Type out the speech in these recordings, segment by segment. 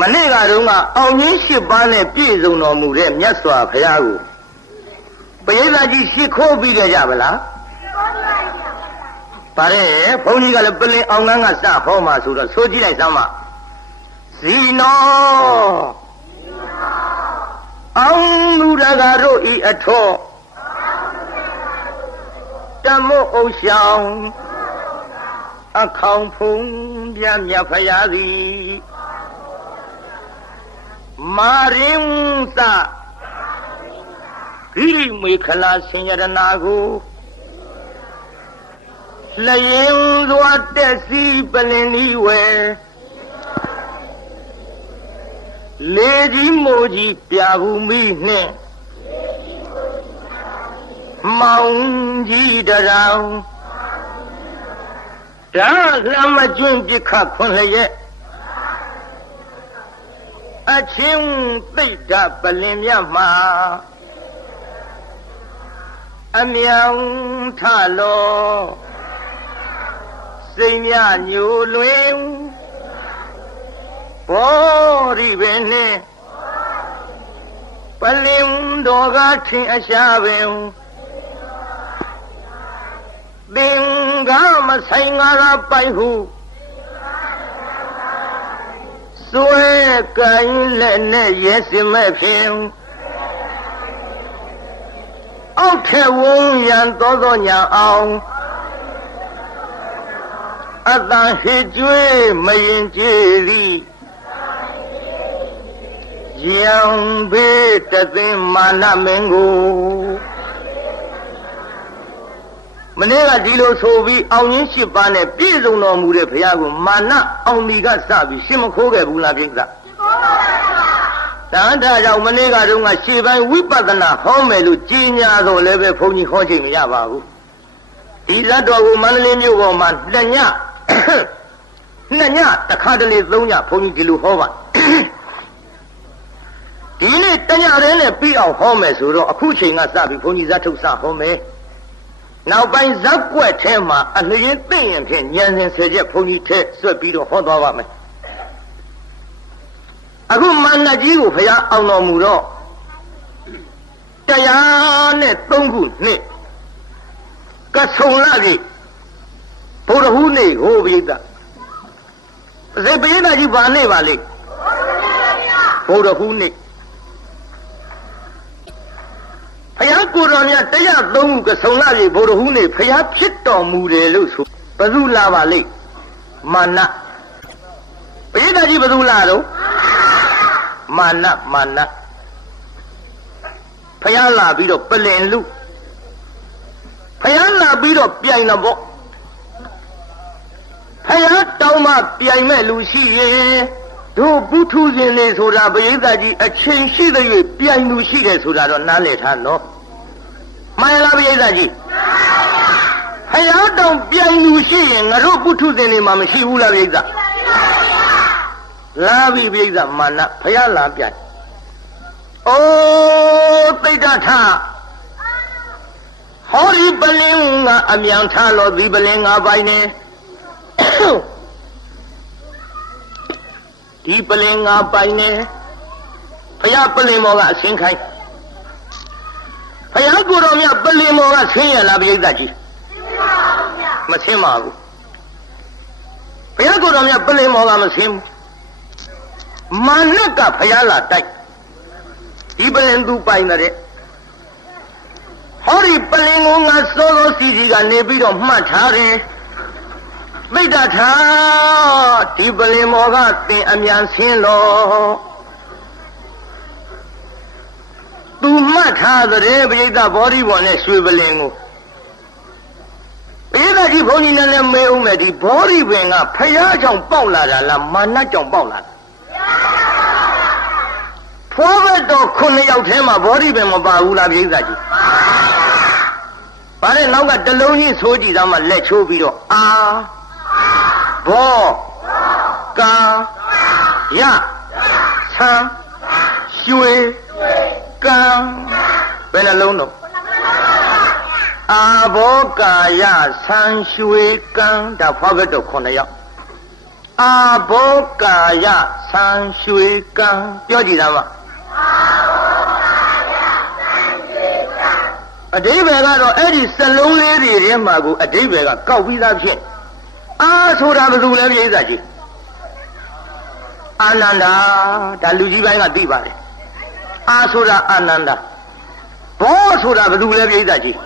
မနေ့ကတော့အောင်ကြီး၈ပါးနဲ့ပြည့်စုံတော်မူတဲ့မြတ်စွာဘုရားကိုပရိသတ်ကြီးရှိခိုးပြီးကြပါလားပါတယ်ဘုန်းကြီးကလည်းပလင်အောင်ငန်းကစဟောမှာဆိုတော့ဆိုကြည့်လိုက်စမ်းပါဇီနောအောင်လူတကာတို့ဤအထောတမို့အုပ်ဆောင်အခေါင်ဖုံးပြမြတ်ဖရာသည်မာရင်သဂိရိမေခလာဆင်ရတနာကိုလျင်စွာတက်စီပလင်ဤဝဲလေကြီးမိုးကြီးပြဘူးမိနှင့်မောင်ကြီးတရောင်ဒါလမ်းမကျွန်းပြခတ်ခွန်လျက်အချင်းသိတ္တပလင်မြတ်မှာအမြောင်ထလောစိတ်မြညိုလွင်ဘောရိပင်နှင့်ပလင်တော်ကထင်အရှာပင်သင်္ကာမဆိုင်ငါရပိုင်ဟုစွဲကိုင်းလက်နဲ့ရဲစင်မဲ့ဖြင့်အောက်ထဲဝုန်းရန်သောညာအောင်အတန်ဟိကျွေးမရင်ကြည်သည်ရံဘေးတသိမာနမင်းကိုမနေ့ကဒီလိုဆိုပြီးအောင်ကြီး၈ပါးနဲ့ပြည့်စုံတော်မူတဲ့ဘုရားကိုမာနအောင်ဒီကစပြီးရှင်မခိုးခဲ့ဘူးလားပြိဿဒါကြောင့်မနေ့ကတော့ရှေ့ပိုင်းဝိပဿနာဟောမယ်လို့ကြီးညာတော့လည်းပဲဘုန်းကြီးဟောချိန်မရပါဘူးဒီဇတ်တော်ကိုမန္တလေးမြို့ပေါ်မှာနှစ်ညတစ်ခါတလေ၃ညဘုန်းကြီးဒီလိုဟောပါဒီနေ့တညတည်းနဲ့ပြီးအောင်ဟောမယ်ဆိုတော့အခုချိန်ကစပြီးဘုန်းကြီးဇတ်ထုတ်စဟောမယ်နောက်ပိုင်းဇက်ကွက်ထဲမှာအလျင်သိရင်ဖြင့်ဉာဏ်စဉ်၁၀ချက်ဘုန်းကြီးထည့်ဆွတ်ပြီးတော့ဟောသွားပါမယ်အခုမန္တကြီးကိုဘုရားအောင်တော်မူတော့103ခုနှစ်ကဆုံလာပြီဘုရားဟူးနေဟိုပိဋကစေပိဋကကြီးဘာနေပါလိမ့်ဘုရားဟူးနေဘုရားကိုယ်တော်မြတ်103ခုကဆုံလာပြီဘုရားဟူးနေဘုရားဖြစ်တော်မူတယ်လို့ဆိုဘယ်သူလာပါလိမ့်မာနပိဋကကြီးဘယ်သူလာတော့မာနဘုရားလာပြီးတော့ပလင်လူဘုရားလာပြီးတော့ပြိုင်တော့ဘုရားတောင်းမှပြိုင်မဲ့လူရှိရင်တို့ပုထုဇဉ်နေဆိုတာပရိသတ်ကြီးအချိန်ရှိတဲ့၍ပြိုင်လူရှိတယ်ဆိုတာတော့နားလည်ထားနော်မှန်လားပရိသတ်ကြီးဘုရားတောင်းပြိုင်လူရှိရင်ငါတို့ပုထုဇဉ်တွေမှာမရှိဘူးလားပရိသတ်လာပြီပရိသတ်မာနဘုရားလာပြိုင်အိုးသိတ္တထဟောဒီပလင်ကအမြောင်ထားလို့ဒီပလင်၅ပိုင်းနေဒီပလင်၅ပိုင်းနေဘုရားပလင်မောကအဆင်းခိုင်းဘုရားကိုယ်တော်မြတ်ပလင်မောကဆင်းရလားပရိသတ်ကြီးမဆင်းပါဘူးဘုရားကိုယ်တော်မြတ်ပလင်မောကမဆင်းဘူးမာနကဘုရားလာတိုက်ဒီပလင်သူပိုင်တဲ့ဟောဒီပလင်ကိုငါစောစောစီစီကနေပြီးတော့မှတ်ထားတယ်သိတ္တထာဒီပလင်မောကသင်အမြန်ဆင်းလို့သူမှတ်ထားတဲ့ပရိသတ်ဘောဓိဘောနဲ့ရွှေပလင်ကိုပရိသတ်ကြီးဘုန်းကြီးနဲ့လည်းမေးဦးမယ်ဒီဘောဓိပင်ကဖယားကြောင့်ပေါက်လာတာလားမာနကြောင့်ပေါက်လာတာဖွားဘက်တော်9ယောက်ထဲမှာဘောဓိပင်မပါဘူးလားပရိသတ်ကြီးဗါတဲ့နောက်ကတလုံးကြီးဆိုကြည့်သားမှလက်ချိုးပြီးတော့အာဘောကာယဆံရွှေကံဘယ်နှလုံးတော့အာဘောကာယဆံရွှေကံဒါဖွားဘက်တော်9ယောက် အာဘောကာယဆံရွှေကံပြောကြည့်သားမအဓိပ္ပာယ်ကတော့အဲ့ဒီစလုံးလေးတွေထဲမှာကိုအဓိပ္ပာယ်ကကောက်ပြီးသားဖြစ်အာဆိုတာဘယ်သူလဲပြိဿကြီးအာနန္ဒာဒါလူကြီးပိုင်းကသိပါတယ်အာဆိုတာအာနန္ဒာဘောဆိုတာဘယ်သူလဲပြိဿကြီး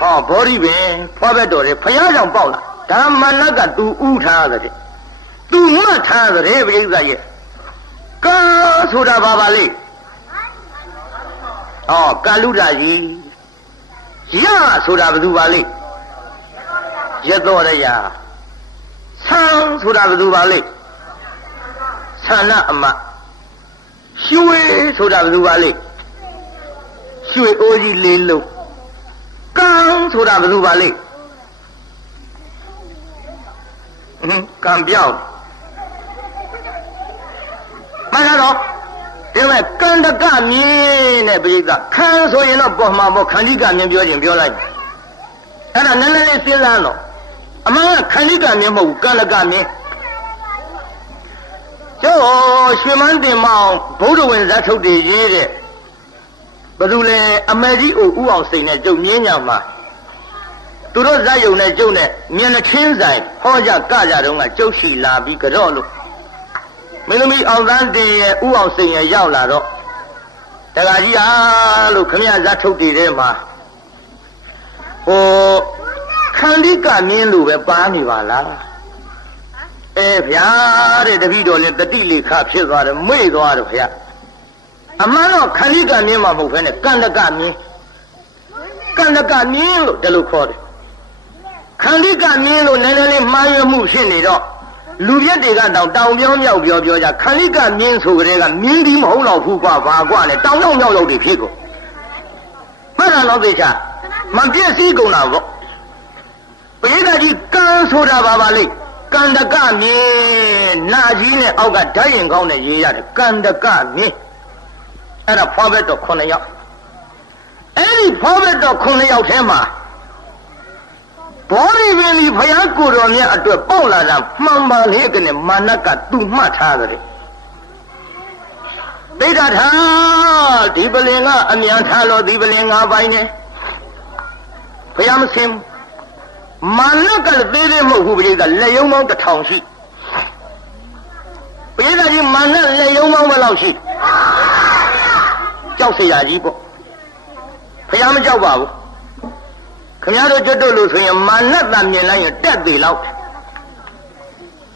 ဟောဘောဓိပင်ဖွားဘက်တော်တယ်ဖယားကြောင့်ပေါက်လာဒါမနကသူဥထားတဲ့သူမှတ်ထားတဲ့ပြိဿရဲ့ကာဆိုတာဘာပါလဲဟောကာလုဒ္ဒကြီးရဆိုတာဘယ်သူပါလဲရသောရယဆံဆိုတာဘယ်သူပါလဲဆန္ဒအမရွှေဆိုတာဘယ်သူပါလဲရွှေအိုးကြီးလေးလုံးကံဆိုတာဘယ်သူပါလဲကံပြောင်းမှန်တော့ဒီမဲ့ကန္တကမြင်းနဲ့ပြိဿခံဆိုရင်တော့ပေါ်မှာပေါ့ခန္ဓိကမြင်းပြောခြင်းပြောလိုက်အဲ့ဒါနည်းနည်းလေးစဉ်းစားတော့အမှန်ကခန္ဓိကမြင်းမဟုတ်ဘူးကန္တကမြင်းကျော်ရွှေမန်းတင်မောင်ဘုဒ္ဓဝင်ဇတ်ထုတ်တွေရေးတဲ့ဘယ်သူလဲအမေကြီးဥအောင်စိန်နဲ့ကျုပ်မြင်းညာမှာသူတို့ဇတ်ယုံနဲ့ကျုပ်နဲ့မျက်နှာချင်းဆိုင်ဟောကြကကြတော့ကကျုပ်ရှိလာပြီးကြော့လို့မင်းသမီးအောင်သန်းတင်ရဲ့ဥအောင်စိန်ရဲ့ရောက်လာတော့တခါကြီးဟာလို့ခမရဇတ်ထုတ်တွေထဲမှာဟိုခန္ဓိကမြင်းလို့ပဲပါနေပါလားဗျာတဲ့တပည့်တော်လည်းတတိလေခဖြစ်သွားတယ်မေ့သွားတယ်ဗျာအမှန်တော့ခန္ဓိကမြင်းမှာမဟုတ်ဘဲနဲ့ကန္တကမြင်းကန္တကမြင်းလို့ဒီလိုခေါ်တယ်ခန္ဓိကမြင်းလို့နည်းနည်းလေးမှားယွင်းမှုဖြစ်နေတော့လူပြက်တွေကတောင်တောင်ပြောင်းမြောက်ပြောကြခန္ဓိကမြင်းဆိုကြတဲ့ကမြင်းဒီမဟုတ်တော့ဘူးကွာဘာကွာလဲတောင်တောင်မြောက်ရောက်တွေဖြစ်ကုန်မှန်လားတော့သိချာမပြည့်စည်ကုန်တာပေါ့ပရိသတ်ကြီးကံဆိုတာဘာပါလဲကန္တကမြင်းနာကြီးနဲ့အောက်ကဓာတ်ရင်ကောင်းနဲ့ရေးရတယ်ကန္တကမြင်းအဲ့ဒါဖွားဘက်တော်9ယောက်အဲ့ဒီဖွားဘက်တော်9ယောက်ထဲမှာဘောဓိပင်ဒီဘုရားကိုယ်တော်မြတ်အတွက်ပေါက်လာတာမှန်ပါလေတဲ့မာနကသူ့မှတ်ထားတယ်ဒိဋ္ဌထာဒီပလင်ကအမြန်ထားလို့ဒီပလင်၅ပိုင်းနဲ့ဘုရားမစင်မာနကလည်းသေးသေးမဟုတ်ဘူးပရိသတ်လက်ယုံပေါင်း1000ရှိပရိသတ်ကြီးမာနလက်ယုံပေါင်းဘယ်လောက်ရှိကြောက်เสียကြီးပေါ့ဘုရားမကြောက်ပါဘူးခင်ဗျားတို့ကျွတ်တို့လို့ဆိုရင်မာနတမြင်လိုက်ရင်တက်သေးလောက်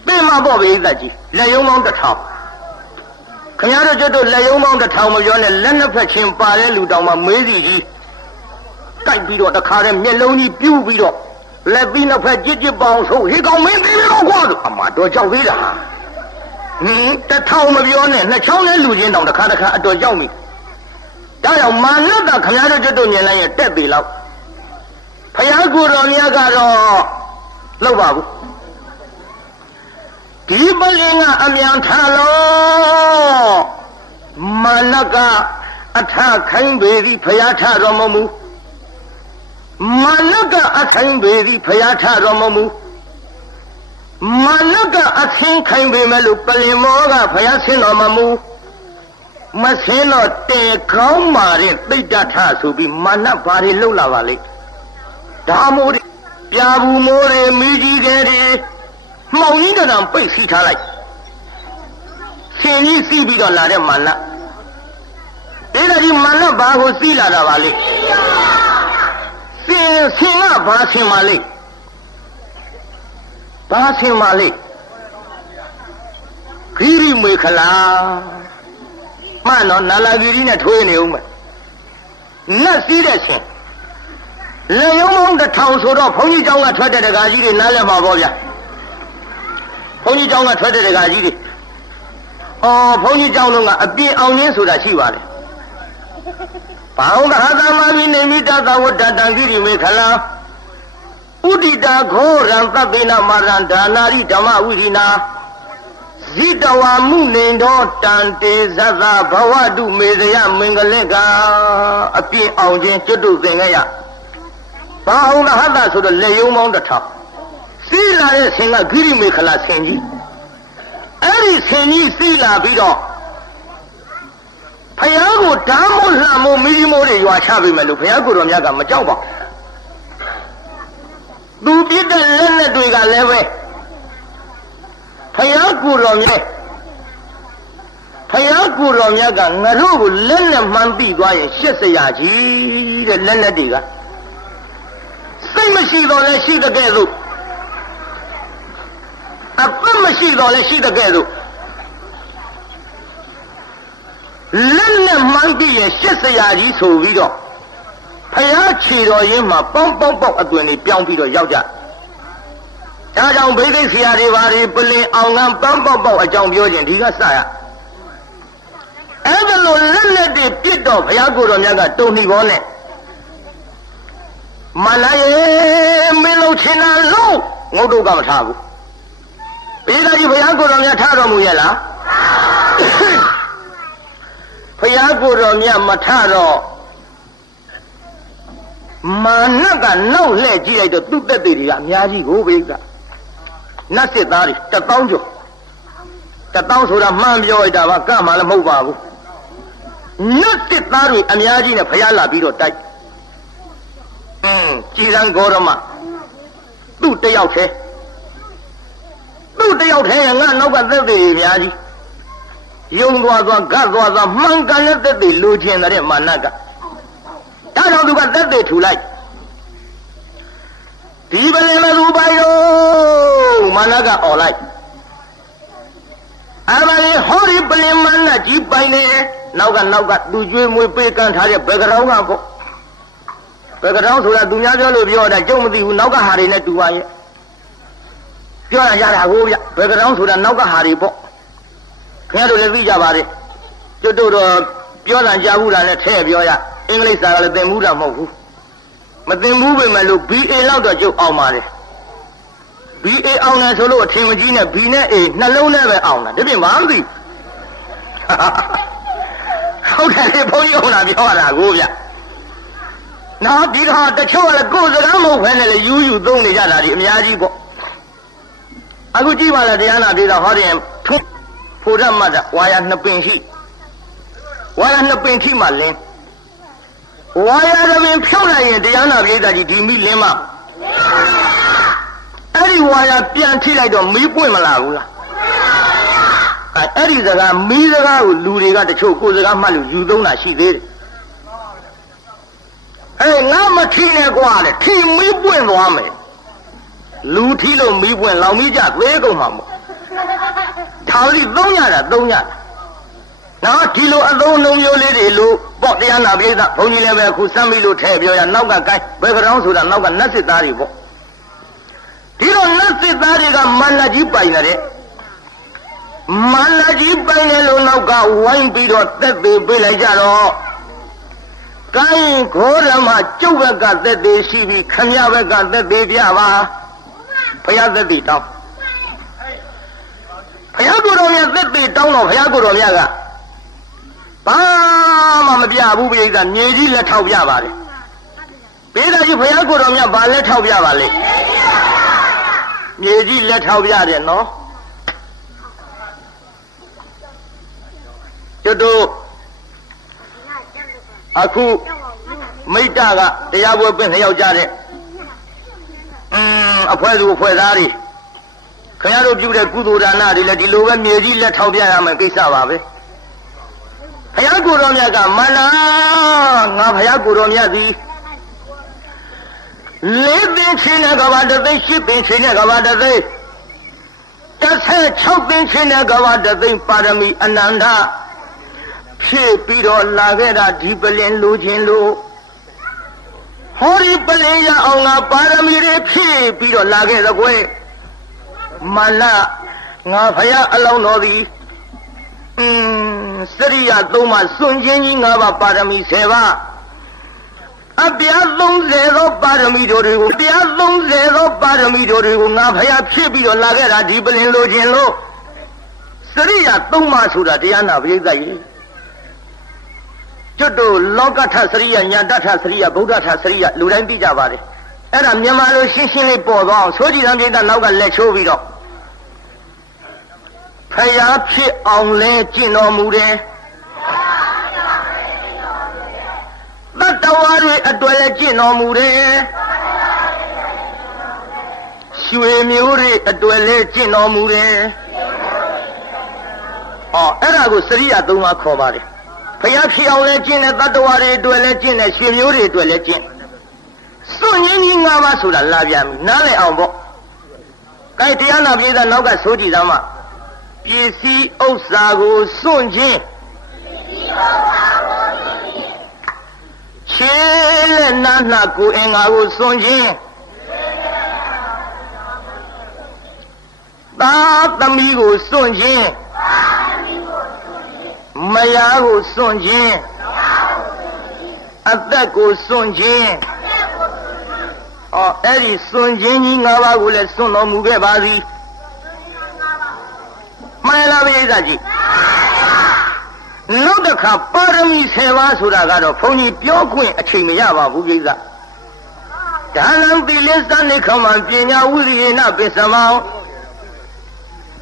သိမှာပေါ့ပရိသတ်ကြီးလက်ယုံပေါင်း1000ခင်ဗျားတို့ကျွတ်တို့လက်ယုံပေါင်း1000မပြောနဲ့လက်နှစ်ဖက်ချင်းပါတဲ့လူတောင်မှမေးစီကြီးတိုက်ပြီးတော့တခါတည်းမျက်လုံးကြီးပြူးပြီးတော့လက်ပြီးနှစ်ဖက်ကြစ်ကြစ်ပေါင်းဆိုဟေးကောင်မင်းပြီးတော့ကွာဆိုအမတော်ကြောက်သေးတာ1000မပြောနဲ့နှစ်ချောင်းနဲ့လူချင်းတောင်တခါအတော်ကြောက်မိဒါကြောင့်မာနတခင်ဗျားတို့ကျွတ်တို့မြင်လိုက်ရင်တက်သေးလောက်ဖယားကိုယ်တော်မြတ်ကတော့လောက်ပါဘူးဒီပလင်ကအမြန်ထားလို့မာနကအထခိုင်းပေသည်ဖယားထတော်မမူမာနကအထိုင်းပေသည်ဖယားထတော်မမူမာနကအသင်းခိုင်းပေမဲ့လို့ပလင်မောကဖယားဆင်းတော်မမူမဆင်းတော့တေကောင်းမာတဲ့သိတ္တထဆိုပြီးမာနဘာတွေလှုပ်လာပါလိမ့်ဒါမိုးပြာဘူးမိုးတွေမိကြီးတွေမှောင်ကြီးတံပိတ်စီထားလိုက်ဆင်းကြီးစီးပြီးတော့လာတဲ့မာနဒီလိုကြီးမာနဘာကိုစီးလာတာပါလိမ့်ဆင်းကဘာဆင်းပါလိမ့်ဘာဆင်းပါလိမ့်ခီရီမွေခလာမှန်တော့နာလာဂီရီနဲ့ထွေးနေဦးမယ်နတ်စီးတဲ့ဆင်းလေယုံပေါင်း1000ဆိုတော့ဘုန်းကြီးကျောင်းကထွက်တဲ့ဒကာကြီးတွေနားလည်မှာပေါ့ဗျာဘုန်းကြီးကျောင်းကထွက်တဲ့ဒကာကြီးတွေဘုန်းကြီးကျောင်းလုံးကအပြင်းအောင်ရင်းဆိုတာရှိပါတယ်ဘာဝဟာသမမိနေမိတသဝတ္တတံကိရိမေခလာဥဒိတာခောရံသဗ္ဗေနမာရံဒါနာရိဓမ္မဝိရိနာဇိတဝါမှုနေတော်တန်တေဇဇဘဝတုမေဇယမင်္ဂလကအပြင်းအောင်ခြင်းကျွတ်တို့သင်ခဲ့ရဘာဝဟာသဆိုတော့လေယုံပေါင်း1000 စီလာတဲ့ဆင်ကဂိရိမေခလာဆင်ကြီးအဲ့ဒီဆင်ကြီးစီလာပြီးတော့ဖယားကိုဓာမို့လှမို့မိကြီးမို့တွေရွာချပေးမယ်လို့ဘုရားကိုယ်တော်မြတ်ကမကြောက်ပါဘူးသူပြစ်တဲ့လက်နဲ့တွေကလည်းပဲဖယားကိုယ်တော်မြတ်ဖယားကိုယ်တော်မြတ်ကငါတို့ကိုလက်နဲ့မှန်းပြီးသွားရင်ရှက်စရာကြီးတဲ့လက်နဲ့တွေကစိတ်မရှိတော့လဲရှိတဲ့ကဲ့သို့အပတ်မရှိတော့လဲရှိတဲ့ကဲ့သို့လက်နဲ့မှန်းပြီးရင်ရှက်စရာကြီးဆိုပြီးတော့ဖယားခြေတော်ရင်းမှာပေါင်းအသွင်တွေပြောင်းပြီးတော့ရောက်ကြဒါကြောင့်ဘိသိက်ဆရာတွေဘာတွေပလင်အောင်ကပေါင်းအကြောင်းပြောခြင်းဒီကစရအဲ့ဒါလိုလက်လက်တွေပြစ်တော့ဘုရားကိုယ်တော်မြတ်ကတုံနှီဘောနဲ့မလာရဲ့မင်းတို့ချင်တာလို့ငုတ်တော့ကမထားဘူးဘေးကကြီးဘုရားကိုယ်တော်မြတ်ထားတော်မူရဲ့လားဘုရားကိုယ်တော်မြတ်မထားတော့မာနကနောက်လှည့်ကြည့်လိုက်တော့သူ့တက်တွေကအများကြီးကိုဘေးကနတ်စစ်သားတွေ1000ကျော်1000ဆိုတာမှန်ပြောလိုက်တာပါကမှလည်းမဟုတ်ပါဘူးနတ်စစ်သားတွေအများကြီးနဲ့ဘုရားလာပြီးတော့တိုက်ကြည်စံဂေါရမသူ့တယောက်တည်းငါနောက်ကသက်တွေအများကြီးယုံသွားဂတ်သွားမှန်ကန်တဲ့သက်တွေလိုချင်တဲ့မာနကဒါကြောင့်သူကသက်တွေထူလိုက်ဒီပလင်မသူပိုင်တော့မာနကអော်လိုက်အမလေးဟောဒီပလင်မနကြီးပိုင်နေနောက်ကသူကျွေးမွေးပေးကမ်းထားတဲ့ဘယ်ကတော်ကပေါ့ဘယ်ကတော်ဆိုတာသူများပြောလို့ပြောတာကျုံမသိဘူးနောက်ကဟာတွေနဲ့တူပါရဲ့ပြောရတာကိုဗျဘယ်ကတော်ဆိုတာနောက်ကဟာတွေပေါ့ခင်ဗျားတို့လည်းသိကြပါလေကျွတ်တို့တော့ပြောတာကြားဘူးလားနဲ့ထဲပြောရအင်္ဂလိပ်စာကလည်းသင်မှုတာမဟုတ်ဘူးမသင်ဘူးပဲမလို့ BA လောက်တော့ကျုပ်အောင်ပါတယ် BA အောင်တယ်ဆိုလို့အထင်မကြီးနဲ့ B နဲ့ A နှလုံးနဲ့ပဲအောင်တာဒီပြင်မမသိဟုတ်တယ်လေဘုန်းကြီးအောင်တာပြောရတာကိုဗျနောက်ဒီတော့တချို့ကလည်းကိုယ်စကားမဟုတ်ဘဲနဲ့လေယူသုံးနေကြတာဒီအများကြီးပေါ့အခုကြည့်ပါလားတရားနာပြေတော့ဟောတယ်ဖိုရမတ်ဝါရ2ပင်ရှိဝါရ2ပင်ထိမှလင်းဝါရ2ပင်ဖြုတ်လိုက်ရင်တရားနာပြေတာကြီးဒီမိလင်းမအဲ့ဒီဝါရပြန်ထိလိုက်တော့မီးပွင့်မလာဘူးလားအဲ့ဒီစကားမီးစကားကိုလူတွေကတချို့ကိုယ်စကားမှတ်လို့ယူသုံးတာရှိသေးတယ်ငါမထီနဲ့ကွာလေထီမီးပွင့်သွားမယ်လူထီလို့မီးပွင့်လောင်မီးကြသေးကုန်မှာမို့ထားလိသုံးရတာနော်ဒီလိုအသုံးလုံးမျိုးလေးတွေလို့ပေါ့တရားနာပိဋကဘုန်းကြီးလည်းပဲအခုစမ်းပြီးလို့ထည့်ပြောရနောက်ကကိုင်းဘယ်ကောင်ဆိုတာနောက်ကနတ်စစ်သားတွေပေါ့ဒီလိုနတ်စစ်သားတွေကမန္တကြီးပိုင်တယ်မန္တကြီးပိုင်တယ်လို့နောက်ကဝိုင်းပြီးတော့သက်သေးပေးလိုက်ကြတော့ကိုင်းခေါ်ရမကျုပ်ဘက်ကသက်သေးရှိပြီးခမရဘက်ကသက်သေးပြပါဘုရားသက်သေးတောင်းဘုရားကိုယ်တော်မြတ်သက်သေးတောင်းတော့ဘုရားကိုယ်တော်မြတ်ကဘာမှမပြဘူးပြိဿမြေကြီးလက်ထောက်ပြပါတယ်ပိဿကြီးဘုရားကိုယ်တော်မြတ်ဘာလက်ထောက်ပြပါလဲမြေကြီးလက်ထောက်ပြတယ်နော်ကျွတ်တို့အခုမိတ္တကတရားပွဲပြင်2ယောက်ကြတဲ့အဖွဲသူအဖွဲ့သားတွေခင်ဗျားတို့ပြုတဲ့ကုသိုလ်ဒါနတွေလည်းဒီလိုပဲမြေကြီးလက်ထောက်ပြရမယ်ကိစ္စပါပဲဘုရားကိုယ်တော်မြတ်ကမနာငါဘုရားကိုယ်တော်မြတ်သည်4 သိန်းချင်းနဲ့ကဘာတသိန်း10 သိန်းချင်းနဲ့ကဘာတသိန်း16 သိန်းချင်းနဲ့ကဘာတသိန်းပါရမီအနန္တဖြည့်ပြီးတော့လာခဲ့တာဒီပလင်လိုခြင်းလို့ဟောဒီပလင်ရအောင်ငါပါရမီတွေဖြည့်ပြီးတော့လာခဲ့သကွယ်မနာငါဘုရားအလောင်းတော်သည်စရိယ3ပါးစွန့်ခြင်းကြီး5ပါးပါရမီ10ပါးအပြား30သောပါရမီတို့တွေကိုတရား30သောပါရမီတို့တွေကိုငါဘုရားဖြစ်ပြီးတော့လာခဲ့တာဒီပလင်လိုခြင်းလို့စရိယ3ပါးဆိုတာတရားနာပရိသတ်ကြီးကျွတ်တို့လောကထစရိယညာတထစရိယဗုဒ္ဓထစရိယလူတိုင်းသိကြပါတယ် အဲ့ဒါမြန်မာလိုရှင်းရှင်းလေးပေါ်သွားအောင်ဆိုကြည်သံပြိဿနောက်ကလက်ချိုးပြီးတော့ဖယားဖြစ်အောင်လဲကျင့်တော်မူတယ်တတ္တဝါတွေအတွက်လည်းကျင့်တော်မူတယ်ရွှေမျိုးတွေအတွက်လည်းကျင့်တော်မူတယ်အဲ့ဒါကိုစရိယသုံးပါးခေါ်ပါတယ်ဖယားဖြစ်အောင်လဲကျင့်တယ်တတ္တဝါတွေအတွက်လည်းကျင့်တယ်ရွှေမျိုးတွေအတွက်လည်းကျင့်စွန့်ရင်းကြီး၅ပါးဆိုတာလာပြန်ပြီနားလည်အောင်ပေါ့အဲတရားနာပြည်သားနောက်ကဆိုကြည့်သားမှာပစ္စည်းဥစ္စာကိုစွန့်ခြင်းခြေလက်နားနာကိုယ်အင်္ဂါကိုစွန့်ခြင်းသာသမီကိုစွန့်ခြင်းမယားကိုစွန့်ခြင်းအသက်ကိုစွန့်ခြင်းအဲ့ဒီစွန့်ခြင်းကြီး၅ပါးကိုလည်းစွန့်တော်မူခဲ့ပါသည်မှန်လားဗျာကြီးနောက်တစ်ခါပါရမီ10ပါးဆိုတာကတော့ဘုန်းကြီးပြောခွင့်အချိန်မရပါဘူးကိစ္စဒါနံသီလစနိခမံပညာဝိရိယနာပိစမော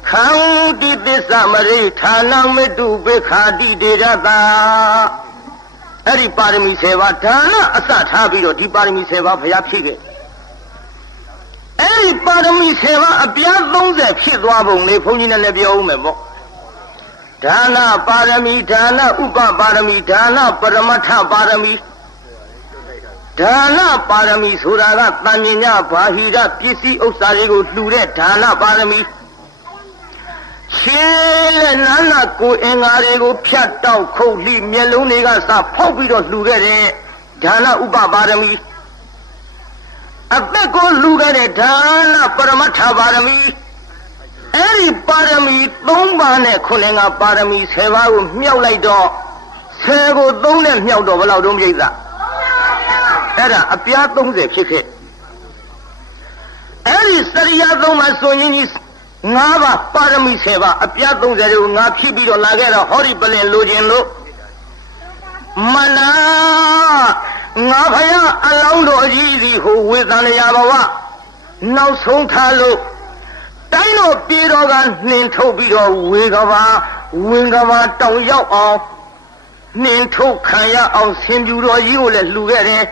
ခံတိသစ္စာမရိဌာနမေတုပေခာတိတေရတာအဲ့ဒီပါရမီ10ပါးဒါနအစထားပြီးတော့ဒီပါရမီ10ပါးဘုရားဖြည့်ခဲ့အဲ့ဒီပါရမီ10ပါးအပြား30ဖြစ်သွားပုံလေဘုန်းကြီးနဲ့လည်းပြောဦးမယ်ပေါ့ဒါနပါရမီဒါနဥပပါရမီဒါနပရမတ္ထပါရမီဒါနပါရမီဆိုတာကတန်မြင်ညဘာဟိရပစ္စည်းဥစ္စာတွေကိုလှူတဲ့ဒါနပါရမီခြေလက်နားနာကိုယ်အင်္ဂါတွေကိုဖြတ်တောက်ခုတ်လိမျက်လုံးတွေကစဖောက်ပြီးတော့လှူခဲ့တဲ့ဒါနဥပပါရမီအသက်ကိုလှူခဲ့တဲ့ဒါနပရမတ္ထပါရမီအဲ့ဒီပါရမီ3ပါးနဲ့ခုနကပါရမီ10ပါးကိုမြောက်လိုက်တော့10ကို3နဲ့မြောက်တော့ဘယ်လောက်တုံးပြိဿအဲ့ဒါအပြား30ဖြစ်ခဲ့အဲ့ဒီစရိယာ3ပါးဆိုရင်ကြီး5ပါးပါရမီ10ပါးအပြား30တွေကိုငါဖြည့်ပြီးတော့လာခဲ့တော့ဟောဒီပလင်လိုခြင်းလို့မနာငါဖယားအလောင်းတော်ကြီးစီဟိုဝေသန္တရာဘဝနောက်ဆုံးထားလို့တိုင်းတော်ပြေတော်ကနှင်ထုတ်ပြီးတော့ဝေကဘာဝင်ကဘာတောင်ရောက်အောင်နှင်ထုတ်ခံရအောင်ဆင်ပြူတော်ကြီးကိုလည်းလှူခဲ့တယ်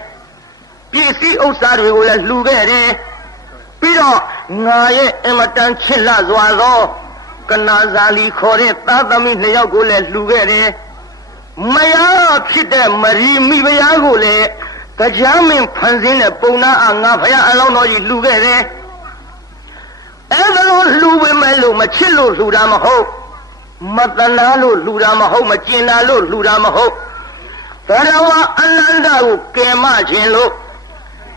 ပစ္စည်းဥစ္စာတွေကိုလည်းလှူခဲ့တယ်ပြီးတော့ငါရဲ့အမတန်ချစ်လှစွာသောကနာဇာလီခေါ်တဲ့သားသမီး2ယောက်ကိုလည်းလှူခဲ့တယ်မယားဖြစ်တဲ့မရီမိဖုရားကိုလည်းတရားမင်းဖန်ဆင်းတဲ့ပုံနာငါဖယားအလောင်းတော်ကြီးလှူခဲ့တယ်အဲ့ဒါလို့လှူပေမဲ့လို့မချစ်လို့လှူတာမဟုတ်မတနာလို့လှူတာမဟုတ်မကျင်နာလို့လှူတာမဟုတ်ဘရဝအနန္တကိုကယ်မခြင်းလို့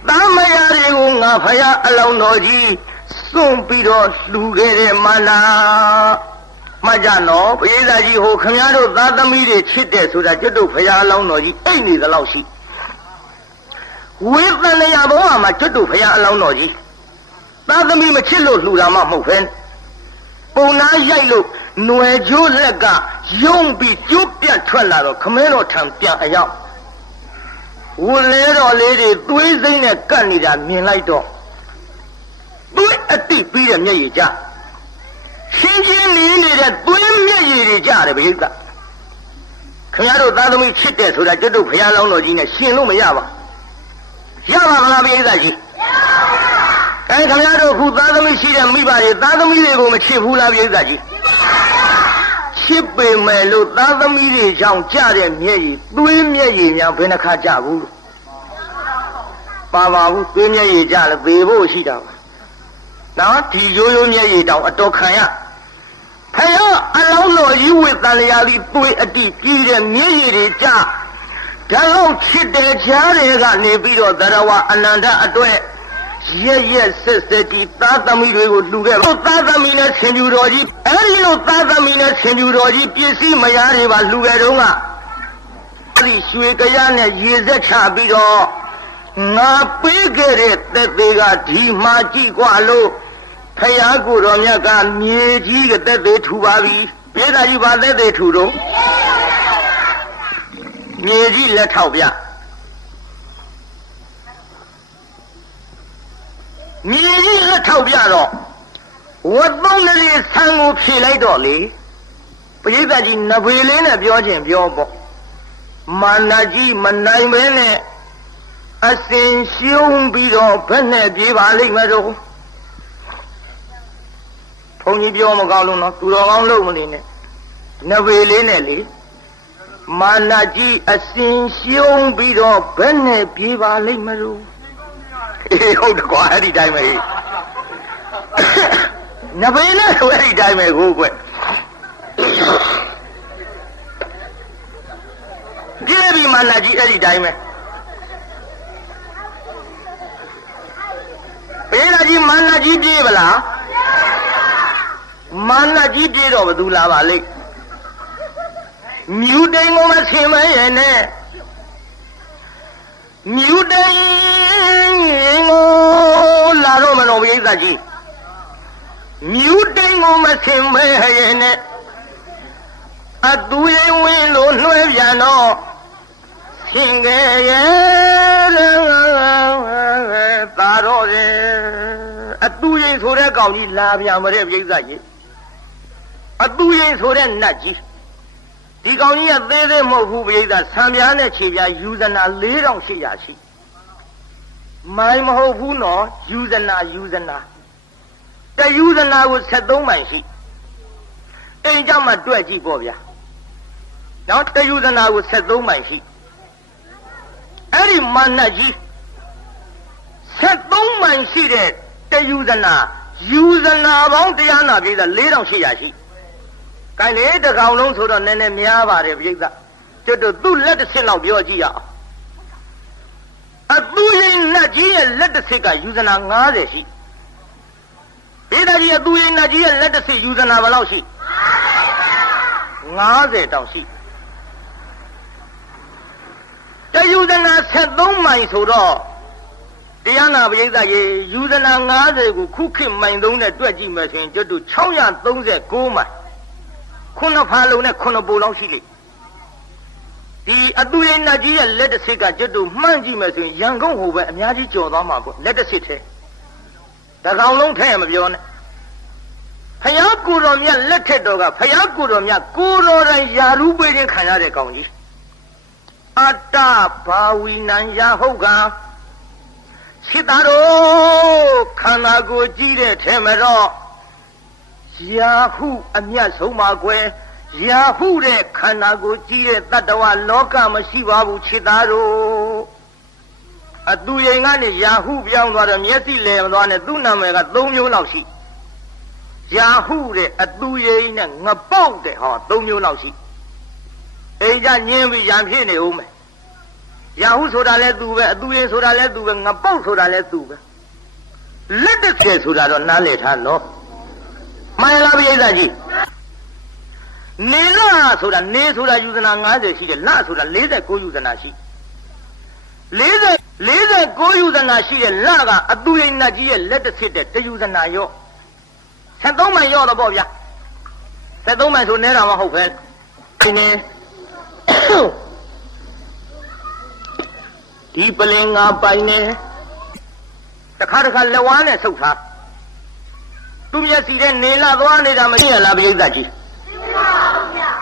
သားမယားတွေကိုငါဖယားအလောင်းတော်ကြီးစွန့်ပြီးတော့လှူခဲ့တဲ့မနာမကြနော်ဘုရားကြီးဟိုခမည်းတော်သားသမီးတွေချစ်တယ်ဆိုတာကျွတ်တို့ဖယားအလောင်းတော်ကြီးအိတ်နေသလောက်ရှိဝေသန္တရာဘဝမှာကျွတ်တို့ဖယားအလောင်းတော်ကြီးသားသမီးမချစ်လို့လှူတာမှမဟုတ်ပဲပုံနာရိုက်လို့ຫນွယ်ကျိုးလက်ကယုံပြီးကျိုးပြတ်ထွက်လာတော့ခမဲတော်ထံပြန်အရောက်ဝလဲတော်လေးတွေသွေးစိမ့်နဲ့ကပ်နေတာမြင်လိုက်တော့သွေးအတိပြီးတဲ့မျက်ရည်ကြရှင်းချင်းနေတဲ့သွေးမျက်ရည်တွေကြတယ်ဗျိကခင်ဗျားတို့သားသမီးချစ်တယ်ဆိုတာကျွတ်တို့ဖယားလောင်းတော်ကြီးနဲ့ရှင်လို့မရပါရပါမလားဗျိကကြီးခင်ဗျားတို့ခုသားသမီးရှိတဲ့မိဘတွေသားသမီးတွေကိုမချစ်ဘူးလားဗျိကကြီးချစ်ပေမဲ့လို့သားသမီးတွေကြောင့်ကြတဲ့မျက်ရည်သွေးမျက်ရည်များဘယ်နှခါကြဘူးလို့ပါဘူးသွေးမျက်ရည်ကြလဲသေဖို့ရှိတာပါနော်ဒီရိုးရိုးမျက်ရည်တောင်အတော်ခံရဖယားအလောင်းတော်ကြီးဝေသန္တရာလေးသွေးအတိကြီးတဲ့မျက်ရည်တွေကြဒါလို့ချစ်တဲ့ချားတွေကနေပြီးတော့သရဝအနန္တအတွက်ရက်ဆက်တီသားသမီးတွေကိုလှူခဲ့ပါသားသမီးနဲ့ဆင်ပြူတော်ကြီးအဲဒီလိုသားသမီးနဲ့ဆင်ပြူတော်ကြီးပစ္စည်းမယားတွေပါလှူခဲ့တော့ကအဲဒီရွှေကြရနဲ့ရေစက်ချပြီးတော့ငါပေးခဲ့တဲ့သက်သေးကဒီမှာကြည့်กว่าလို့ဖယားကိုတော်မြတ်ကမြေကြီးကသက်သေးထူပါပြီပြေးတာကြီးပါသက်သေးထူတော့မြေကြီးလက်ထောက်ပြ ထောက်ပြတော့ဝတ်သုံးလေးဆန်းကိုဖြေလိုက်တော့လေပရိသတ်ကြီးနဘေလေးနဲ့ပြောခြင်းပြောပေါ့မာနကြီးမနိုင်မဲနဲ့အစင်ရှုံးပြီးတော့ဘယ်နဲ့ပြေးပါလိမ့်မယ်တော့ဘုန်းကြီးပြောမကောင်းလို့နော်သူတော်ကောင်းလို့မနေနဲ့နဘေလေးနဲ့လေမာနကြီးအစင်ရှုံးပြီးတော့ဘယ်နဲ့ပြေးပါလိမ့်မလို့ဟုတ်တယ်ကွာအဲ့ဒီတိုင်းပဲနဘေးနဲ့ဆိုအဲ့ဒီတိုင်းပဲကိုကွပြေးပြီးမာနကြီးအဲ့ဒီတိုင်းပဲပြေးလာကြီးမာနကြီးပြေးဗလားမာနကြီးပြေးတော့ဘယ်သူလာပါလိမ့်မြူတိန်ကိုမဆင်မရဲ့နဲ့မြူတိန်ကိုလာတော့မလို့ပြိဿကြီးမြူတိန်ကိုမဆင်မရဲ့နဲ့အတူရင်ဝင်လို့နှွဲပြန်တော့ဆင်ကြရဲ့သာတော့တယ်အတူရင်ဆိုတဲ့ကောင်ကြီးလာပြန်မတဲ့ပြိဿကြီးအတူရင်ဆိုတဲ့နတ်ကြီးဒီကောင်ကြီးကသေးသေးမဟုတ်ဘူးပြိဿဆံပြားနဲ့ခြေပြားယူဇနာ4800ရှိမိုင်းမဟုတ်ဘူးနော်ယူဇနာတယူဇနာကို73မိုင်ရှိအိမ်ကြမှာတွက်ကြည့်ပေါ့ဗျာနော်တယူဇနာကို73မိုင်ရှိအဲ့ဒီမာနကြီး73မိုင်ရှိတဲ့တယူဇနာပေါင်းတရားနာပြိဿ4800ရှိကိုင်လေတကောင်လုံးဆိုတော့နည်းနည်းများပါတယ်ပြိဿကျွတ်တို့သူ့လက်တစ်ဆင့်လောက်ပြောကြည့်ရအောင်အသူရင်နတ်ကြီးရဲ့လက်တစ်ဆင့်ကယူဇနာ90ရှိပြိဿကြီးအသူရင်နတ်ကြီးရဲ့လက်တစ်ဆင့်ယူဇနာဘယ်လောက်ရှိ90တောင်ရှိတယူဇနာ73မိုင်ဆိုတော့တရားနာပရိသတ်ရေယူဇနာ90ကိုခုခေတ်မိုင်သုံးနဲ့တွက်ကြည့်မယ်ဆိုရင်ကျွတ်တို့639မိုင်ခုနှစ်ဖာလုံးနဲ့ခုနှစ်ပိုလောက်ရှိလိမ့်ဒီအတူရင်နတ်ကြီးရဲ့လက်တစ်စစ်ကကျွတ်တို့မှန်းကြည့်မယ်ဆိုရင်ရန်ကုန်ဟိုပဲအများကြီးကြော်သွားမှာပေါ့လက်တစ်စစ်ထဲတကောင်လုံးထဲမပြောနဲ့ဖယားကိုတော်မြတ်လက်ထက်တော်ကဖယားကိုတော်မြတ်ကိုတော်တိုင်ယာရုပေးခြင်းခံရတဲ့ကောင်ကြီးအတ္တဘာဝီနံယာဟုတ်ကစိတ္တတော်ခန္ဓာကိုယ်ကြည့်တဲ့ထဲမှာတော့ယာဟုအမြတ်ဆုံးပါကွယ်ယာဟုတဲ့ခန္ဓာကိုယ်ကြည့်တဲ့တတ္တဝလောကမရှိပါဘူးခြေသားတို့အတူရင်ကနေယာဟုပြောင်းသွားတော့မျက်စိလဲမသွားနဲ့သူ့နာမည်က3မျိုးလောက်ရှိယာဟုတဲ့အတူရင်နဲ့ငပုတ်တဲ့ဟော3မျိုးလောက်ရှိအိမ်ကညင်းပြီးရံဖြစ်နေဦးမယ်ယာဟုဆိုတာလဲသူပဲအတူရင်ဆိုတာလဲသူပဲငပုတ်ဆိုတာလဲသူပဲလက်တစ်ဆယ်ဆိုတာတော့နားလည်ထားနော်မှန်လားပြိဿကြီးနေလဆိုတာနေဆိုတာယူဇနာ90ရှိတယ်လဆိုတာ49ယူဇနာရှိ49ယူဇနာရှိတဲ့လကအတူရိနတ်ကြီးရဲ့လက်တစ်ဖြစ်တဲ့တယူဇနာရော့73မိုင်ရော့တော့ပေါ့ဗျာ73မိုင်ဆိုနဲတာမဟုတ်ပဲဒီနေဒီပလင်ငါပိုင်နေတစ်ခါလက်ဝါးနဲ့ဆုပ်ထားသူမျက်စီတဲ့နေလာသွားနေတာမသိရလားပြိဿကြီး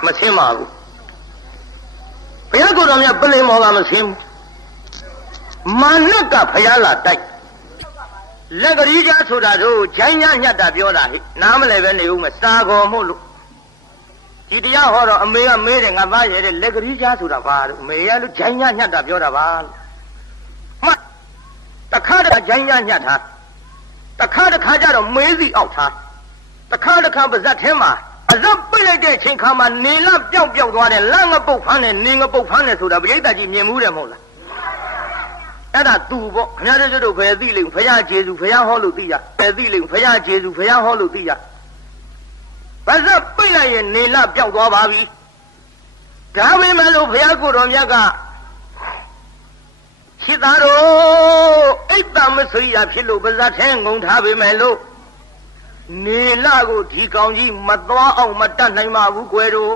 မဆင်းပါဘူးဘုရားကိုယ်တော်မြတ်ပလင်မော်ကမဆင်းဘူးမာနကဘုရားလာတိုက်လက်ကလေးကြားဆိုတာတို့ဂျိုင်းညညတ်တာပြောတာဟိနားမလဲပဲနေဦးမယ်စာကောမို့လို့ဒီတရားဟောတော့အမေကမေးတယ်ငါသားရဲ့လက်ကလေးကြားဆိုတာဘာလို့အမေရလို့ဂျိုင်းညညတ်တာပြောတာပါလို့မှတခါဂျိုင်းညညတ်ထားတခါကြတော့မေးစီအောက်ထားတခါပါဇက်ထဲမှာအဇက်ပိတ်လိုက်တဲ့အချိန်ခါမှာနေလပျောက်သွားတယ်လန့်ငပုတ်ဖမ်းတယ်နေငပုတ်ဖမ်းတယ်ဆိုတာပရိသတ်ကြီးမြင်မှုတယ်မဟုတ်လားအဲ့ဒါသူပေါ့ခင်ဗျားတို့ဘယ်သိလိမ့်ဘုရားကျေးဇူးဘုရားဟောလို့သိရဘယ်သိလိမ့်ဘုရားကျေးဇူးဘုရားဟောလို့သိရပါဇက်ပိတ်လိုက်ရင်နေလပျောက်သွားပါပြီဒါပေမဲ့လို့ဘုရားကိုယ်တော်မြတ်ကရှိသားတို့အိတ်တမဆွေရဖြစ်လို့ပါဇက်ထဲငုံထားပေမဲ့လို့နေလကိုဒီကောင်ကြီးမသွားအောင်မတတ်နိုင်ပါဘူးကွယ်တို့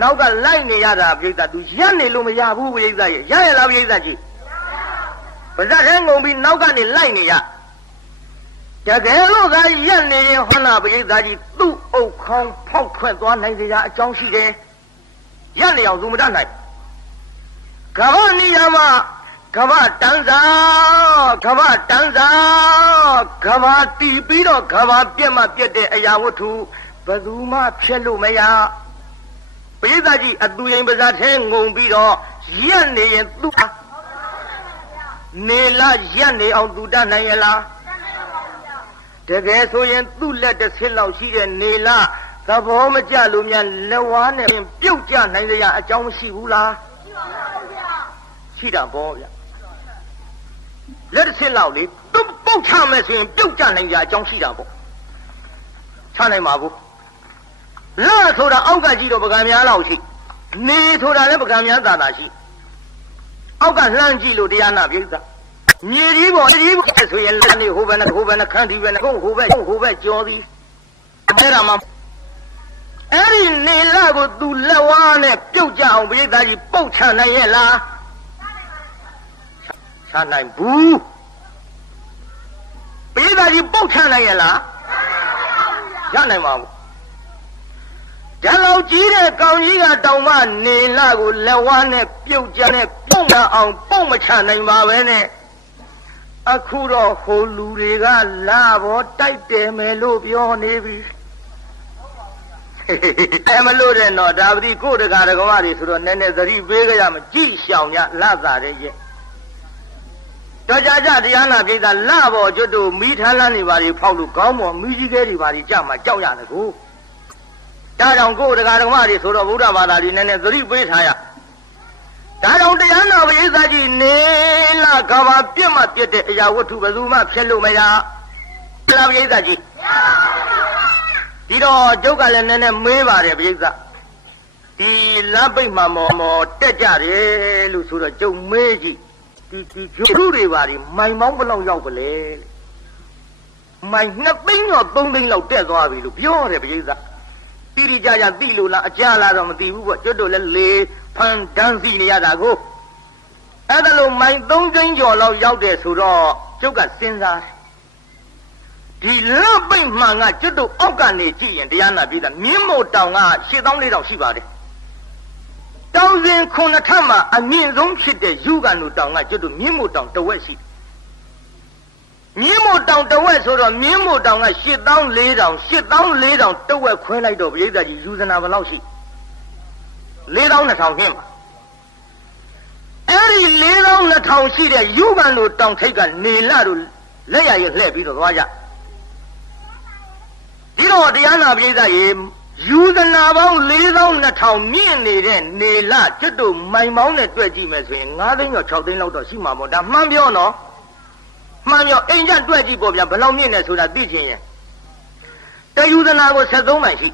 နောက်ကလိုက်နေရတာပြိဿသူရက်နေလို့မရဘူးပြိဿရဲ့ရရလားပြိဿကြီးပါဇက်ထဲငုံပြီးနောက်ကနေလိုက်နေရ တကယ်လို့သာရက်နေရင်ဟောနာပရိသတ်ကြီးသူ့အုပ်ခေါင်းဖောက်ထွက်သွားနိုင်ကြအကြောင်းရှိတယ်ရက်နေအောင်သူမတတ်နိုင်ကမ္ဘာနေရာမှာကမ္ဘာတန်းစာကမ္ဘာတန်းစာကမ္ဘာတီးပြီးတော့ကမ္ဘာပြက်မှပြက်တဲ့အရာဝတ္ထုဘယ်သူမှဖြစ်လို့မရပရိသတ်ကြီးအတူရင်ပါးစားသေးငုံပြီးတော့ရက်နေရင်သူ့နေလားရက်နေအောင်သူတတ်နိုင်ရလားတကယ်ဆိုရင်သူ့လက်တစ်ဆစ်လောက်ရှိတဲ့နေလားသဘောမကျလို့များလက်ဝါးနဲ့ပြုတ်ကျနိုင်ကြအကြောင်းမရှိဘူးလားရှိတာပေါ့ဗျလက်တစ်ဆစ်လောက်လေသူ့ပုတ်ချမယ်ဆိုရင်ပြုတ်ကျနိုင်ကြအကြောင်းရှိတာပေါ့ချနိုင်ပါဘူးလာဆိုတာအောက်ကကြည့်တော့ပကံများလောက်ရှိနေဆိုတာလည်းပကံများသာသာရှိအောက်ကလှမ်းကြည့်လို့တရားနာပြိဿမြေကြီးပေါ်ဆိုရင်လက်နေဟိုဘက်နဲ့ခန်းဒီဘက်နဲ့ဟိုဘက်ကြောသည်အဲ့ဒါမှအဲ့ဒီနေလာကိုသူလက်ဝါးနဲ့ပြုတ်ကြအောင်ပြိဿကြီးပုတ်ချနိုင်ရဲ့လားချနိုင်ဘူးပြိဿကြီးပုတ်ချနိုင်ရဲ့လားရနိုင်ပါဘူးဒါလောက်ကြီးတဲ့ကောင်ကြီးကတောင်မှနေလာကိုလက်ဝါးနဲ့ပြုတ်ကြနဲ့ပုတ်မအောင်ပုတ်မချနိုင်ပါပဲနဲ့အခုတော့ဟိုလူတွေကလာဘောတိုက်တယ်မယ်လို့ပြောနေပြီအဲမလို့တဲ့တော့ဒါပတိကိုတကားတကမတွေဆိုတော့နည်းနည်းသတိပေးကြရမကြည့်ရှောင်ရလာတာတဲ့ရဲ့တော်ကြတရားနာပြိဿလာဘောကျွတ်တို့မိထားလန်းနေပါလေဖောက်လို့ခေါင်းပေါ်မိကြီးကဲတွေပါလေကြမှာကြောက်ရတယ်ကိုဒါကြောင့်ကိုတကားတကမတွေဆိုတော့ဗုဒ္ဓဘာသာတွေနည်းနည်းသတိပေးထားရဒါကြောင့်တရားနာပရိသတ်ကြီးနေလာကဘာပြစ်မှပြစ်တဲ့အရာဝတ္ထုဘယ်သူမှဖြစ်လို့မရတရားပရိသတ်ကြီးဒီတော့ကျုပ်ကလည်းနည်းနည်းမေးပါတယ်ပရိသတ်ဒီလမ်းပိတ်မှမောတက်ကြတယ်လို့ဆိုတော့ကျုပ်မေးကြည့်ဒီကျုပ်တွေပါဒီမိုင်မောင်းဘယ်လောက်ရောက်ပလဲမိုင်2သိန်းတော့3သိန်းလောက်တက်သွားပြီလို့ပြောတယ်ပရိသတ်တိတိကျကျသိလို့လားအကြလားတော့မသိဘူးပေါ့ကျွတ်တို့လည်းလေဖန်တန်းစီနေရတာကိုအဲ့ဒါလို့မိုင်3သိန်းကျော်လောက်ရောက်တယ်ဆိုတော့ကျုပ်ကစဉ်းစားဒီလက်ပိတ်မှန်ကကျွတ်တို့အောက်ကနေကြည့်ရင်တရားနာပြီးသားမြင်းမို့တောင်က8400ရှိပါတယ်တောင်စဉ်9ထပ်မှာအမြင့်ဆုံးဖြစ်တဲ့ယူကန်တို့တောင်ကကျွတ်တို့မြင်းမို့တောင်တဝက်ရှိတယ်မြင်းမို့တောင်တဝက်ဆိုတော့မြင်းမို့တောင်က8400တဝက်ခွဲလိုက်တော့ပရိသတ်ကြီးယူဇနာဘယ်လောက်ရှိ4200ခင်းပါအဲ့ဒီ4200ရှိတဲ့ယူကန်တို့တောင်ထိပ်ကနေလာတို့လက်ရရလှည့်ပြီးတော့သွားကြဒီတော့တရားနာပရိသတ်ကြီးယူဇနာပေါင်း4200မြင့်နေတဲ့နေလာကျွတ်တို့မိုင်ပေါင်းနဲ့တွက်ကြည့်မယ်ဆိုရင်9သိန်းကျော်6သိန်းလောက်တော့ရှိမှာပေါ့ဒါမှန်ပြောနော်မှန်ပြောအိမ်ကျတွက်ကြည့်ပေါ့ဗျာဘယ်လောက်မြင့်နေဆိုတာသိချင်ရင်တယူဇနာကို73မိုင်ရှိ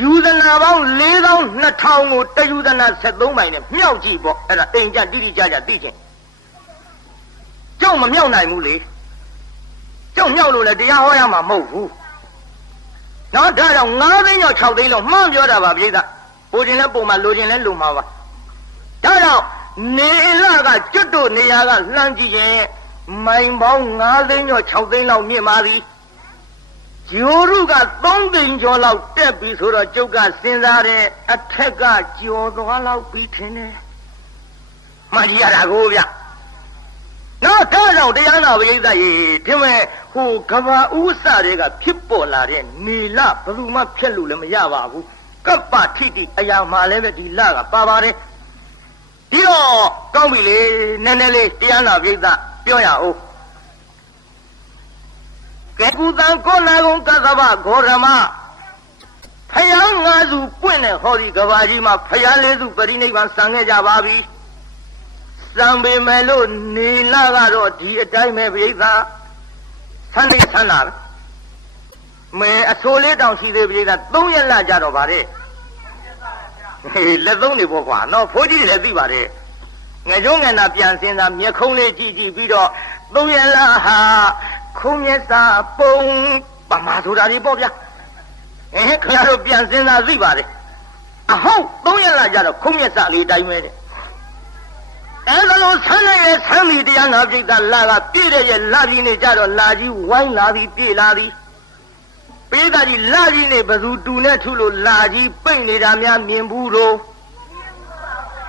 ယူဇနာပေါင်း4200ကိုတယူဇနာ73မိုင်နဲ့မြောက်ကြည့်ပေါ့အဲ့ဒါအိမ်ကျတိတိကျကျသိချင်ကျုပ်မမြောက်နိုင်ဘူးလေကျုပ်မြောက်လို့လည်းတရားဟောရမှာမဟုတ်ဘူးနော်ဒါကြောင့်9သိန်းကျော်6သိန်းလောက်မှန်ပြောတာပါပြိဿပိုခြင်းလဲပုံမှာလိုခြင်းလဲလိုမှာပါဒါကြောင့်နေလာကကျွတ်တို့နေရာကလှမ်းကြည့်ရင်မိုင်ပေါင်း9သိန်းကျော်6သိန်းလောက်မြင့်ပါသည်ဂျိုရုက3သိန်းကျော်လောက်တက်ပြီဆိုတော့ကျုပ်ကစဉ်းစားတယ်အထက်ကကျော်သွားလောက်ပြီးထင်တယ်မှန်ကြည့်ရတာကိုဗျနော်ဒါကြောင့်တရားနာပရိသတ်ကြီးဒီမဲ့ဟိုကဘာဥစ္စာတွေကဖြစ်ပေါ်လာတဲ့နေလဘယ်သူမှဖြတ်လို့လည်းမရပါဘူးကပ္ပထိတိအရာမှလည်းပဲဒီလကပါပါတယ်ဒီတော့ကောင်းပြီလေနည်းနည်းလေးတရားနာပရိသတ်ပြောရအောင်ကဲကုသံကောနာကုံကသဗ္ဗဂေါရမဖယား၅စုပွင့်တဲ့ဟောဒီကဘာကြီးမှာဖယား၄စုပရိနိဗ္ဗာန်စံခဲ့ကြပါပြီစံပေမဲ့လို့နေလာကတော့ဒီအတိုင်းပဲပြိဿဆန်းနေဆန်းလာမဲအဆိုးလေးတောင်ရှိသေးပြိဿ3ရက်လာကြတော့ဗါတဲ့လက်သုံးနေပေါ့ကွာနော်ဖိုးကြီးတွေလည်းသိပါတယ်ငယ်ကျုံးငယ်နာပြန်စင်းစားမျက်ခုံးလေးကြည့်ကြည့်ပြီးတော့3ရက်လာဟာခုံးမျက်စာပုံပမာဆိုတာဒီပေါ့ဗျာခင်ဗျားတို့ပြန်စင်းစားသိပါတယ်အဟုတ်3ရက်လာကြတော့ခုံးမျက်စာလေးတိုင်းပဲတဲ့ အဲ့ဒါလို့ဆန်းရဲ့ဆန်းမီတရားနာပိဋကလာကပြည့်တဲ့ရဲ့လာပြီးနေကြတော့လာကြီးဝိုင်းလာပြီးပြေလာသည်ပိဋကကြီးလာကြီးနေဘသူတူနဲ့ထုလို့လာကြီးပိတ်နေတာများမြင်ဘူးတော့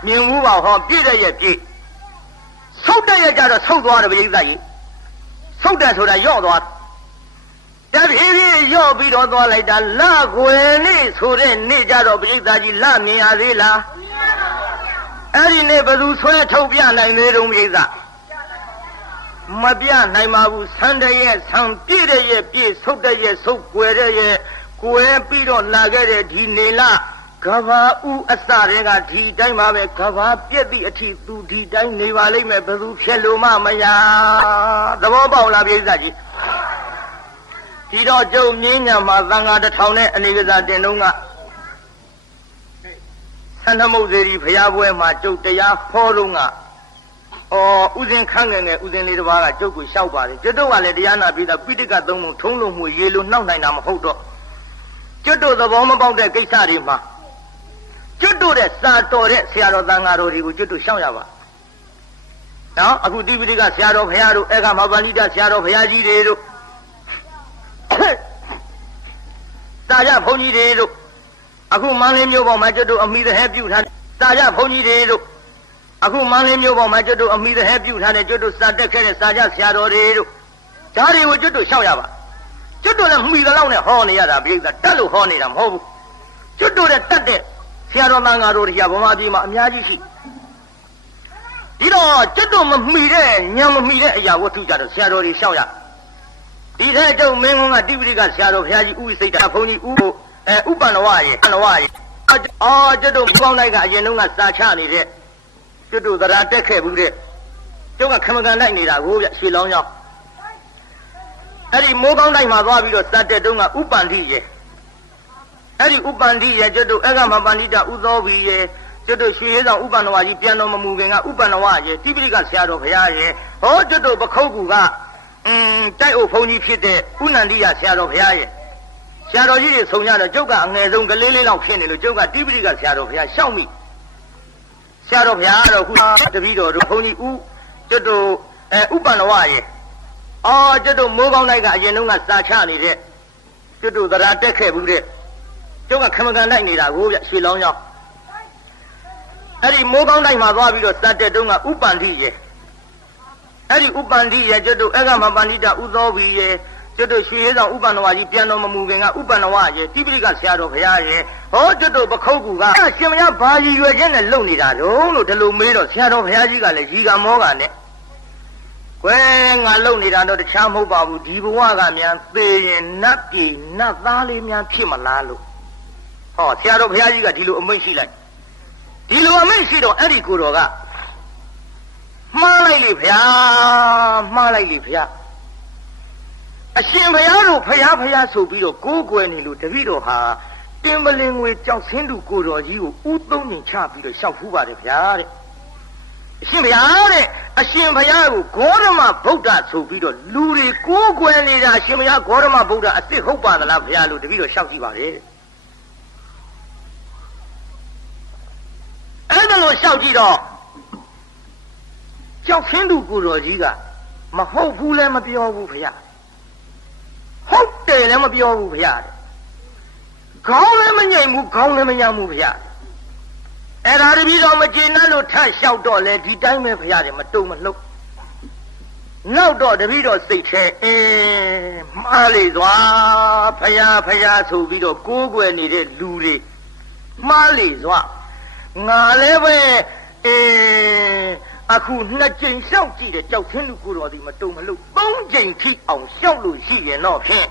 မြင်ဘူးပါဟောပြည့်တဲ့ရဲ့ပြည့်ဆုတ်တဲ့ရဲ့ကြတော့ဆုတ်သွားတယ်ပိဋကကြီးဆုတ်တယ်ဆိုတာယော့သွားတဖြည်းဖြည်းယော့ပြီးတော့သွားလိုက်တာလာခွေနေဆိုတဲ့နေ့ကြတော့ပိဋကကြီးလာမြင်ရသေးလားအဲ့ဒီနေ့ဘယ်သူဆွဲထုတ်ပြနိုင်သေးတုံးပိဋကမပြနိုင်ပါဘူးဆန်းတဲ့ရဲ့ဆန်းပြည့်တဲ့ရဲ့ပြည့်ဆုတ်တဲ့ရဲ့ဆုတ်ွယ်တဲ့ရဲ့ကွယ်ပြီးတော့လာခဲ့တဲ့ဒီနေလကဘာဥအစတွေကဒီတိုင်းပါပဲကဘာပြည့်သည့်အထိသူဒီတိုင်းနေပါလိမ့်မယ်ဘယ်သူဖြစ်လို့မှမရသဘောပေါက်လားပိဋကကြီးဒီတော့ကျုံမြင်းညာမှာသံဃာ1000နဲ့အနေကစားတင်တော့ကဆန္ဒမုတ်စေရီဘုရားပွဲမှာကျုပ်တရားဟောတော့ကဥစဉ်ခန့်ငယ်ငယ်ဥစဉ်လေးတစ်ပါးကကျုပ်ကိုလျှောက်ပါတယ်ကျွတ်တို့ကလည်းတရားနာပြီးတော့ပိဋကသုံးလုံးထုံးလုံးမှုရေလိုနှောက်နိုင်တာမဟုတ်တော့ကျွတ်တို့သဘောမပေါက်တဲ့ကိစ္စတွေမှာကျွတ်တို့တဲ့စာတော်တဲ့ဆရာတော်သံဃာတော်တွေကိုကျွတ်တို့ရှောက်ရပါနော်အခုတိပိဋကဆရာတော်ဘုရားတို့အေကမဟာပဏိတဆရာတော်ဘုရားကြီးတွေတို့စာရဘုန်းကြီးတွေတို့အခုမန္တလေးမြို့ပေါ်မှာကျွတ်တို့အမိသဟဲပြုထားစာရဘုန်းကြီးတွေတို့အခုမန္တလေးမြို့ပေါ်မှာကျွတ်တို့အမိသဟဲပြုထားတဲ့ကျွတ်တို့စာတက်ခဲ့တဲ့စာရဆရာတော်တွေတို့ဓာတွေကိုကျွတ်တို့ရှောက်ရပါကျွတ်တို့လည်းမှီသလောက်နဲ့ဟောနေရတာပြိဿတက်လို့ဟောနေတာမဟုတ်ဘူးကျွတ်တို့တဲ့တက်တဲ့ဆရာတော်သံဃာတော်တွေကဗမာပြည်မှာအများကြီးရှိဒီတော့ကျွတ်တို့မမှီတဲ့ညံမမှီတဲ့အရာဝတ္ထုကြတော့ဆရာတော်တွေရှောက်ရဒီထဲကျုပ်မင်းကုန်းကတိပိဋကဆရာတော်ဘုရားကြီးဥဝိစိတ်တာဘုန်းကြီးဥပန္နဝရေကျွတ်တို့ပေါင်းလိုက်ကအရင်တုန်းကစာချနေတဲ့ကျွတ်တို့သရာတက်ခဲ့ဘူးတဲ့ကျုပ်ကခမကန်လိုက်နေတာကိုဗျရှေလောင်းရောက်အဲ့ဒီမိုးကောင်းတိုက်မှာသွားပြီးတော့စာတက်တုန်းကဥပန္တိရေအဲ့ဒီဥပန္တိရေကျွတ်တို့အေကမဟာပဏိတဥသောဘီရေကျွတ်တို့ရွှေရဲဆောင်ဥပန္နဝကြီးပြန်တော်မမူခင်ကဥပန္နဝရေတိပိဋကဆရာတော်ဘုရားရေဟောကျွတ်တို့ပခုတ်ကူကတိုက်အုပ်ဘုန်းကြီးဖြစ်တဲ့ဥနန္တိယဆရာတော်ဘုရားရေဆရာတော်ကြီးတွေဆုံရတော့ကျုပ်ကအငယ်ဆုံးကလေးလေးလောက်ဖြစ်နေလို့ကျုပ်ကတိပိဋကဆရာတော်ဘုရားရှောက်မိဆရာတော်ဘုရားတော့ခုတပည့်တော်တို့ဘုန်းကြီးဥကျွတ်တို့ဥပန္နဝရေကျွတ်တို့မိုးကောင်းတိုက်ကအရင်တုန်းကစာချနေတဲ့ကျွတ်တို့သရာတက်ခဲ့ဘူးတဲ့ကျုပ်ကခမကန်လိုက်နေတာကိုဗျရွှေလောင်းရောက်အဲ့ဒီမိုးကောင်းတိုက်မှာသွားပြီးတော့စာတက်တုန်းကဥပန္တိရေအဲ့ဒီဥပန္တိရေကျွတ်တို့အေကမဟာပဏိတဥသောဘီရေကျွတ်တို့ရွှေရဲဆောင်ဥပန္နဝကြီးပြန်တော်မမူခင်ကဥပန္နဝရေတိပိဋကဆရာတော်ဘုရားရေဟောကျွတ်တို့ပခုတ်ကူကရှင်မရဘာကြီးရွယ်ချင်းနဲ့လုံနေတာတော့လို့ဒီလိုမေးတော့ဆရာတော်ဘုရားကြီးကလည်းရီကမောကနဲ့ကွယ်ငါလုံနေတာတော့တခြားမဟုတ်ပါဘူးဒီဘဝကများသေရင်နတ်ပြည်နတ်သားလေးများဖြစ်မလားလို့ဟောဆရာတော်ဘုရားကြီးကဒီလိုအမိန့်ရှိလိုက်ဒီလိုအမိန့်ရှိတော့အဲ့ဒီကိုတော်ကမှားလိုက်လေဗျာမှားလိုက်လေဗျာအရှင်ဘုရားတို့ဖျားဆိုပြီးတော့ကိုးကွယ်နေလို့တပည့်တော်ဟာတင်ပလင်ငွေကြောက်ဆင်းသူကိုတော်ကြီးကိုဥသုံးညင်ချပြီးတော့ရှောက်ဖူးပါတယ်ဗျာတဲ့အရှင်ဘုရားတဲ့အရှင်ဘုရားကိုဂေါရမဗုဒ္ဓဆိုပြီးတော့လူတွေကိုးကွယ်နေတာအရှင်ဘုရားဂေါရမဗုဒ္ဓအစ်စ်ဟုတ်ပါသလားဗျာလို့တပည့်တော်ရှောက်ကြည့်ပါတယ်အဲ့ဒါလို့ရှောက်ကြည့်တော့ကြောက်ဆင်းသူကိုတော်ကြီးကမဟုတ်ဘူးလည်းမပြောဘူးဗျာဟုတ်တယ်လည်းမပြောဘူးဗျာခေါင်းလည်းမငြိမ်ဘူးခေါင်းလည်းမညံ့ဘူးဗျာအဲ့ဒါတပည့်တော်မကျေနပ်လို့ထလျှောက်တော့လေဒီတိုင်းပဲဗျာတယ်မတုံမလှုပ်နောက်တော့တပည့်တော်စိတ်ထဲမှားလေသွားဖယားဆိုပြီးတော့ကိုးကွယ်နေတဲ့လူတွေမှားလေသွားငါလည်းပဲအခုနှစ်ကြိမ်လျှောက်ကြည့်တဲ့ကြောက်ချင်းလူကိုတော်ဒီမတုံမလို့သုံးကြိမ်ထိအောင်လျှောက်လို့ရှိရင်တော့ဖြင့်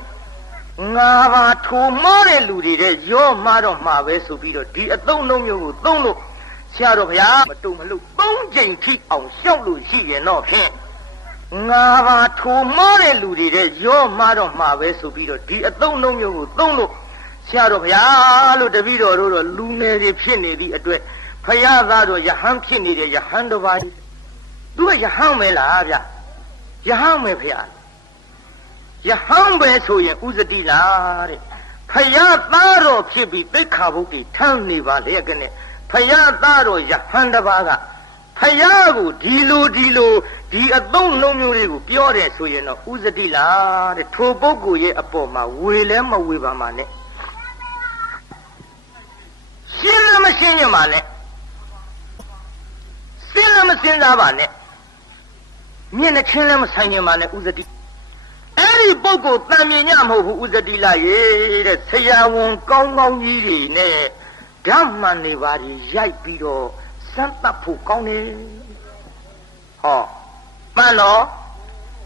ငါပါထိုမားတဲ့လူတွေတဲ့ရောမားတော့မှာပဲဆိုပြီးတော့ဒီအသုံးနှုန်းမျိုးကိုသုံးလို့ဆရာတော်ဘုရားမတုံမလို့သုံးကြိမ်ထိအောင်လျှောက်လို့ရှိရင်တော့ဖြင့်ငါပါထိုမားတဲ့လူတွေတဲ့ရောမားတော့မှာပဲဆိုပြီးတော့ဒီအသုံးနှုန်းမျိုးကိုသုံးလို့ဆရာတော်ဘုရားလို့တပည့်တော်တို့တော့လူငယ်တွေဖြစ်နေသည့်အတွက်ဖယားသားတို့ယဟန်ဖြစ်နေတဲ့ယဟန်တစ်ပါးသူကယဟန်ပဲလားဗျယဟန်ပဲဖယားယဟန်ပဲဆိုရင်ဥဇတိလားတဲ့ဖယားသားတော်ဖြစ်ပြီးသိက္ခာပုဒ်တွေထမ်းနေပါလေကနဲ့ဖယားသားတော်ယဟန်တစ်ပါးက ဖယားကိုဒီလိုဒီအသုံးလုံးမျိုးတွေကိုပြောတယ်ဆိုရင်တော့ဥဇတိလားတဲ့ထိုပုဂ္ဂိုလ်ရဲ့အပေါ်မှာဝေလဲမဝေပါမှာနဲ့ရှင်းလည်းမရှင်းရမှာနဲ့စဉ်းလည်းမစဉ်းစားပါနဲ့မျက်နှာချင်းလည်းမဆိုင်ရမှာနဲ့ဥဇတိအဲ့ဒီပုဂ္ဂိုလ်တန်မြင်ညမဟုတ်ဘူးဥဇတိလားရေတဲ့ဆရာဝန်ကောင်းကောင်းကြီးတွေနဲ့ဓမ္မန်နေပါတွေရိုက်ပြီးတော့စမ်းသပ်ဖို့ကောင်းတယ်ဟောမှန်တော့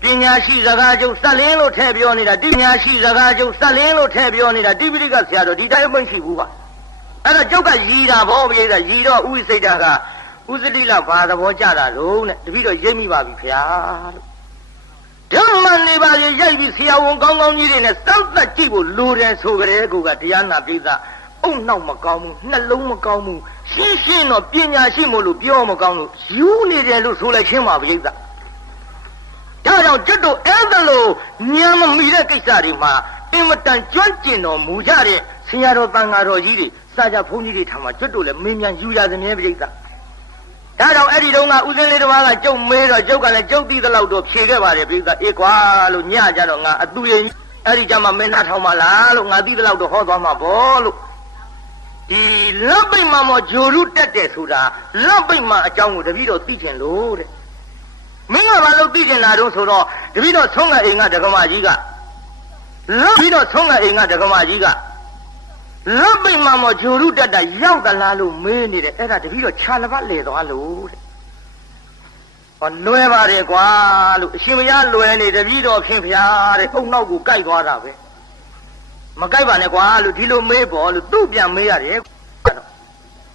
ပညာရှိစကားကျုပ်စက်လင်းလို့ထည့်ပြောနေတာပညာရှိစကားကျုပ်စက်လင်းလို့ထည့်ပြောနေတာတိပိဋကဆရာတော်ဒီတိုင်းမရှိဘူးပါအဲ့တော့ကျုပ်ကရည်တာဗောပြိဿရည်တော့ဥစိတ်တာကဥဇတိလဘာသဘောကြတာလုံးနဲ့တပည့်တော်ရိပ်မိပါပြီခင်ဗျာလို့ဓမ္မနေပါလေရိုက်ပြီးဆရာဝန်ကောင်းကောင်းကြီးတွေနဲ့စမ်းသပ်ကြည့်ဖို့လိုတယ်ဆိုကြတဲ့ကူကတရားနာပိဿအုံနောက်မကောင်းဘူးနှလုံးမကောင်းဘူးရှင်းတော့ပညာရှိမို့လို့ပြောမကောင်းလို့ယူနေတယ်လို့ဆိုလိုက်ချင်းပါပိဿဒါကြောင့်ကျွတ်တို့အဲ့ဒါလို့ညံမမီတဲ့ကိစ္စတွေမှာအင်မတန်ကျွမ်းကျင်တော်မူကြတဲ့ဆရာတော်တန်ဃာတော်ကြီးတွေစာကြဘုန်းကြီးတွေထားမှာကျွတ်တို့လည်းမင်းမြန်ယူရသမြဲပိဿဒါကြောင့်အဲ့ဒီတုန်းကဥစဉ်လေးတစ်ပါးကကျုပ်မေးတော့ကျုပ်ကလည်းကျုပ်သိသလောက်တော့ဖြေခဲ့ပါတယ်ပိဿအေးကွာလို့ညကြတော့ငါအတူရင်အဲ့ဒီကြမှာမင်းနာထောင်ပါလားလို့ငါသိသလောက်တော့ဟောသွားမှာပေါ့လို့ဒီလက်ပိတ်မှမောဂျိုရုတက်တယ်ဆိုတာလက်ပိတ်မှအကြောင်းကိုတပည့်တော်သိချင်လို့တဲ့မင်းကဘာလို့သိချင်တာတော့ဆိုတော့တပည့်တော်ဆုံးကအိမ်ကဒကမကြီးကလက်ပြီးတော့ဆုံးကအိမ်ကဒကမကြီးကလက်ပိတ်မှမောဂျိုရုတက်တာရောက်သလားလို့မေးနေတယ်အဲ့ဒါတပည့်တော်ခြာလပတ်လေသွားလို့တဲ့ဟောလွယ်ပါတယ်ကွာလို့အရှင်မရလွယ်နေတပည့်တော်ခင်ဗျာတဲ့အုံနောက်ကိုကြိုက်သွားတာပဲမကြိုက်ပါနဲ့ကွာလို့ဒီလိုမေးပေါ်လို့သူ့ပြန်မေးရတယ်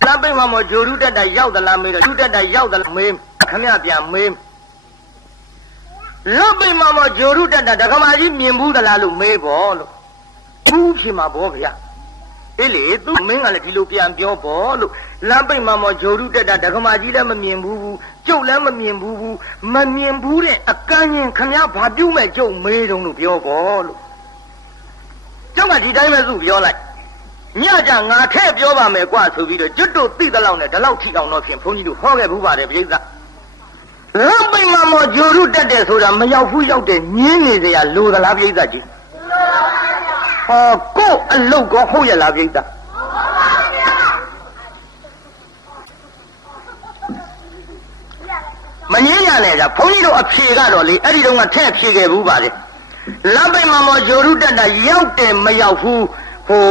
လက်ပိတ်မှမောဂျိုရုတက်တာရောက်သလားမေးတော့ဂျိုရုတက်တာရောက်သလားမေးခင်ဗျပြန်မေးလက်ပိတ်မှမောဂျိုရုတက်တာဒကမကြီးမြင်ဘူးသလားလို့မေးပေါ်လို့ဘူးဖြစ်မှာဘောဗျာအေးလေသူမင်းကလည်းဒီလိုပြန်ပြောပေါ်လို့လမ်းပိတ်မှမောဂျိုရုတက်တာဒကမကြီးလည်းမမြင်ဘူးကျုပ်လည်းမမြင်ဘူးမမြင်ဘူးတဲ့အကန့်ရင်ခမည်းဘာပြုမဲ့ကျုပ်မေးတုံးလို့ပြောပေါ်လို့ကျုပ်ကဒီတိုင်းပဲသူ့ပြောလိုက်ညကြငါထဲ့ပြောပါမယ်ကွာဆိုပြီးတော့ကျွတ်တို့သိသလောက်နဲ့ဒီလောက်ထိအောင်တော့ဖြင့်ဘုန်းကြီးတို့ဟောခဲ့ဘူးပါတယ်ပြိဿလမ်းပိတ်မှမောဂျိုရုတက်တယ်ဆိုတာမရောက်ဘူးရောက်တယ်ညင်းနေစရာလိုသလားပြိဿကြီးဟောကို့အလုတ်ကောဟုတ်ရလားပြိဿမငင်းရနဲ့ကြဘုန်းကြီးတို့အဖြေကတော့လေအဲ့ဒီတော့ကထည့်ဖြေခဲ့ဘူးပါလေလမ်းပိတ်မှမောဂျိုရုတက်တာရောက်တယ်မရောက်ဘူးဟို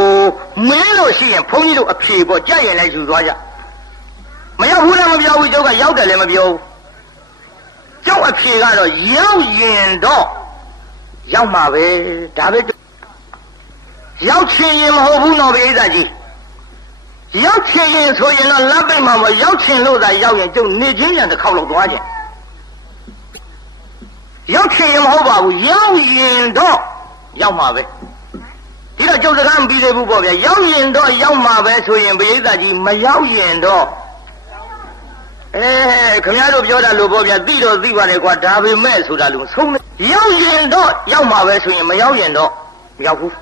မင်းလို့ရှိရင်ဘုန်းကြီးတို့အဖြေပေါ့ကြက်ရင်လည်းယူသွားကြမရောက်ဘူးလည်းမပြောဘူးကျုပ်ကရောက်တယ်လည်းမပြောဘူးကျုပ်အဖြေကတော့ရောက်ရင်တော့ရောက်မှာပဲဒါပဲရောက်ချင်ရင်မဟုတ်ဘူးနော်ပိဿကြီးရောက်ချင်ရင်ဆိုရင်တော့လက်ပိတ်မှာမရောက်ချင်လို့သာရောက်ရင်ကျုပ်နေချင်းပြန်တစ်ခေါက်လောက်သွားခြင်းရောက်ချင်ရင်မဟုတ်ပါဘူးရောက်ရင်တော့ရောက်မှာပဲဒီတော့ကျုပ်စကားမပြီးသေးဘူးပေါ့ဗျာရောက်ရင်တော့ရောက်မှာပဲဆိုရင်ပိဿကြီးမရောက်ရင်တော့ခင်ဗျားတို့ပြောတာလို့ပေါ့ဗျာသိတော့သိပါလေကွာဒါပေမဲ့ဆိုတာလို့ဆုံးရောက်ရင်တော့ရောက်မှာပဲဆိုရင်မရောက်ရင်တော့မရောက်ဘူး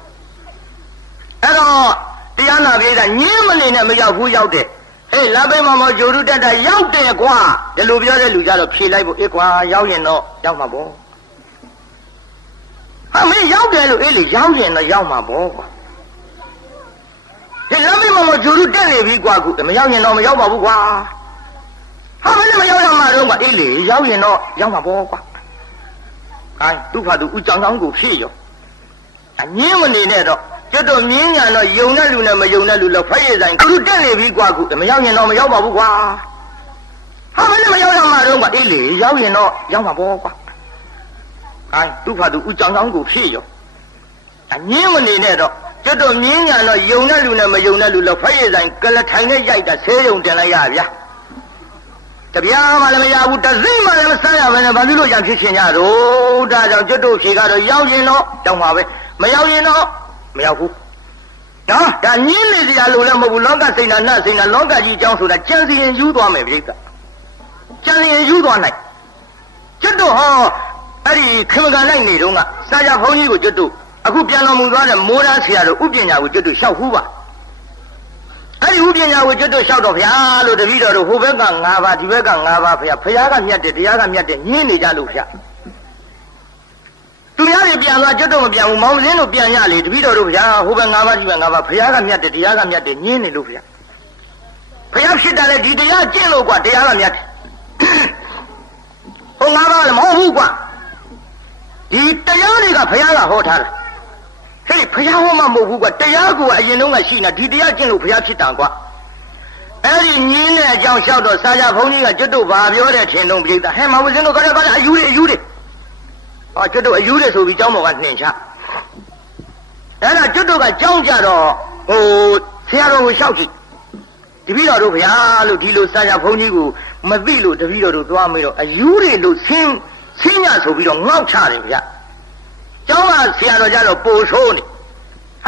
အဲ့တော့တရားနာပြေးတာညင်းမနေနဲ့မရောက်ဘူးရောက်တယ်လက်ပိတ်မှမောဂျိုရုတက်တာရောက်တယ်ကွာဒီလိုပြောတဲ့လူကြတော့ဖြေလိုက်ဖို့ကွာရောက်ရင်တော့ရောက်မှာပေါ့ဟာမင်းရောက်တယ်လို့လေရောက်ရင်တော့ရောက်မှာပေါ့ကွာလက်ပိတ်မှမောဂျိုရုတက်နေပြီကွာခုမရောက်ရင်တော့မရောက်ပါဘူးကွာဟာမင်းမရောက်ရမှာတော့ကွာလေရောက်ရင်တော့ရောက်မှာပေါ့ကွာဟိုင်းသူ့ဖာသူဥကြောင်ဆောင်ကိုဖြည့်ရောအငင်းမနေနဲ့တော့ကျွတ်တော့မြင်းညာတော့ယုံတဲ့လူနဲ့မယုံတဲ့လူလောက်ဖက်ရည်ဆိုင်သူတက်နေပြီကွာခုမရောက်ရင်တော့မရောက်ပါဘူးကွာဟာမင်းမရောက်ရမှာတော့ကွာလေရောက်ရင်တော့ရောက်မှာပေါ့ကွာဟိုင်းသူ့ဖာသူဥကြောင်ဆောင်ကိုဖြည့်ရောအငင်းမနေနဲ့တော့ကျွတ်တော့မြင်းညာတော့ယုံတဲ့လူနဲ့မယုံတဲ့လူလောက်ဖက်ရည်ဆိုင်ကလထိုင်နဲ့ရိုက်တာဆေးရုံတင်လိုက်ရဗျာတပြားမှလည်းမရဘူးတစိမ့်မှလည်းမဆန်းရဘဲနဲ့ဘာဖြစ်လို့ရဖြစ်ချင်ကြတော့ဒါကြောင့်ကျွတ်တို့ဖြေကတော့ရောက်ရင်တော့ရောက်မှာပဲမရောက်ရင်တော့မရောက်ဘူးနော်ဒါညင်းနေစရာလိုလည်းမဟုတ်ဘူးလောကစိတ်နာနတ်စိတ်နာလောကကြီးအကြောင်းဆိုတာကြံစီရင်ယူသွားမယ်ပြိဿကြံစီရင်ယူသွားနိုင်ကျွတ်တို့ဟောအဲ့ဒီခေမကန်လိုက်နေတော့ကစာကြဘုန်းကြီးကိုကျွတ်တို့အခုပြန်တော်မူသွားတဲ့မိုးရန်ဆရာတို့ဥပညာကိုကျွတ်တို့လျှောက်ဟူးပါအဲ့ဒီဥ ပညာကိုကျွတ်တို့လျှောက်တော့ဗျာလို့တပည့်တော်တို့ဟိုဘက်က9ပါးဒီဘက်က9ပါးဗျာဘုရားကမြတ်တယ်တရားကမြတ်တယ်ညင်းနေကြလို့ဗျာသူများတွေပြန်သွားကျွတ်တို့မပြန်ဘူးမောင်စင်းတို့ပြန်ရလေတပည့်တော်တို့ဗျာဟိုဘက်9ပါးဒီဘက်9ပါးဘုရားကမြတ်တယ်တရားကမြတ်တယ်ညင်းနေလို့ဗျာဘုရားဖြစ်တယ်လေဒီတရားကျင့်လို့ကွာတရားကမြတ်တယ်ဟို9ပါးလည်းမဟုတ်ဘူးကွာဒီတရားတွေကဘုရားကဟောထားတာဟေးဘုရားဟောမှမဟုတ်ဘူးကွာတရားကိုအရင်တုန်းကရှိနေတာဒီတရားကျင့်လို့ဘုရားဖြစ်တာကွာအဲ့ဒီညင်းတဲ့အကြောင်းလျှောက်တော့စာကြဘုန်းကြီးကကျွတ်တို့ဘာပြောတဲ့ထင်တော့ပြိတ္တာဟဲ့မဝစင်းတို့ကလည်းအယူတွေဟောကျွတ်တို့အယူတွေဆိုပြီးကျောင်းပေါ်ကနှင်ချအဲ့ဒါကျွတ်တို့ကကျောင်းကြတော့ဟိုဆရာတော်ကိုလျှောက်ကြည့်တပည့်တော်တို့ဗျာလို့ဒီလိုစာကြဘုန်းကြီးကိုမသိလို့တပည့်တော်တို့သွားမေးတော့အယူတွေလို့ဆင်းညဆိုပြီးတော့ငေါက်ချတယ်ဗျကျောင်းကဆရာတော်ကြတော့ပို့ဆိုးနေ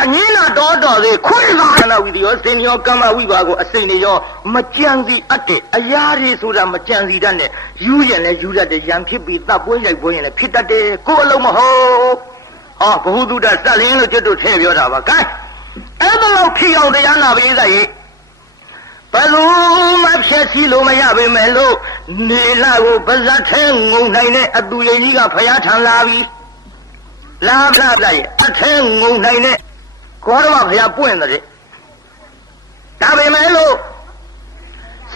အငင်းလာတော်သေးခွေးသာနာဝိတ္တရောစင်ရောကမ္မဝိပါကိုအစိမ့်နေရောမကြံစီအပ်တဲ့အရာတွေဆိုတာမကြံစီတတ်နဲ့ယူရင်လည်းယူတတ်တယ်ရံဖြစ်ပြီးတပ်ပွဲရိုက်ပွဲရင်လည်းဖြစ်တတ်တယ်ကိုယ်အလုံးမဟုတ်ဟောဘုသူတ္တစက်လင်းလို့ကျွတ်တို့ထည့်ပြောတာပါကဲအဲ့ဒါလို့ဖြစ်အောင်တရားနာပေးစားရဲ့ဘယ်လိုမှဖြည့်ဆည်းလို့မရပါမယ်လို့နေလာကိုပါဇတ်ထဲငုံနိုင်တဲ့အတူရည်ကြီးကဖျားထံလာပြီလာဖလာလိုက်အထဲငုံနိုင်တဲ့ကောရမဖျားပွင့်တယ်ဒါပေမဲ့လို့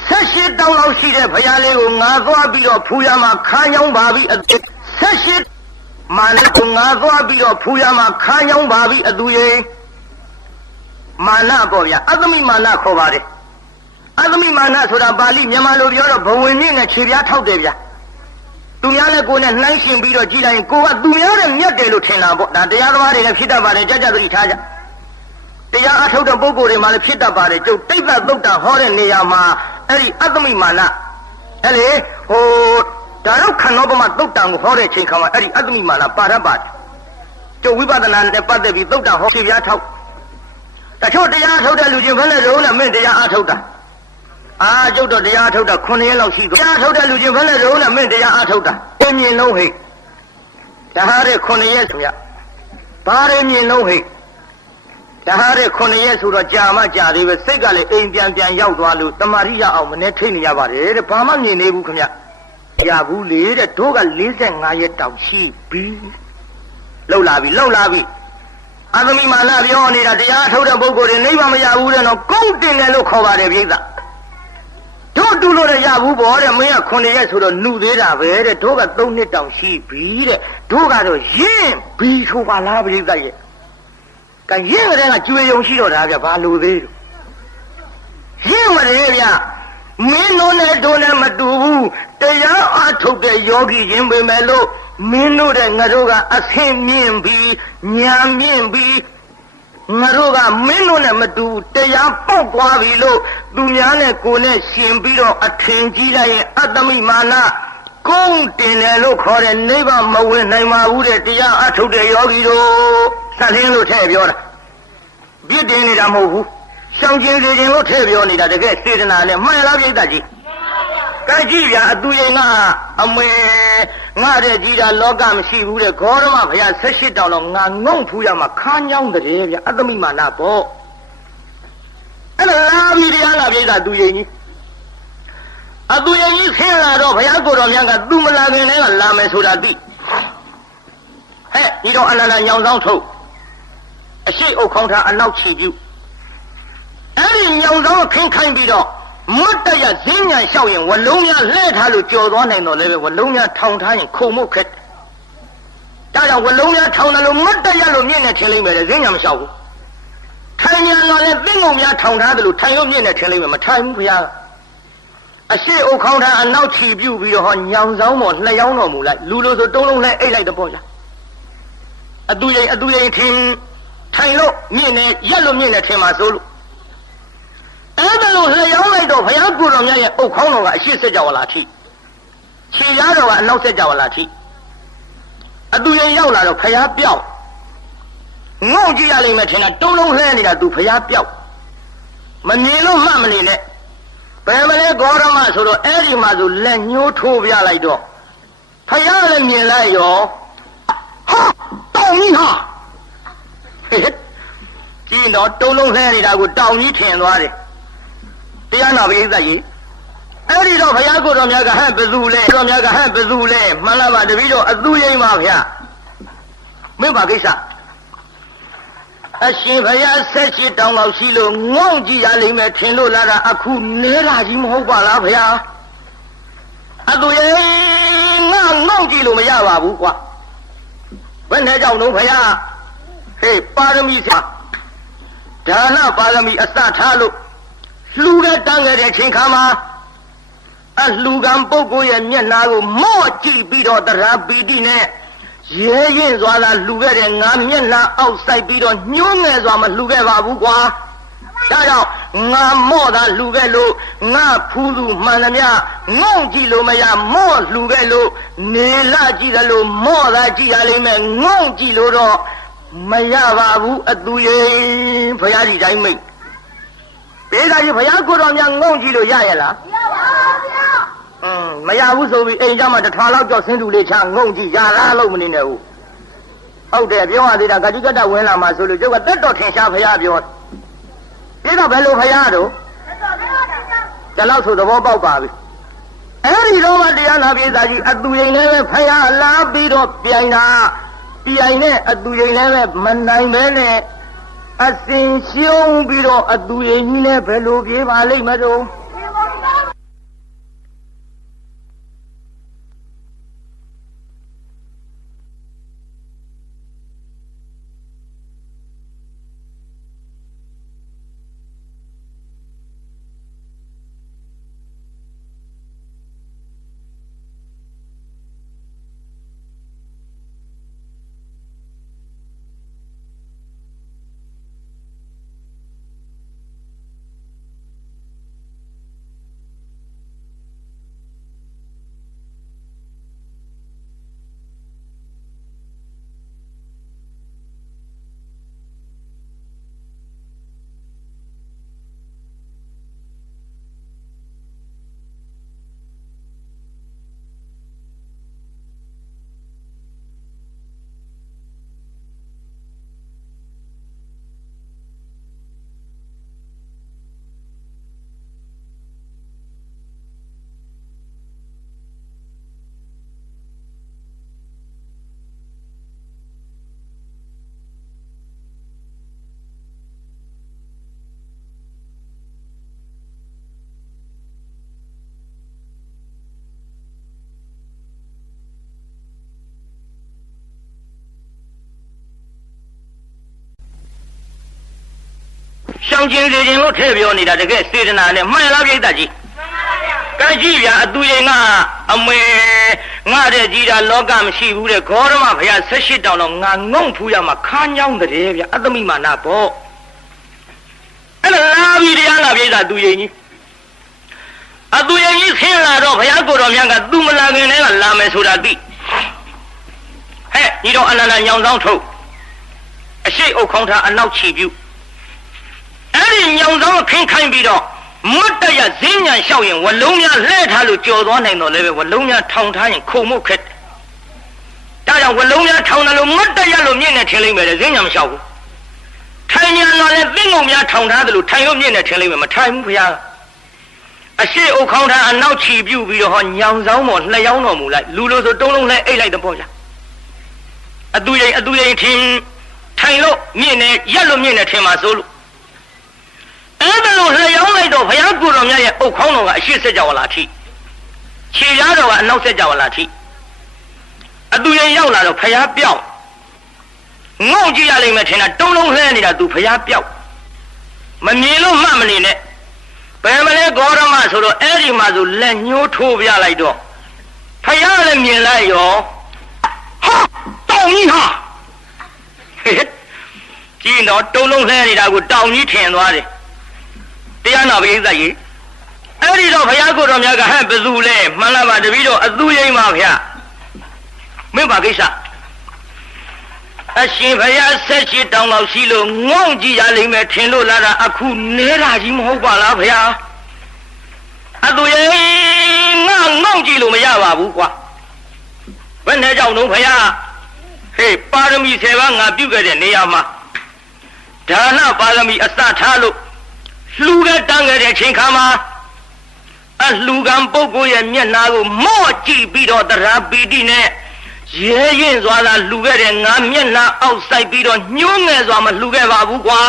18တောင်းလောက်ရှိတဲ့ဖျားလေးကိုငါသွားပြီးတော့ဖူးရမှာခါညောင်းပါပြီ18မာနကိုငါသွားပြီးတော့ဖူးရမှာခါညောင်းပါပြီအတူရည်မာနပေါ့ဗျာအသမိမာနခေါ်ပါတယ်အသမိမာနဆိုတာပါဠိမြန်မာလိုပြောတော့ဘဝင်နဲ့ခြေပြားထောက်တယ်ဗျာသူများနဲ့ကိုယ်နဲ့နှိုင်းရှင်ပြီးတော့ကြည်လိုက်ရင်ကိုကသူများနဲ့မြတ်တယ်လို့ထင်တာပေါ့ဒါတရားသမားတွေလည်းဖြစ်တတ်ပါတယ်ကြကြသတိထားကြတရားအထုတ်တဲ့ပုဂ္ဂိုလ်တွေမှလည်းဖြစ်တတ်ပါတယ်ကျုပ်တိတ်ပတ်သုတ်တာဟောတဲ့နေရာမှာအဲ့ဒီအသမိမာနအဲ့လေဟိုဒါတော့ခဏောပမသုတ်တံကိုဟောတဲ့ချိန်ခါမှာအဲ့ဒီအသမိမာနပါရပါတယ်ကျုပ်ဝိပဿနာနဲ့ပတ်သက်ပြီးသုတ်တံဟောခြေပြားထောက်တချို့တရားထုတ်တဲ့လူချင်းဘယ်နဲ့ရုံးနဲ့မင်းတရားအထုတ်တာကျုပ်တော့တရားထုတ်တာ9ရက်လောက်ရှိသွားတရားထုတ်တဲ့လူချင်းဘယ်နဲ့ရုံးနဲ့မင်းတရားအထုတ်တာအမြင်လုံးဟိတ်ဒါဟာတဲ့9ရက်ဆိုရဘာရမြင်လုံးဟိတ်ဒါဟာတဲ့9ရက်ဆိုတော့ကြာမှကြာသေးပဲစိတ်ကလည်းအိမ်ပြန်ရောက်သွားလို့တမာရိရအောင်မနဲ့ထိနေရပါတယ်တဲ့ဘာမှမြင်နေဘူးခင်ဗျရဘူးလေတဲ့တို့က45ရက်တောင်ရှိပြီလှုပ်လာပြီအသမိမာနပြောနေတာတရားထုတ်တဲ့ပုဂ္ဂိုလ်တွေနိဗ္ဗာန်မရဘူးတဲ့နော်ကုန်းတင်တယ်လို့ခေါ်ပါတယ်ပြိဿတို့တူလို့ရဘူးပေါ့တဲ့မင်းက9ရက်ဆိုတော့နှုသေးတာပဲတဲ့တို့က3နှစ်တောင်ရှိပြီတဲ့တို့ကတော့ရင်းပြီးဆိုပါလားပြိဿရဲ့ကရင်းကတည်းကကျွေယုံရှိတော့တာဗျဘာလို့သေးလို့ရင်းမလဲဗျမင်းတို့နဲ့တို့နဲ့မတူဘူးတရားအထုတ်တဲ့ယောဂီချင်းပဲမဲ့လို့မင်းတို့တဲ့ငါတို့ကအဆင်မြင့်ပြီးညာမြင့်ပြီးငါတို့ကမင်းတို့နဲ့မတူတရားပေါက်သွားပြီလို့သူများနဲ့ကိုယ်နဲ့ရှင်ပြီးတော့အထင်ကြီးလိုက်ရင်အတ္တမိမာနကုန်းတင်တယ်လို့ခေါ်တဲ့နိဗ္ဗာန်မဝင်နိုင်ပါဘူးတဲ့တရားအထုတ်တဲ့ယောဂီတို့စသင်းလို့ထည့်ပြောတာပြစ်တင်နေတာမဟုတ်ဘူးရှောင်ကျဉ်စေခြင်းလို့ထည့်ပြောနေတာတကယ်စေတနာနဲ့မှန်လားပြိတ္တကြီးကဲကြည့်ဗျာအတူရင်ကအမေငါတဲ့ကြီးတာလောကမရှိဘူးတဲ့ဂေါရမဘုရား18တောင်လောက်ငါငုံဖူးရမှာခါညောင်းတယ်ဗျာအတ္တမိမာနပေါ့အဲ့ဒါလာပြီတရားလာပြိတ္တသူရင်ကြီးအတူရင်ကြီးဆင်းလာတော့ဘုရားကိုယ်တော်မြတ်ကသူမလာခင်တည်းကလာမယ်ဆိုတာသိဟဲ့ဒီတော့အနန္တညောင်ဆောင်ထုတ်အရှိအုပ်ခေါင်းထားအနောက်ချီပြုအဲ့ဒီညောင်ဆောင်ခင်းခိုင်းပြီးတော့မတ်တရဈဉ္ညာလျှောက်ရင်ဝလုံးများလှဲ့ထားလို့ကြော်သွားနိုင်တော့လည်းပဲဝလုံးများထောင်ထားရင်ခုံမုတ်ခက်ဒါကြောင့်ဝလုံးများထောင်တယ်လို့မတ်တရလို့မြင့်နေထင်လိမ့်မယ်ဈဉ္ညာမလျှောက်ဘူးထိုင်ညာလာလည်းသင်္ကုံများထောင်ထားတယ်လို့ထိုင်လို့မြင့်နေထင်လိမ့်မယ်မထိုင်ဘူးဘုရားအရှိအုပ်ခေါင်းထားအနောက်ချီပြုပြီးတော့ဟောညောင်ဆောင်ပေါ်နှစ်ယောင်းတော်မူလိုက်လူလိုဆိုတုံးလုံးလဲအိတ်လိုက်တော့ပေါ့ဗျာအတူရင်ထင်ထိုင်လို့မြင့်နေရက်လို့မြင့်နေထင်မှာစိုးလို့အဲ့ဒါလို့လျောင်းလိုက်တော့ဘုရားကိုယ်တော်မြတ်ရဲ့အုတ်ခေါင်းတော်ကအရှိဆက်ကြဝလာထိခြေရားတော်ကအနောက်ဆက်ကြဝလာထိအတူရင်ရောက်လာတော့ဘုရားပြောက်ငုံကြည့်ရလိမ့်မယ်ထင်တာတုံးလုံးလှဲနေတာသူဘုရားပြောက်မမြင်လို့မှတ်မနေနဲ့ဘယ်မလဲဂေါရမဆိုတော့အဲ့ဒီမှာဆိုလက်ညှိုးထိုးပြလိုက်တော့ဘုရားလည်းမြင်လိုက်ရောဟာတောင်းကြီးဟာကြည့်တော့တုံးလုံးလှဲနေတာကိုတောင်းကြီးထင်သွားတယ် တရားနာပရိသတ်ကြီးအဲ့ဒီတော့ဘုရားကိုတော်များကဟဲ့ဘယ်သူလဲတော်များကဟဲ့ဘယ်သူလဲမှန်လားပါတပည့်တော်အသူရိမ်ပါဗျာမင်းပါကိစ္စအရှင်ဘုရားဆက်ရှိတောင်းလောက်ရှိလို့ငုံကြည့်ရလိမ့်မယ်ထင်လို့လာတာအခုနေတာကြီးမဟုတ်ပါလားဗျာအသူရိမ်ငါငုံကြည့်လို့မရပါဘူးကွာဘယ်နဲ့ကြောင့်တော့ဘုရားဟေးပါရမီစာဒါနပါရမီအစထားလို့လှူတဲ့တန်းခဲ့တဲ့ချိန်ခါမှာအလှူကံပုဂ္ဂိုလ်ရဲ့မျက်နှာကိုမော့ကြည့်ပြီးတော့တရားပီတိနဲ့ရဲရင်စွာလာလှူခဲ့တဲ့ငါမျက်နှာအောက်ဆိုင်ပြီးတော့ညှိုးငယ်စွာမလှူခဲ့ပါဘူးကွာဒါကြောင့်ငါမော့တာလှူခဲ့လို့ငါဖူးသူမှန်သမျှငုံကြည့်လို့မရမော့လှူခဲ့လို့နေလာကြည့်တယ်လို့မော့တာကြည့်ရလိမ့်မယ်ငုံကြည့်လို့တော့မရပါဘူးအသူရေဘုရားကြီးတိုင်းမိတ်ဘေးကကြီးဘုရားကိုတော်များငုံကြည့်လို့ရရလားမရပါဘူးဗျာမရဘူးဆိုပြီးအိမ်ကျမှ1000လောက်ကြောက်ဆင်းသူလေးချငုံကြည့်ရလားလို့မနေနဲ့ဘူးဟုတ်တယ်ပြောရသေးတာကတိကတဝင်လာမှဆိုလို့ကျုပ်ကတက်တော်ထင်ရှားဘုရားပြောဒီတော့ဘယ်လိုဘုရားတို့ဒီလောက်ဆိုသဘောပေါက်ပါပြီအဲ့ဒီတော့မှတရားနာပြေသာကြီးအသူရင်လည်းပဲဘုရားလာပြီးတော့ပြိုင်တာပြိုင်နဲ့အသူရင်လည်းပဲမနိုင်ပဲနဲ့အစင်ရှုံးပြီးတော့အသူရင်ကြီးနဲ့ဘယ်လိုပြေးပါလိမ့်မလို့ရှောင်းချင်းစီချင်းလို့ထည့်ပြောနေတာတကယ်စေတနာနဲ့မှန်လားပြိတ္တကြီးကဲကြည့်ဗျာအသူရင်ကအမေငါတဲ့ကြီးတာလောကမရှိဘူးတဲ့ဂေါရမဘုရား18တောင်တော့ငါငုံဖူးရမှာခါးညောင်းတဲ့ဗျာအသမီမာနပေါ့အဲ့ဒါလာပြီတရားလာပြိတ္တသူရင်ကြီးအသူရင်ကြီးဆင်းလာတော့ဘုရားကိုတော်မြတ်ကသူမလာခင်တည်းကလာမယ်ဆိုတာသိဟဲ့ညီတော်အနန္တညောင်ဆောင်ထုတ်အရှိအုပ်ခေါင်းထားအနောက်ချီပြုအဲ့ဒီညောင်ဆောင်ခင်းခိုင်းပြီးတော့မတ်တရဈဉ္ညာလျှောက်ရင်ဝလုံးများလှဲ့ထားလို့ကြော်သွားနိုင်တော့လည်းပဲဝလုံးများထောင်ထားရင်ခုံမှုခက်ဒါကြောင့်ဝလုံးများထောင်တယ်လို့မတ်တရလို့မြင့်နေထင်လိမ့်မယ်ဈဉ္ညာမလျှောက်ဘူးထိုင်ညာတော့လည်းသင်္ကုံများထောင်ထားတယ်လို့ထိုင်လို့မြင့်နေထင်လိမ့်မယ်မထိုင်ဘူးဘုရားအရှိအုပ်ခေါင်းထားအနောက်ချီပြုပြီးတော့ဟောညောင်ဆောင်ပေါ်နှစ်ယောင်းတော်မူလိုက်လူလိုဆိုတုံးလုံးလဲအိတ်လိုက်တော့ပေါ့ဗျာအတူရင်ထင်ထိုင်လို့မြင့်နေရက်လို့မြင့်နေထင်မှာဆိုလို့အဲ့ဒါလို့လျောင်းလိုက်တော့ဘုရားကိုတော်မြတ်ရဲ့အုတ်ခေါင်းတော်ကအရှိဆက်ကြဝလာထိခြေရားတော်ကအနောက်ဆက်ကြဝလာထိအတူရင်ရောက်လာတော့ဘုရားပြောက်ငုံကြည့်ရလိမ့်မယ်ထင်တာတုံးလုံးလှဲနေတာသူဘုရားပြောက်မမြင်လို့မှတ်မနေနဲ့ဘယ်မလဲဂေါရမဆိုတော့အဲ့ဒီမှာဆိုလက်ညှိုးထိုးပြလိုက်တော့ဘုရားလည်းမြင်လိုက်ရောဟာတောင်ကြီးဟာကြည့်တော့တုံးလုံးလှဲနေတာကိုတောင်ကြီးထင်သွားတယ်တရားနာပရိသတ်ကြီးအဲ့ဒီတော့ဘုရားကိုတော်များကဟဲ့ဘယ်သူလဲမှန်လားပါတပည့်တော်အသူရိမ်ပါဗျာမင်းပါကိစ္စအရှင်ဘုရား18တောင်လောက်ရှိလို့ငုံကြည့်ရလိမ့်မယ်ထင်လို့လာတာအခုနေတာကြီးမဟုတ်ပါလားဗျာအသူရိမ်ငါငုံကြည့်လို့မရပါဘူးကွာဘယ်နဲ့ကြောင့်တော့ဘုရားဟေးပါရမီ7ပါးငါပြုခဲ့တဲ့နေရာမှာဒါနပါရမီအစထားလို့လှူတဲ့တန်းခဲ့တဲ့ချိန်ခါမှာ လူကံပုဂ္ဂိုလ်ရဲ့မျက်နှာကိုမော့ကြည့်ပြီးတော့တရားပီတိနဲ့ရဲရင်စွာသာလှူခဲ့တဲ့ငါမျက်နှာအောက်ဆိုင်ပြီးတော့ညှိုးငယ်စွာမလှူခဲ့ပါဘူးကွာ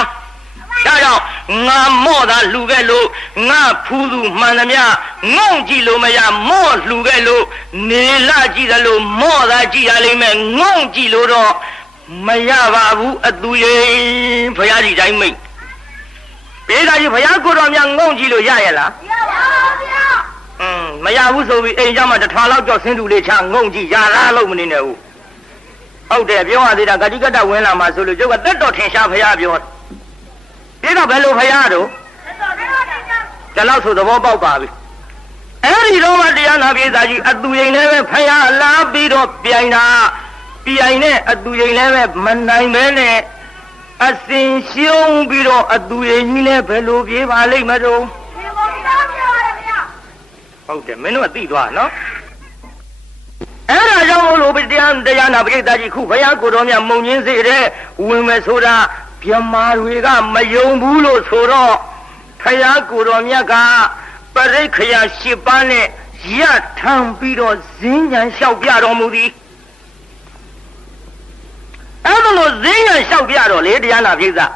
ဒါကြောင့်ငါမော့သာလှူခဲ့လို့ငါဖူးသူမှန်သမျှငုံကြည့်လို့မရမော့လှူခဲ့လို့နေလာကြည့်တယ်လို့မော့သာကြည့်ရလိမ့်မယ်ငုံကြည့်လို့တော့မရပါဘူးအသူရင်ဘုရားကြီးတိုင်းမိတ်ပေးတာကြီးဘုရားကိုတော်များငုံကြည့်လို့ရရဲ့လားမရပါဘူးဗျာမရဘူးဆိုပြီးအိမ်ကျမှတစ်ထွာလောက်ကြောက်ဆင်းသူလေးချငုံကြည့်ရလားလို့မနေနဲ့ဘူးဟုတ်တယ်ပြောရသေးတာဂတိကတဝင်လာမှာဆိုလို့ကျုပ်ကတက်တော်ထင်ရှားဘုရားပြောဒီတော့ဘယ်လိုဘုရားတို့ဒီလောက်ဆိုသဘောပေါက်ပါပြီအဲ့ဒီတော့မှတရားနာပြေသာကြီးအသူရင်လည်းပဲဘုရားလာပြီးတော့ပြိုင်တာပြိုင်နဲ့အသူရင်လည်းပဲမနိုင်ပဲနဲ့အစင်ရှုံးပြီးတော့အသူရင်ကြီးလည်းဘယ်လိုပြေးပါလိမ့်မလို့ဟုတ်တယ်မင်းတို့ကသိသွားနော်အဲ့ဒါကြောင့်မို့လို့တရားနာပရိသတ်ကြီးခုဘုရားကိုတော်မြတ်မုံချင်းစေတဲ့ဝင်မယ်ဆိုတာမြမာတွေကမယုံဘူးလို့ဆိုတော့ဘုရားကိုတော်မြတ်ကပရိက္ခယာ၈ပါးနဲ့ရထံပြီးတော့ဇင်းညာလျှောက်ပြတော်မူသည်အဲ့ဒါလို့ဇင်းညာလျှောက်ပြတော့လေတရားနာပရိသတ်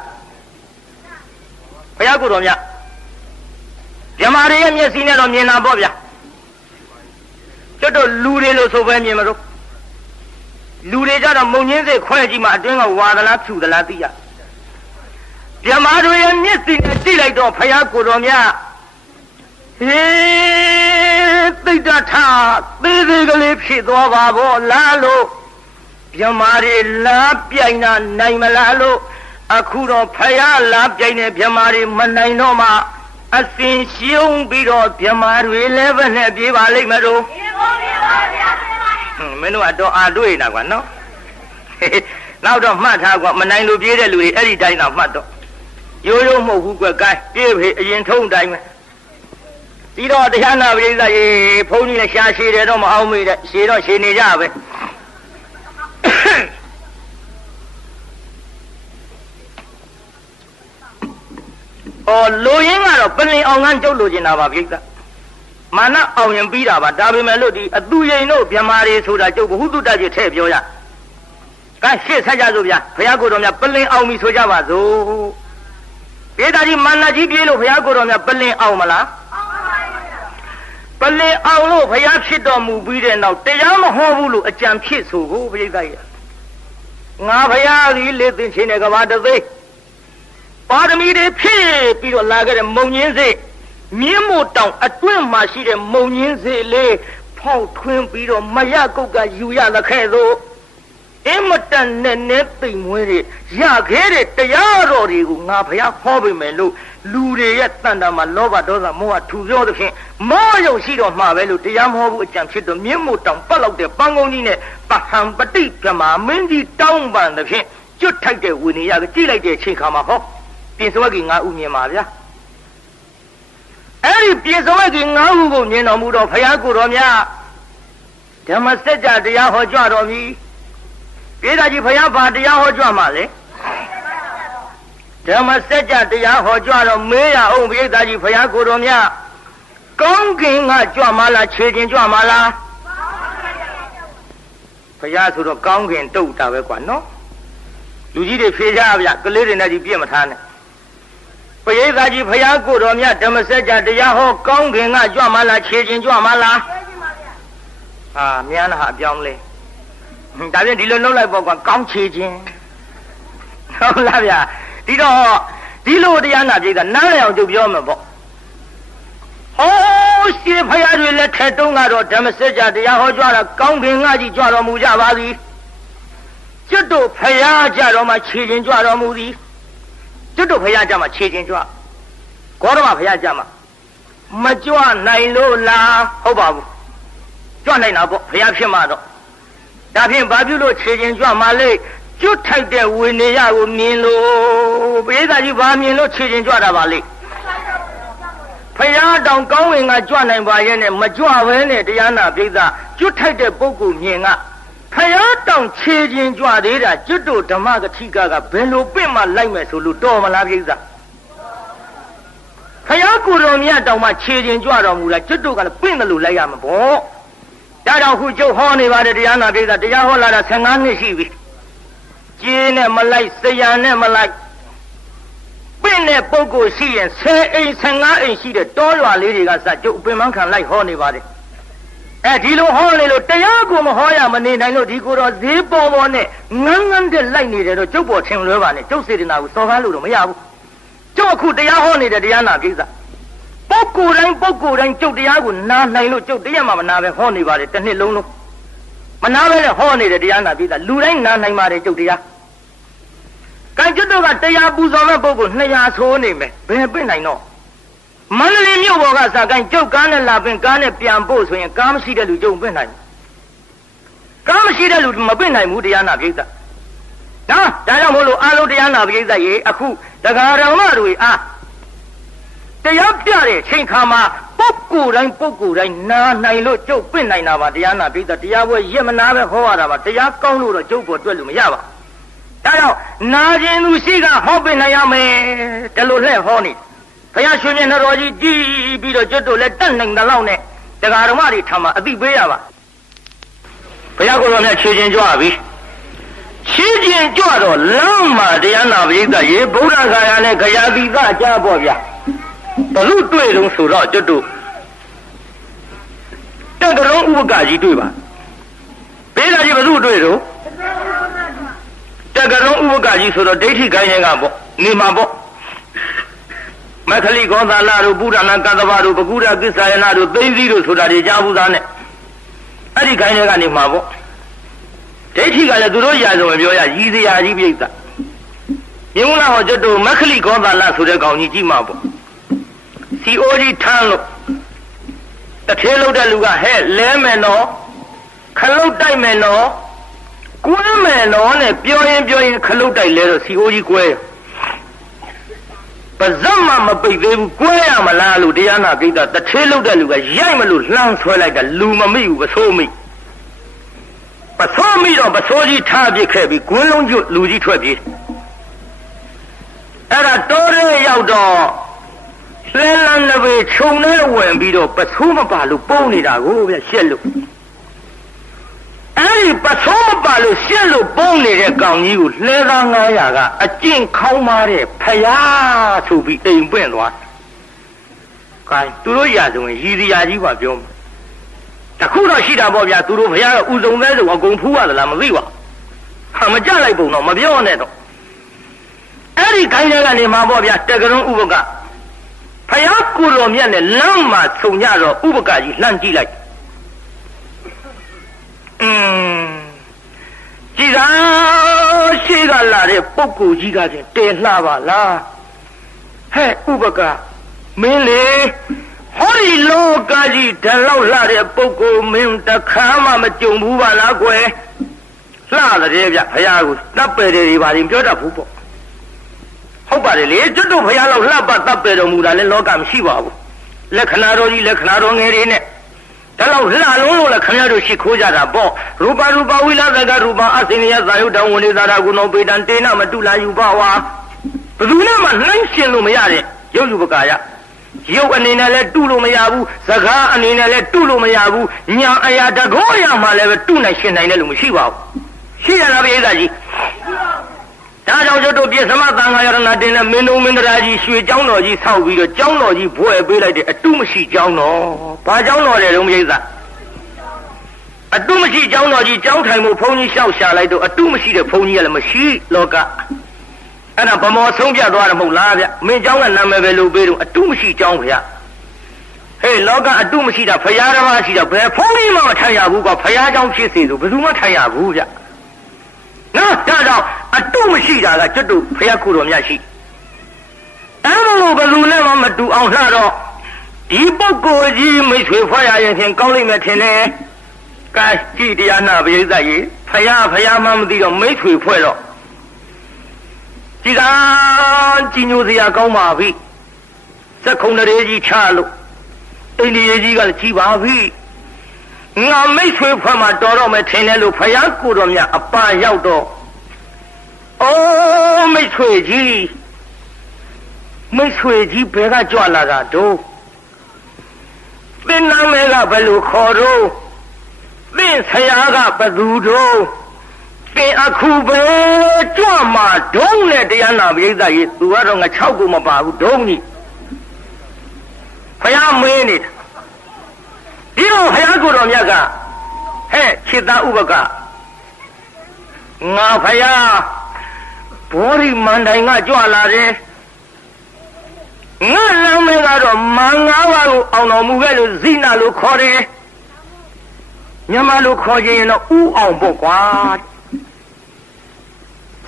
ဘုရားကိုတော်မြတ်မြမာတွေရဲ့မျက်စိနဲ့တော့မြင်တာပေါ့ဗျာကျွတ်တို့လူတွေလို့ဆိုပဲမြင်မလို့လူတွေကြတော့မုံချင်းစိတ်ခွဲကြည့်မှအတွင်းကဝါသလားဖြူသလားသိရမြမာတို့ရဲ့မျက်စိနဲ့ကြည့်လိုက်တော့ဘုရားကိုတော်မြတ်ဟေးသိတ္တထသေးသေးကလေးဖြစ်သွားပါဘောလားလို့မြမာတွေလားပြိုင်တာနိုင်မလားလို့အခုတော့ဘုရားလားပြိုင်နေမြမာတွေမနိုင်တော့မှအစင်ရှုံးပြီးတော့မြမာတွေလည်းပဲနဲ့ပြေးပါလိမ့်မလို့မင်းတို့ကတော့အာတွေ့နေတာကွာနော်နောက်တော့မှတ်ထားကွာမနိုင်လို့ပြေးတဲ့လူတွေအဲ့ဒီတိုင်းတော့မှတ်တော့ရိုးရိုးမဟုတ်ဘူးကွကိုင်းပြေးဖေးအရင်ထုံးတိုင်းပဲပြီးတော့တရားနာပရိသတ်ရေဘုန်းကြီးလည်းရှားရှည်တယ်တော့မအောင်မေးတဲ့ရှည်တော့ရှည်နေကြပဲလိုရင်းကတော့ပလင်အောင်ကန်းကျုပ်လိုချင်တာပါပြိဿမာနအောင်ရင်ပြီးတာပါဒါပေမဲ့လို့ဒီအသူရင်တို့မြမာတွေဆိုတာကျုပ်ဘုဟုတ္တကြီးထည့်ပြောရကဲရှေ့ဆက်ကြစို့ဗျာဘုရားကိုတော်မြတ်ပလင်အောင်ပြီဆိုကြပါစို့ဒေတာကြီးမာနကြီးပြေးလို့ဘုရားကိုတော်မြတ်ပလင်အောင်မလားပလင်အောင်လို့ဘုရားဖြစ်တော်မူပြီးတဲ့နောက်တရားမဟောဘူးလို့အကြံဖြစ်ဆိုကိုပြိဿရဲ့ငါဘုရားကြီးလေသိချင်းတဲ့ကဘာတသိပါရမီတွေဖြည့်ပြီးတော့လာခဲ့တဲ့မုံညင်းစေမြင်းမို့တောင်အတွင်းမှာရှိတဲ့မုံညင်းစေလေးဖောက်ထွင်းပြီးတော့မရကုတ်ကယူရသခဲ့သို့အင်မတန်နဲ့နဲ့သိမ်မွေးတွေရခဲ့တဲ့တရားတော်တွေကိုငါဘုရားဟောပေးမယ်လို့လူတွေရဲ့တန်တာမှာလောဘဒေါသမောဟထူပြောသဖြင့်မောယုံရှိတော့မှာပဲလို့တရားမဟောဘူးအကြံဖြစ်တော့မြင်းမို့တောင်ပတ်လောက်တဲ့ပန်းကုန်းကြီးနဲ့ပဟံပတိဗြဟ္မာမင်းကြီးတောင်းပန်သဖြင့်ကျွတ်ထိုက်တဲ့ဝိနည်းကကြည့်လိုက်တဲ့အချိန်ခါမှာဟောပြင်စဝက်ကြီးငါဥမြင်ပါဗျာအဲ့ဒီပြင်စဝက်ကြီးငါဥကိုမြင်တော်မူတော့ဘုရားကိုယ်တော်မြတ်ဓမ္မစကြာတရားဟောကြတော်မူပြေသာကြီးဘုရားဘာတရားဟောကြမှာလဲဓမ္မစကြာတရားဟောကြတော့မေးရအောင်ပြေသာကြီးဘုရားကိုယ်တော်မြတ်ကောင်းကင်ကကြွမှာလားခြေချင်းကြွမှာလားဘုရားဆိုတော့ကောင်းကင်တုတ်တာပဲကွာနော်လူကြီးတွေဖြေကြဗျကလေးတွေနဲ့ဒီပြည့်မထားနဲ့ပရိသတ်ကြီးဘုရားကိုတော်မြတ်ဓမ္မစကြာတရားဟောကောင်းကင်ကကြွမှာလားခြေချင်းကြွမှာလားဟာမြန်လားအပြောင်းလဲဒါဖြင့်ဒီလိုလုပ်လိုက်ပေါ့ကွာကောင်းခြေချင်းဟုတ်လားဗျာဒီတော့ဒီလိုတရားနာပြိဿနားလည်အောင်ကြုတ်ပြောမှာပေါ့ဟောရှင်ဘုရားတွေလက်ထက်တုန်းကတော့ဓမ္မစကြာတရားဟောကြတာကောင်းကင်ကကြီးကြွတော်မူကြပါသည်ကျွတ်တို့ဖရာကြတော့မှခြေချင်းကြွတော်မူသည်ကျွတ်တို့ဖရာကြမှာခြေချင်းကြွဂေါရမဖရာကြမှာမကြွနိုင်လို့လားဟုတ်ပါဘူးကြွနိုင်တာပေါ့ဖရာဖြစ်မှာတော့ဒါဖြင့်ဘာပြုလို့ခြေချင်းကြွမှာလဲကျွတ်ထိုက်တဲ့ဝိနည်းကိုမြင်လို့ပိဿကြီးဘာမြင်လို့ခြေချင်းကြွတာပါလဲဖရာတောင်ကောင်းဝင်ကကြွနိုင်ပါရဲ့နဲ့မကြွဘဲနဲ့တရားနာပိဿကျွတ်ထိုက်တဲ့ပုဂ္ဂိုလ်မြင်ကဖယားတောင်ခြေချင်းကြွသေးတာကျွတ်တို့ဓမ္မကတိကဘယ်လိုပြင့်မှလိုက်မယ်ဆိုလို့တော်မလားပြိဿဖ ယားကိုတော်မြတ်တောင်မှခြေကျင်ကြွတော်မူလားကျွတ်တို့ကလည်းပြင့်တယ်လို့လိုက်ရမှာပေါ့ဒါကြောင့်ခုကျုပ်ဟောနေပါတယ်တရားနာပိဿတရားဟောလာတာ15နှစ်ရှိပြီကျေးနဲ့မလိုက်စရံနဲ့မလိုက်ပြင့်တဲ့ပုဂ္ဂိုလ်ရှိရင်10အိမ်15အိမ်ရှိတဲ့တောရွာလေးတွေကစကျုပ်အပင်မခံလိုက်ဟောနေပါတယ်ဒီလိုဟောနေလို့တရားကိုမဟောရမနေနိုင်လို့ဒီကိုတော့ဈေးပေါ်ပေါ်နဲ့ငန်းငန်းတဲ့လိုက်နေတယ်တော့ကျုပ်ပေါ်ထင်လွဲပါနဲ့ကျုပ်စေတနာကိုစော်ကားလို့တော့မရဘူးကျုပ်အခုတရားဟောနေတဲ့တရားနာကိစ္စပုဂ္ဂိုလ်တိုင်းကျုပ်တရားကိုနာနိုင်လို့ကျုပ်တရားမှမနာပဲဟောနေပါတယ်တစ်နှစ်လုံးမနာပဲနဲ့ဟောနေတဲ့တရားနာကိစ္စလူတိုင်းနာနိုင်ပါတယ်ကျုပ်တရားကံကျွတ်တို့ကတရားပူဇော်မဲ့ပုဂ္ဂိုလ်200ဆိုးနေမယ်ဘယ်ပြင့်နိုင်တော့မန္တလေးမြို့ပေါ်ကစကိုင်းကျုပ်ကားနဲ့လာပင်ကားနဲ့ပြန်ဖို့ဆိုရင်ကားမရှိတဲ့လူကျုပ်ပြင့်နိုင်ကားမရှိတဲ့လူမပြင့်နိုင်ဘူးတရားနာကိစ္စဒါကြောင့်မို့လို့အားလုံးတရားနာကိစ္စရေအခုတရားတော်မတွေအားတရားပြတဲ့ချိန်ခါမှာပုဂ္ဂိုလ်တိုင်းနာနိုင်လို့ကျုပ်ပြင့်နိုင်တာပါတရားနာကိစ္စတရားပွဲရက်မနာပဲဟောရတာပါတရားကောင်းလို့တော့ကျုပ်ပေါ်တွက်လို့မရပါဘူးဒါကြောင့်နာခြင်းသူရှိကဟောပြနိုင်ရမယ်ဒီလိုလှည့်ဟောနေဘုရားရွှေမျက်နှာတော်ကြီးကြည်ပြီးတော့ကျွတ်တို့လည်းတတ်နိုင်တဲ့လောက်နဲ့တရားတော်မတွေထံမှာအသိပေးရပါဘုရားကိုယ်တော်မြတ်ခြေချင်းကြွပြီခြေချင်းကြွတော့လမ်းမှာတရားနာပရိသတ်ရေဗုဒ္ဓဂါယာနဲ့ခရာတိကကြားပေါ့ဗျာဘလို့တွေ့တုံးဆိုတော့ကျွတ်တို့တက္ကရုံဥပကကြီးတွေ့ပါဘေးလာကြီးဘလို့တွေ့တော့တက္ကရုံဥပကကြီးဆိုတော့ဒိဋ္ဌိခိုင်းရင်ကပေါ့နေမှာပေါ့မခလိကောသာလတို့ပုဒ္ဒနာကတ္တဗတို့ပကုရကိစ္ဆာယနာတို့သိသိတို့ဆိုတာတွေကြားဘူးသားနဲ့အဲ့ဒီခိုင်းတဲ့ကနေမှာပေါ့ဒိဋ္ဌိကလည်းသူတို့ရာဇဝင်ပြောရရည်စရာကြီးပြိဿမြင်မလားဟောကျွတ်တို့မခလိကောသာလဆိုတဲ့ကောင်ကြီးကြည့်မှာပေါ့စီအိုကြီးထမ်းလို့တထေးလို့တဲ့လူကဟဲ့လဲမယ်နော်ခလုတ်တိုက်မယ်နော်ကွဲမယ်နော်နဲ့ပြောရင်ခလုတ်တိုက်လဲတော့စီအိုကြီးကွဲပါဇက်မှမပိတ်သေးဘူးကွဲရမလားလို့တရားနာကိစ္စတထေးလို့တဲ့လူကရိုက်မလို့လှမ်းဆွဲလိုက်တာလူမမိဘူးပစိုးမိတော့ပစိုးကြီးထားပစ်ခဲ့ပြီးကွင်းလုံးကျွတ်လူကြီးထွက်ပြေးအဲ့ဒါတောထဲရောက်တော့လဲလန်းနဘေခြုံနဲ့ဝင်ပြီးတော့ပစိုးမပါလို့ပုံနေတာကိုဗျရှက်လို့အဲ့ဒီပစိုးမပါလို့ရှက်လို့ပုံနေတဲ့ကောင်ကြီးကိုလှဲသား900ကအကျင့်ခေါင်းမာတဲ့ဖယားဆိုပြီးအိမ်ပွင့်သွားတယ်။ကဲသူတို့ရာဇဝင်ရည်စရာကြီးပါပြောမှာတခုတော့ရှိတာပေါ့ဗျာသူတို့ဖယားကဥစုံသေးဆိုအကုန်ဖူးရသလားမသိပါဘူး။မကြလိုက်ပုံတော့မပြောနဲ့တော့အဲ့ဒီခိုင်းတဲ့ကနေမှာပေါ့ဗျာတက္ကရုံဥပကဖယားကိုတော်မြတ်နဲ့လမ်းမှာဆုံကြတော့ဥပကကြီးလှမ်းကြည့်လိုက်ကြည်သာရှိကလာတဲ့ပုဂ္ဂိုလ်ကြီးကချင်းတဲလှပါလားဟဲ့ဥပကမင်းလေဟောဒီလောကကြီးတလောက်လှတဲ့ပုဂ္ဂိုလ်မင်းတခါမှမကြုံဘူးပါလားကွယ်လှတဲ့ဗျဘုရားကိုတပ်ပယ်တယ်တွေပါရင်ပြောတတ်ဘူးပေါ့ဟုတ်ပါတယ်လေကျွတ်တို့ဘုရားလောက်လှပတပ်ပယ်တော်မူတာလဲလောကမရှိပါဘူးလက္ခဏာတော်ကြီးလက္ခဏာတော်ငယ်တွေနဲ့ဒါလောက်လှလုံးလို့လည်းခင်ဗျားတို့ရှိခိုးကြတာပေါ့ရူပဝိလသကရူပအစိနိယသာယုတံဝိနေသာရကုဏောပေတံတေနမတုလာယူပါဝါဘယ်သူမှနှိုင်းရှင်လို့မရတဲ့ရုပ်ယူပကာယရုပ်အနေနဲ့လည်းတုလို့မရဘူးစကားအနေနဲ့လည်းတုလို့မရဘူးညာအရာတကောအရာမှလည်းပဲတုနိုင်ရှင်နိုင်တယ်လို့မရှိပါဘူးရှိရလားပိဿကြီးဒါကြောင့်တို့ပြည့်စမသံဃာယရဏတင်နဲ့မင်းတို့မင်းတရားကြီးရွှေเจ้าတော်ကြီးဆောက်ပြီးတော့เจ้าတော်ကြီးဘွဲပေးလိုက်တဲ့အတုမရှိเจ้าတော်ဘာเจ้าတော်တယ်လုံးပိဿအတုမရှိเจ้าတော်ကြီးเจ้าထိုင်မှုဘုန်းကြီးလျှောက်ရှာလိုက်တော့အတုမရှိတဲ့ဘုန်းကြီးကလည်းမရှိလောကအဲ့ဒါဗမောဆုံးပြသွားတယ်မဟုတ်လားဗျမင်းเจ้าကနာမည်ပဲလို့ပေးတော့အတုမရှိเจ้าဗျာဟေးလောကအတုမရှိတာဖရာတစ်ပါးရှိတာဘယ်ဘုန်းကြီးမှမထိုင်ရဘူးကွာဖရာเจ้าဖြစ်စေဆိုဘယ်သူမှထိုင်ရဘူးဗျနော်ဒါကြောင့်အတုမရှိတာကကျွတ်တို့ဖယားကိုတော်မြတ်ရှိအဲ့လိုဘယ်သူနဲ့မှမတူအောင်လှတော့ဒီပုဂ္ဂိုလ်ကြီးမိတ်ဆွေဖွဲ့ရရင်ဖြင့်ကောင်းလိမ့်မယ်ထင်တယ်ကဲကြည်တရားနာပရိသတ်ရေဖယားမှမသိတော့မိတ်ဆွေဖွဲ့တော့ကြည်သာကြည်ညိုစရာကောင်းပါပြီစက်ခုံတရေကြီးချလို့အိန္ဒိယကြီးကလည်းကြည်ပါပြီငါမိတ်ဆွေဖွဲ့မှာတော်တော့မယ်ထင်တယ်လို့ဖယားကိုတော်မြတ်အပရောက်တော့အိုးမိတ်ဆွေကြီး မိတ်ဆွေကြီးဘယ်ကကြွလာတာတို့သင်နာမည်ကဘယ်လိုခေါ်တော့သင်ဆရာကဘယ်သူတို့သင်အခုပဲကြွမှာဒုံးနဲ့တရားနာပရိသတ်ကြီးသူကတော့ငါ6ကိုမပါဘူးဒုံးကြီးဖယားမင်းနေတာဒီတော့ဖယားကိုတော်မြတ်ကဟဲ့ခြေသားဥပကငါဖယားဘောရီမန္တိုင်ကကြွလာတယ်ငါနာမည်ကတော့မန်၅ပါးကိုအောင်တော်မူခဲ့လို့ဇိနာလို့ခေါ်တယ်မြန်မာလို့ခေါ်ခြင်းရင်တော့ဥအောင်ပေါ့ကွာ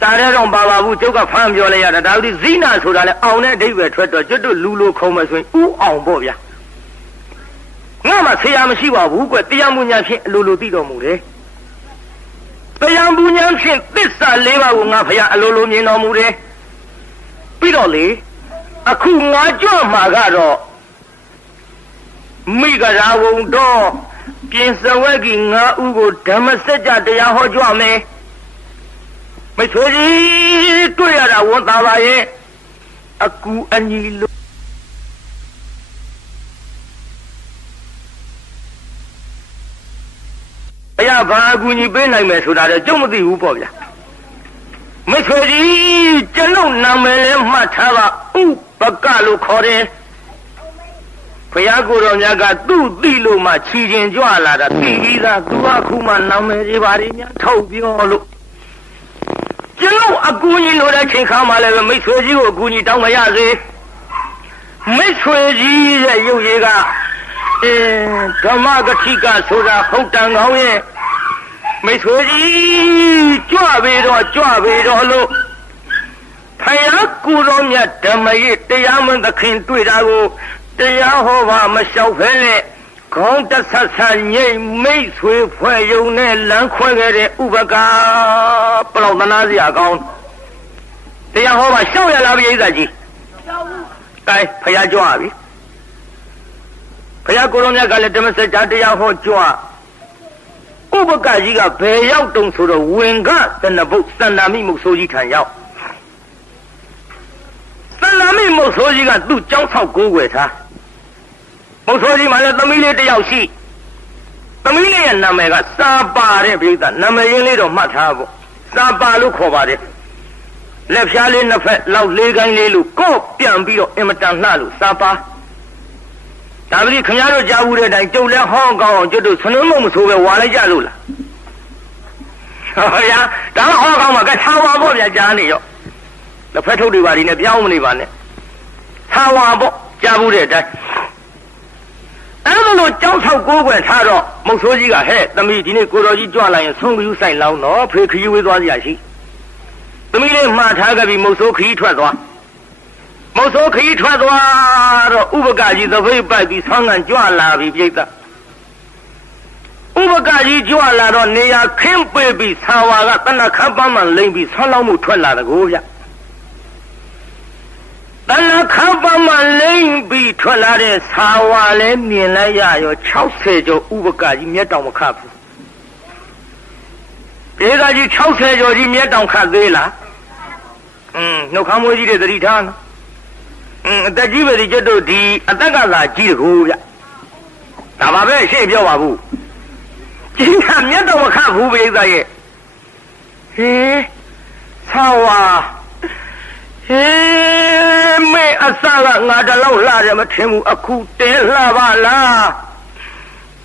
စာရဲတော့ပါပါဘူးကျုပ်ကဖမ်းပြောလိုက်ရတာဒါဥဒိဇိနာဆိုတာလဲအောင်တဲ့အဓိပ္ပာယ်ထွက်တော့ကျွတ်တို့လူလိုခုံမယ်ဆိုရင်ဥအောင်ပေါ့ဗျာငါမှဆရာမရှိပါဘူးကွတရားမှုညာဖြင့်အလိုလိုသိတော်မူတယ်တရားမှုညာဖြင့်သစ္စာ၄ပါးကိုငါဖယားအလိုလိုမြင်တော်မူတယ်ပြီးတော့လေအခုငါကြွမှာကတော့မိဂရာဝုံတော့ပြင်စဝက်ကြီးငါဥကိုဓမ္မစကြာတရားဟောကြွမယ်မိတ်ဆွေကြီးတွေ့ရတာဝန်သာပါရဲ့အကူအညီလို့ဘုရားဘာအကူအညီပေးနိုင်မယ်ဆိုတာတော့ကျုပ်မသိဘူးပေါ့ဗျာမိတ်ဆွေကြီးကျွန်ုပ်နာမည်လည်းမှတ်ထားပါဥပကလို့ခေါ်တယ်ဘုရားကိုယ်တော်မြတ်ကသူ့သိလို့မှခြီးကျင်ကြွလာတာသိပြီးသားသူကခုမှနာမည်တွေပါတွေများထုတ်ပြောလို့ကျွန်ုပ်အကူအညီလိုတဲ့ချိန်ခါမှလည်းမိတ်ဆွေကြီးကိုအကူအညီတောင်းမရစေမိတ်ဆွေကြီးရဲ့ရုပ်ရည်ကဓမ္မဂတိကဆိုတာဟုတ်တန်ကောင်းရဲ့မိတ်ဆွေကြီးကြွပေတော့လို့ဖယားကိုယ်တော်မြတ်ဓမ္မရဲ့တရားမသခင်တွေ့တာကိုတရားဟောပါမလျှောက်ဖဲနဲ့ခေါင်းတဆက်ဆက်ငိမ့်မိတ်ဆွေဖွဲ့ယုံနဲ့လမ်းခွဲခဲ့တဲ့ဥပကာပလောက်သနာစရာကောင်းတရားဟောပါလျှောက်ရလားပြိဿကြီးလျှောက်ဘူးအဲဖယားကြွပြီဘုရားကိုယ်တော်မြတ်ကလည်းဓမ္မစကြာတရားဟောကြွဥပကကြီးကဘယ်ရောက်တုံဆိုတော့ဝင်ကသနဘုတ်သန္တာမိမုတ်ဆိုးကြီးထံရောက်သန္တာမိမုတ်ဆိုးကြီးကသူ့ကြောင်းဆောက်ကိုးွယ်ထားမုတ်ဆိုးကြီးမှလည်းသမီးလေးတစ်ယောက်ရှိသမီးလေးရဲ့နာမည်ကစာပါတဲ့ပြိဿနာမည်ရင်းလေးတော့မှတ်ထားဖို့စာပါလို့ခေါ်ပါတယ်လက်ဖြားလေးနှစ်ဖက်လောက်လေးကိုင်းလေးလို့ကို့ပြန်ပြီးတော့အင်မတန်လှလို့စာပါဒါပတိခင်ဗျားတို့ကြားဘူးတဲ့အတိုင်းကျုပ်လည်းဟောကောင်းအောင်ကျွတ်တို့ဆွနှုံးမဆိုးပဲဝါလိုက်ကြလို့လားဟောဗျာဒါဟောကောင်းမှာကထားဝါပေါ့ဗျာကြားနေရောလက်ဖက်ထုတ်တွေပါဒီနဲ့ပြောင်းမနေပါနဲ့ထားဝါပေါ့ကြားဘူးတဲ့အတိုင်းအဲ့လိုကြောင်းဆောက်ကိုးကွယ်ထားတော့မုတ်ဆိုးကြီးကဟဲ့သမီးဒီနေ့ကိုတော်ကြီးကြွလာရင်ဆုံးခယူဆိုင်လောင်းတော့ဖေခရီးဝေးသွားစရာရှိသမီးလေးမှားထားခဲ့ပြီးမုတ်ဆိုးခရီးထွက်သွားမုတ်ဆိုးခရီးထွက်သွားတော့ဥပကကြီးသပိတ်ပိုက်ပြီးဆောင်းကန်ကြွလာပြီပြိဿဥပကကြီးကြွလာတော့နေရာခင်းပေးပြီးဆာဝါကတဏ္ဍခပန်းမှလိမ့်ပြီးဆောင်းလောင်းမှုထွက်လာတကူဗျတဏ္ဍခပန်းမှလိမ့်ပြီးထွက်လာတဲ့ဆာဝါလည်းမြင်လိုက်ရရော60ကျော်ဥပကကြီးမျက်တောင်မခတ်ဘူးပြေကကြီး60ကျော်ကြီးမျက်တောင်ခတ်သေးလားနှုတ်ခမ်းမွေးကြီးတွေသတိထားနော်အသက်ကြီးပဲဒီကျွတ်တို့ဒီအသက်ကသာကြီးတကူဗျဒါပါပဲရှေ့ပြောပါဘူးကြီးကမျက်တော့မခတ်ဘူးပြိဿရဲ့ဟေးသာဝါဟေးမေအစကငါတလောက်လှတယ်မထင်ဘူးအခုတဲလှပါလား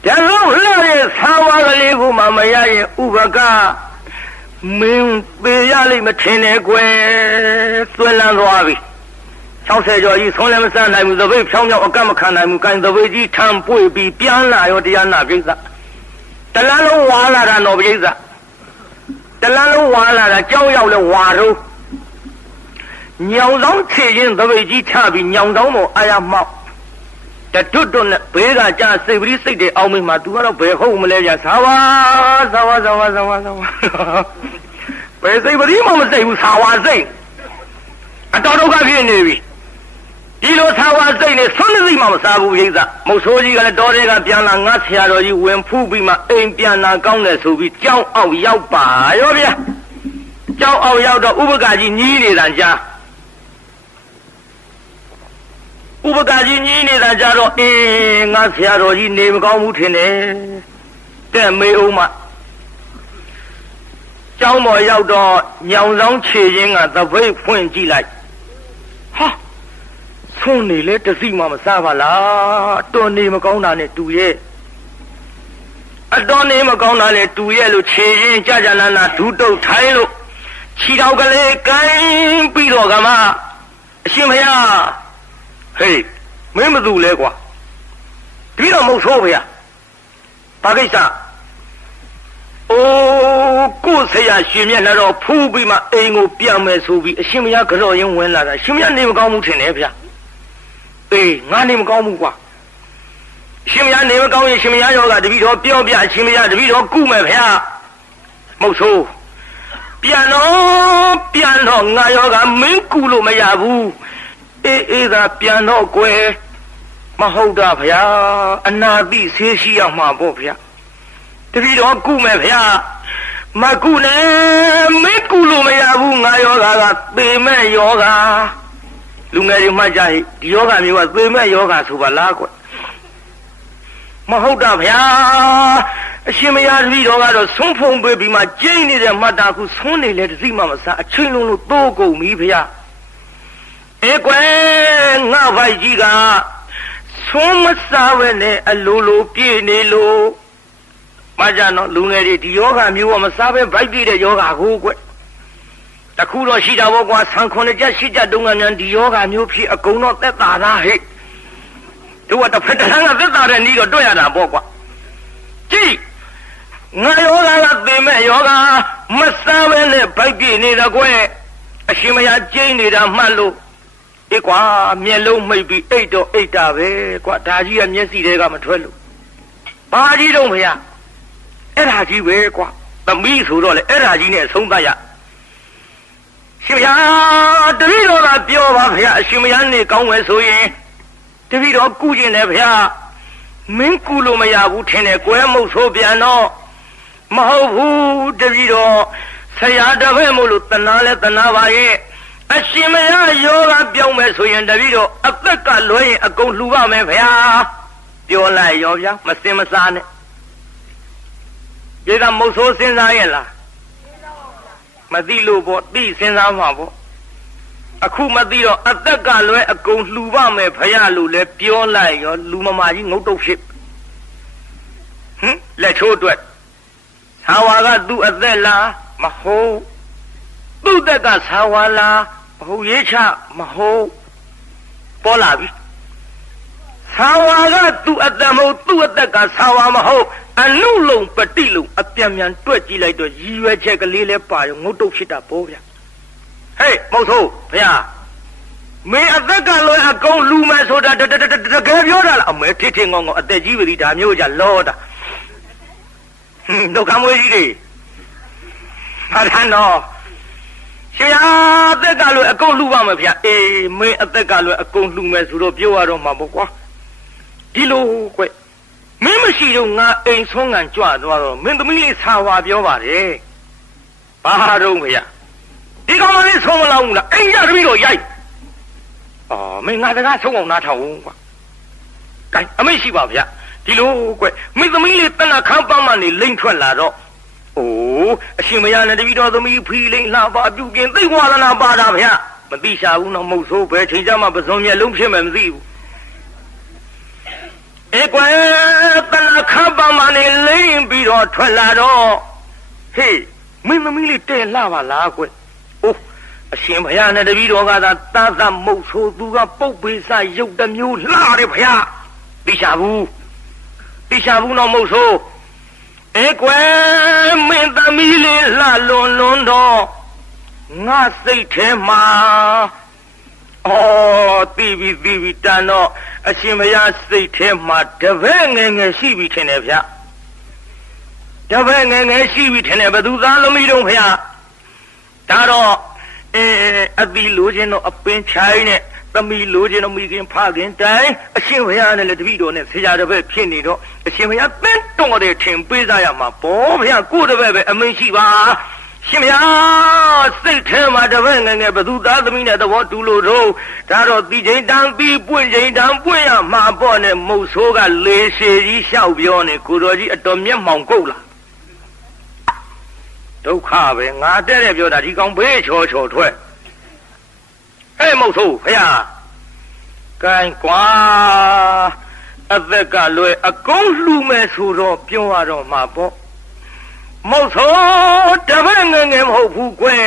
တလောက်လှတဲ့သာဝါကလေးကိုမှမရရင်ဥပကမင်းပေးရလိမ့်မထင်နဲ့ကွယ်သွင်းလန်းသွားပြီ60ကျော်ကြီးဆုံးလည်းမစနိုင်ဘူးသပိတ်ဖြောင်းဖြောင်းအကတ်မခံနိုင်ဘူးကိုင်သပိတ်ကြီးထမ်းပွေပြီးပြန်လာရောတရားနာပြိဿတလန်းလုံးဝါလာတာတော့ပြိဿတလန်းလုံးဝါလာတာကြောက်ရောက်လဲဝါတော့ညောင်ဆောင်ခြေချင်းသပိတ်ကြီးချပြီးညောင်ဆောင်ပေါ်အာရမောက်တတွတ်တွတ်နဲ့ဘေးကကြာစိတ်ပရိစိတ်တွေအောင်းမိမှာ तू ကတော့ဘယ်ဟုတ်မလဲကြာသာဝါဘယ်စိတ်ပရိမှမစိတ်ဘူးသာဝါစိတ်အတော်ဒုက္ခဖြစ်နေပြီဒီလိုသာဝါစိတ်နဲ့ဆွမ်းသိမှမစားဘူးပြိဿမုတ်ဆိုးကြီးကလည်းတော်တဲ့ကပြန်လာငါဆရာတော်ကြီးဝင်ဖူးပြီးမှအိမ်ပြန်လာကောင်းတယ်ဆိုပြီးကြောင်းအောက်ရောက်ပါရောဗျာကြောင်းအောက်ရောက်တော့ဥပကကြီးညီးနေတာကြား ဥပကာကြီးကြီးနေတာကြတော့ငါဆရာတော်ကြီးနေမကောင်းဘူးထင်တယ်တဲ့မေအောင်မကျောင်းပေါ်ရောက်တော့ညောင်ဆောင်ခြေရင်းကသပိတ်ဖွင့်ကြည့်လိုက်ဟာဆွနေလေတစီမှမစားပါလားတော်နေမကောင်းတာနဲ့တူရဲ့အတော်နေမကောင်းတာနဲ့တူရဲ့လို့ခြေရင်းကြကြနာနာဒူးတုတ်ထိုင်းလို့ခြေတော်ကလေးကိုင်းပြီးတော့ကမှအရှင်မယားဟေးမင်းမသူလဲကွာတပည့်တော်မဟုတ်ဆိုးဖေဘာကိစ္စအိုးကိုဆရာရှင်မြတ်လည်းတော့ဖူးပြီးမှအိမ်ကိုပြန်မယ်ဆိုပြီးအရှင်မယားကြော်ရင်ဝင်လာတာရှင်မယားနေမကောင်းဘူးထင်တယ်ဗျအေးငါနေမကောင်းဘူးကွာရှင်မယားနေမကောင်းရင်ရှင်မယားယောဂတပည့်တော်ပြောပြရှင်မယားတပည့်တော်ကုမယ်ဗျမဟုတ်ဆိုးပြန်တော့ငါယောဂမင်းကုလို့မရဘူးအေးသာပြန်တော့ကွယ်မဟုတ်တာဗျာအနာတိဆေးရှိရမှာပေါ့ဗျာတပည့်တော်ကုမယ်ဗျာမကုနဲ့မင်းကုလို့မရဘူးငါယောဂကသေမဲ့ယောဂလူငယ်တွေမှကြဟိဒီယောဂမျိုးကသေမဲ့ယောဂဆိုပါလားကွယ်မဟုတ်တာဗျာအရှင်မယားတပည့်တော်ကတော့ဆုံးဖုံပေးပြီးမှကျိန်းနေတဲ့မတ်တာခုဆုံးနေလေတစိမှမစားအချင်းလုံးလို့တိုးကုန်ပြီဗျာကွယ်ငါဖိုက်ကြီးကဆုံးမစားပဲနဲ့အလိုလိုပြည့်နေလို့မကြတော့လူငယ်တွေဒီယောဂမျိုးကမစားပဲဗိုက်ပြည့်တဲ့ယောဂကိုကွတခုတော့ရှိတာပေါ့ကွာဆံခွန်ချက်ရှိကြတုံးကမြန်ဒီယောဂမျိုးဖြစ်အကုန်တော့သက်သာတာဟဲ့တို့ကတစ်ဖက်တစ်လမ်းကသက်သာတဲ့ဤတော့တွေ့ရတာပေါ့ကွာကြည့်ငါယောဂကသိမဲ့ယောဂမစားပဲနဲ့ဗိုက်ပြည့်နေတာကွအရှင်မယားကျိန်းနေတာမှတ်လို့ကွာမျက်လုံးမိတ်ပြီးအိတ်တော့အိတ်တာပဲကွာဒါကြီးကမျက်စိတွေကမထွက်လို့ဘာကြီးတော့ဖေအဲ့ဒါကြီးပဲကွာသမီးဆိုတော့လေအဲ့ဒါကြီးနဲ့အဆုံးသတ်ရရှင်မယားတပည့်တော်ကပြောပါဖေအရှင်မယားနေကောင်းဝယ်ဆိုရင်တပည့်တော်ကုကျင်တယ်ဖေမင်းကုလို့မရဘူးထင်တယ်ကွယ်မုတ်ဆိုပြန်တော့မဟုတ်ဘူးတပည့်တော်ဆရာတပည့်မို့လို့တနာလဲတနာပါရဲ့အရှင်မယားယောဂပြောင်းမယ်ဆိုရင်တပည့်တော်အသက်ကလွှဲရင်အကုန်လှူပါမယ်ဗျာပြောလိုက်ရောဗျာမစင်မစားနဲ့ဒီကမုတ်ဆိုးစဉ်းစားရဲ့လားမသိလို့ပေါ့သိစဉ်းစားမှာပေါ့အခုမသိတော့အသက်ကလွှဲအကုန်လှူပါမယ်ဗျာလို့လဲပြောလိုက်ရောလူမမာကြီးငုတ်တုတ်ဖြစ်လက်ချိုးအတွက်သာဝါကသူ့အသက်လားမဟုတ်သူ့တက်ကသာဝါလားမဟုတ်ရေးချမဟုတ်ပေါ်လာပြီသာဝါကသူ့အသက်မဟုတ်သူ့အသက်ကသာဝါမဟုတ်အနုလုံပတိလုံအပြန်ပြန်တွက်ကြည့်လိုက်တော့ရည်ရွယ်ချက်ကလေးလဲပါရောငုတ်တုတ်ဖြစ်တာပေါ့ဗျာဟေးမဟုတ်ဆိုဗျာမင်းအသက်ကလွယ်အကုန်လူမယ်ဆိုတာတကယ်ပြောတာလားအမေထစ်ထင်ငေါငေါအသက်ကြီးပြီဒါမျိုးကြလောတာဒုက္ခမွေးကြီးတွေဟာထန်တော့ရှင်အသက်ကလွယ်အကုန်လူပါမယ်ဗျာအေးမင်းအသက်ကလွယ်အကုန်လူမယ်ဆိုတော့ပြောရတော့မှာပေါ့ကွာဒီလိုကွမင်းမရှိတော့ငါအိမ်ဆုံးကန်ကြွသွားတော့မင်းသမီးလေးစာဝါပြောပါတယ်ဘာတော့ဖေရဒီကောင်မလေးဆုံးမလောက်ဘူးလားအိမ်ရတပည့်တော့ရိုက်မင်းငါတကားဆုံးအောင်နားထောင်ဦးကွာကဲအမေရှိပါဗျာဒီလိုကွမင်းသမီးလေးတဏ္ဍခမ်းပန်းမနေလိမ့်ထွက်လာတော့အရှင်မယားနဲ့တပည့်တော်သမီးဖီလိမ့်လှပါပြုကင်သိဝါဒနာပါတာဗျာမသိရှာဘူးတော့မဟုတ်ဆိုးပဲချိန်ကြမှာပစုံမျက်လုံးဖြစ်မယ်မသိဘူးကွယ်တဏ္ဍခမ်းပန်းမနေလိမ့်ပြီးတော့ထွက်လာတော့ဟေးမင်းသမီးလေးတဲ့လှပါလားကွအရှင်ဘုရားနဲ့တပည့်တော်ကသာသာသမုတ်ဆိုသူကပုတ်ပေးစရုပ်တစ်မျိုးလှတယ်ဘုရားသိချဘူးတော့မဟုတ်ဆိုကွယ်မင်းသမီးလေးလှလွန်တော့ငါစိတ်ထဲမှာသိပြီတန်တော့အရှင်ဘုရားစိတ်ထဲမှာတပည့်ငယ်ငယ်ရှိပြီထင်တယ်ဗျာတပည့်ငယ်ငယ်ရှိပြီထင်တယ်ဘယ်သူသားသမီးတော့ဘုရားဒါတော့အသီးလိုခြင်းတော့အပင်ချိုင်းနဲ့သမီးလိုခြင်းတော့မိခင်ဖခင်တိုင်အရှင်ဘုရားနဲ့လည်းတပည့်တော်နဲ့ဆရာတပည့်ဖြစ်နေတော့အရှင်ဘုရားသင်တော်တယ်ထင်ပေးစားရမှာဘောဘုရားကိုယ်တပည့်ပဲအမင်းရှိပါ ရှင်ဗျာစိတ်ထဲမှာတပည့်ငယ်ငယ်ဘသူသားသမီးနဲ့သဘောတူလို့တော့ဒါတော့ဒီချိန်တန်းပြီးပွင့်ချိန်တန်းပွင့်ရမှာပေါ့နဲ့မုတ်ဆိုးကလေရှည်ကြီးလျှောက်ပြောနေကိုတော်ကြီးအတော်မျက်မှောင်ကုတ်လာဒုက္ခပဲငါတဲ့တဲ့ပြောတာဒီကောင်ဘေးချောချောထွက်ဟဲ့မုတ်ဆိုးဖယားကိုင်းကွာအသက်ကလွယ်အကုန်လှူမဲ့ဆိုတော့ပြောရတော့မှာပေါ့မုတ်ဆိုးတပည့်ငယ်ငယ်မဟုတ်ဘူးကွယ်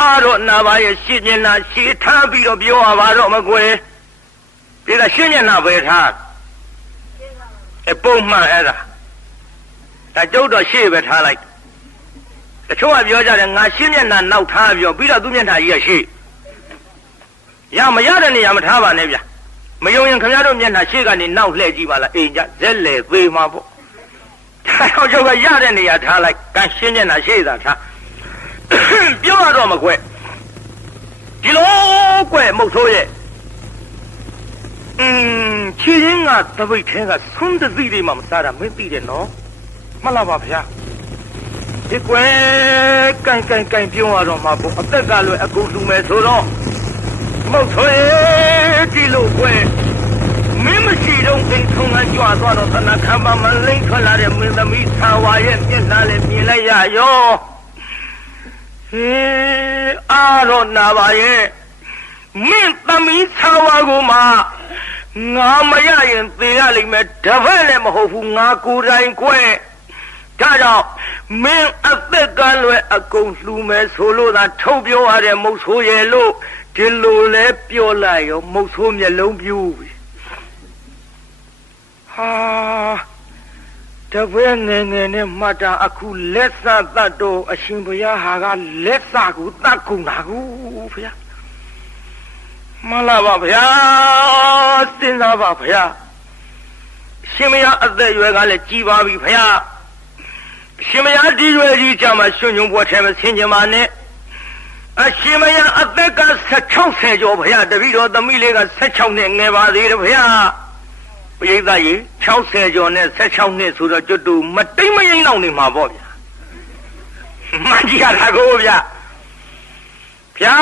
အားတော့နာပါရဲ့ရှင်းမျက်နှာရှည်ထားပြီးတော့ပြောရပါတော့မကွယ်ဒီကရှင်းမျက်နှာပဲထားပုံမှန်အဲ့ဒါကျုပ်တော့ရှေ့ပဲထားလိုက်တချို့ကပြောကြတယ်ငါရှင်းမျက်နှာနောက်ထားပြီးတော့သူ့မျက်နှာကြီးကရှေ့ရမရတဲ့နေရာမထားပါနဲ့ဗျမယုံရင်ခင်ဗျားတို့မျက်နှာရှေ့ကနေနောက်လှည့်ကြည့်ပါလားအိမ်ကြဇက်လေသေးမှာပေါ့ဒါကြောင့်ကျုပ်ကရတဲ့နေရာထားလိုက်ကန်ရှင်းမျက်နှာရှေ့သာထားပြောရတော့မကွဒီလိုကွမုတ်ဆိုးရဲ့ချီရင်းကတပိတ်ထဲကဆွန်းတသိတွေမှမစားတာမသိတယ်နော်မှတ်လားပါဗျာဒီကွကန်ပြောရတော့မှာပေါ့အသက်ကလွယ်အကုန်လူမယ်ဆိုတော့မုတ်ဆိုးရဲ့ဒီလိုကွမင်းမရှိတော့အိမ်ထုံးကကြွသွားတော့သနာခံပါမလိမ့်ထွက်လာတဲ့မင်းသမီးသာဝါရဲ့မျက်နှာလည်းမြင်လိုက်ရရောဟေးအားတော့နာပါရဲ့မင်းသမီးသာဝါကိုမှငါမရရင်သေရလိမ့်မယ်တပည့်လည်းမဟုတ်ဘူးငါကိုယ်တိုင်ကွဒါကြောင့်မင်းအသက်ကလွယ်အကုန်လှူမယ်ဆိုလို့သာထုတ်ပြောရတဲ့မုတ်ဆိုးရဲ့လို့ဒီလိုလဲပြောလိုက်ရောမုတ်ဆိုးမျက်လုံးပြူးပြီဟာတပည့်ငယ်ငယ်နဲ့မှတ်တာအခုလက်စသတ်တော့အရှင်ဘုရားဟာကလက်စကိုတတ်ကုန်တာကိုဘုရားမလားပါဗျာစဉ်းစားပါဗျာရှင်မယားအသက်ရွယ်ကလည်းကြီးပါပြီဗျာရှင်မယားဒီရွယ်ကြီးကြမှာရွှွညုံဘွက်ထဲမှာဆင်းကြမှာနဲ့အရှင်မယားအသက်က60ကျော်ဗျာတပည့်တော်သမီးလေးက16နှစ်ငယ်ပါသေးတယ်ဗျာပရိသတ်ကြီး60ကျော်နဲ့16နှစ်ဆိုတော့ကျွတ်တူမတိတ်မရိမ့်တော့နေမှာပေါ့ဗျာမှန်ကြီးရတာကိုဗျာဗျာ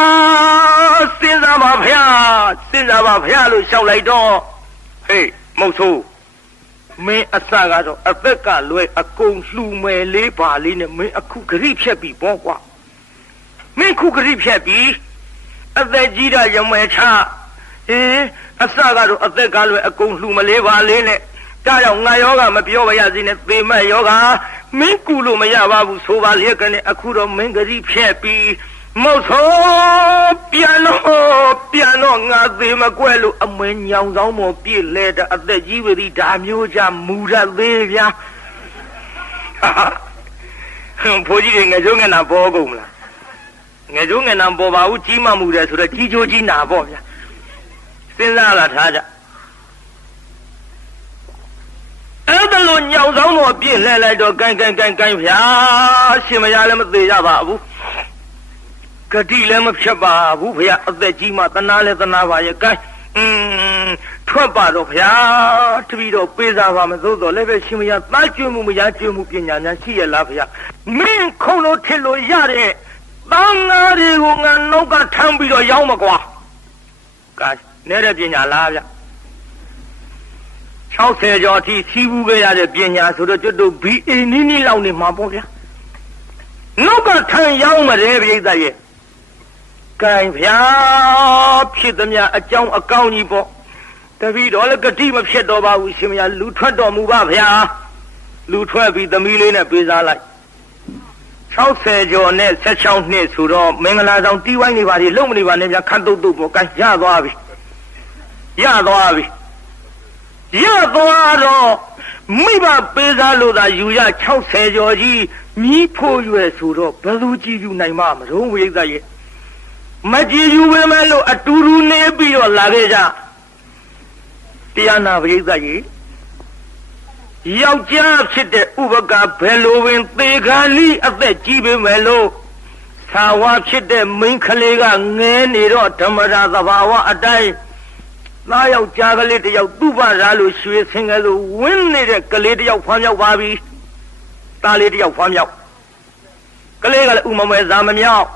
စဉ်းစားပါဗျာစဉ်းစားပါဗျာလို့ရှောက်လိုက်တော့ဟေးမုတ်ဆိုးမင်းအစကတော့အသက်ကလွယ်အကုန်လှူမယ်လေးပါလေးနဲ့မင်းအခုဂရိဖြတ်ပြီပေါ့ကွာမင်းခုဂရိဖြတ်ပြီအသက်ကြီးတာရမယ်ချအစကတော့အသက်ကလွယ်အကုန်လှူမလေးပါလေးနဲ့ဒါကြောင့်ငါယောဂမပြောပါရစေနဲ့သေမက်ယောဂမင်းကူလို့မရပါဘူးဆိုပါလေကနေအခုတော့မင်းဂရိဖြတ်ပြီမုတ်ဆိုးပြန်တော့ငါသေးမကွဲလို့အမွေညောင်ဆောင်မပြည့်လဲတဲ့အသက်ကြီးဝီဒါမျိုးကြမူရသေးဗျာဘိုးကြီးတွေငကြိုးငနာပေါ်ကုန်မလားငကြိုးငနာပေါ်ပါဘူးကြီးမှမူတယ်ဆိုတော့ကြီးချိုးကြီးနာပေါ့ဗျာစဉ်းစားလာထားကြအဲ့ဒါလို့ညောင်ဆောင်မပြည့်လဲလိုက်တော့ကိုင်းဗျာရှင်မရလည်းမသေးရပါဘူးဂတိလည်းမဖြတ်ပါဘူးဗျာအသက်ကြီးမှသနာလည်းသနာပါရဲ့ကိုင်းထွက်ပါတော့ဗျာတပည့်တော်ပေးစားပါမသို့တော့လည်းပဲရှင်မရသားကျွေးမှုမရကျွေးမှုပညာညာရှိရလားဗျာမင်းခုံလို့ထစ်လို့ရတဲ့တန်ဃာတွေကိုငါနောက်ကထမ်းပြီးတော့ရောင်းမကွာကိုင်းနေတဲ့ပညာလားဗျာ60ကျော်အထိစီးပူးခဲ့ရတဲ့ပညာဆိုတော့ကျွတ်တို့ BA နီးလောက်နေမှာပေါ့ဗျာနောက်ကထမ်းရောင်းမတယ်ပြိဿရဲ့ကံဗျာဖြစ်သမျှအကြောင်းအကောင်းကြီးပေါ့တပည့်တော်လည်းဂတိမဖြစ်တော့ပါဘူးရှင်မယားလူထွက်တော်မူပါဗျာလူထွက်ပြီးသမီးလေးနဲ့ပေးစားလိုက်60ကျော်နဲ့16နှစ်ဆိုတော့မင်္ဂလာဆောင်တီးဝိုင်းနေပါလေလုံးမနေပါနဲ့ဗျာခတ်တုတ်တုတ်ပေါ့ကံရသွားပြီတော့မိဘပေးစားလို့သာယူရ60ကျော်ကြီးမြီးဖို့ရွယ်ဆိုတော့ဘယ်သူကြည့်ယူနိုင်မှာမလို့ဝိသရဲ့မကြည်ယူပဲမဲ့လို့အတူတူနေပြီးတော့လာခဲ့ကြတရားနာပရိသတ်ကြီးယောက်ျားဖြစ်တဲ့ဥပကဘယ်လိုပင်သေခါနီးအသက်ကြီးပေမဲ့လို့သာဝဖြစ်တဲ့မိန်းကလေးကငဲနေတော့ဓမ္မရာသဘာဝအတိုင်းသားယောက်ျားကလေးတယောက်သူ့ဘာသာလို့ရွှေဆင်းကလေးဝင်းနေတဲ့ကလေးတယောက်ဖွားမြောက်ပါပြီသားလေးတယောက်ဖွားမြောက် ကလေးကလည်းဥမမဲဇာမမြောက်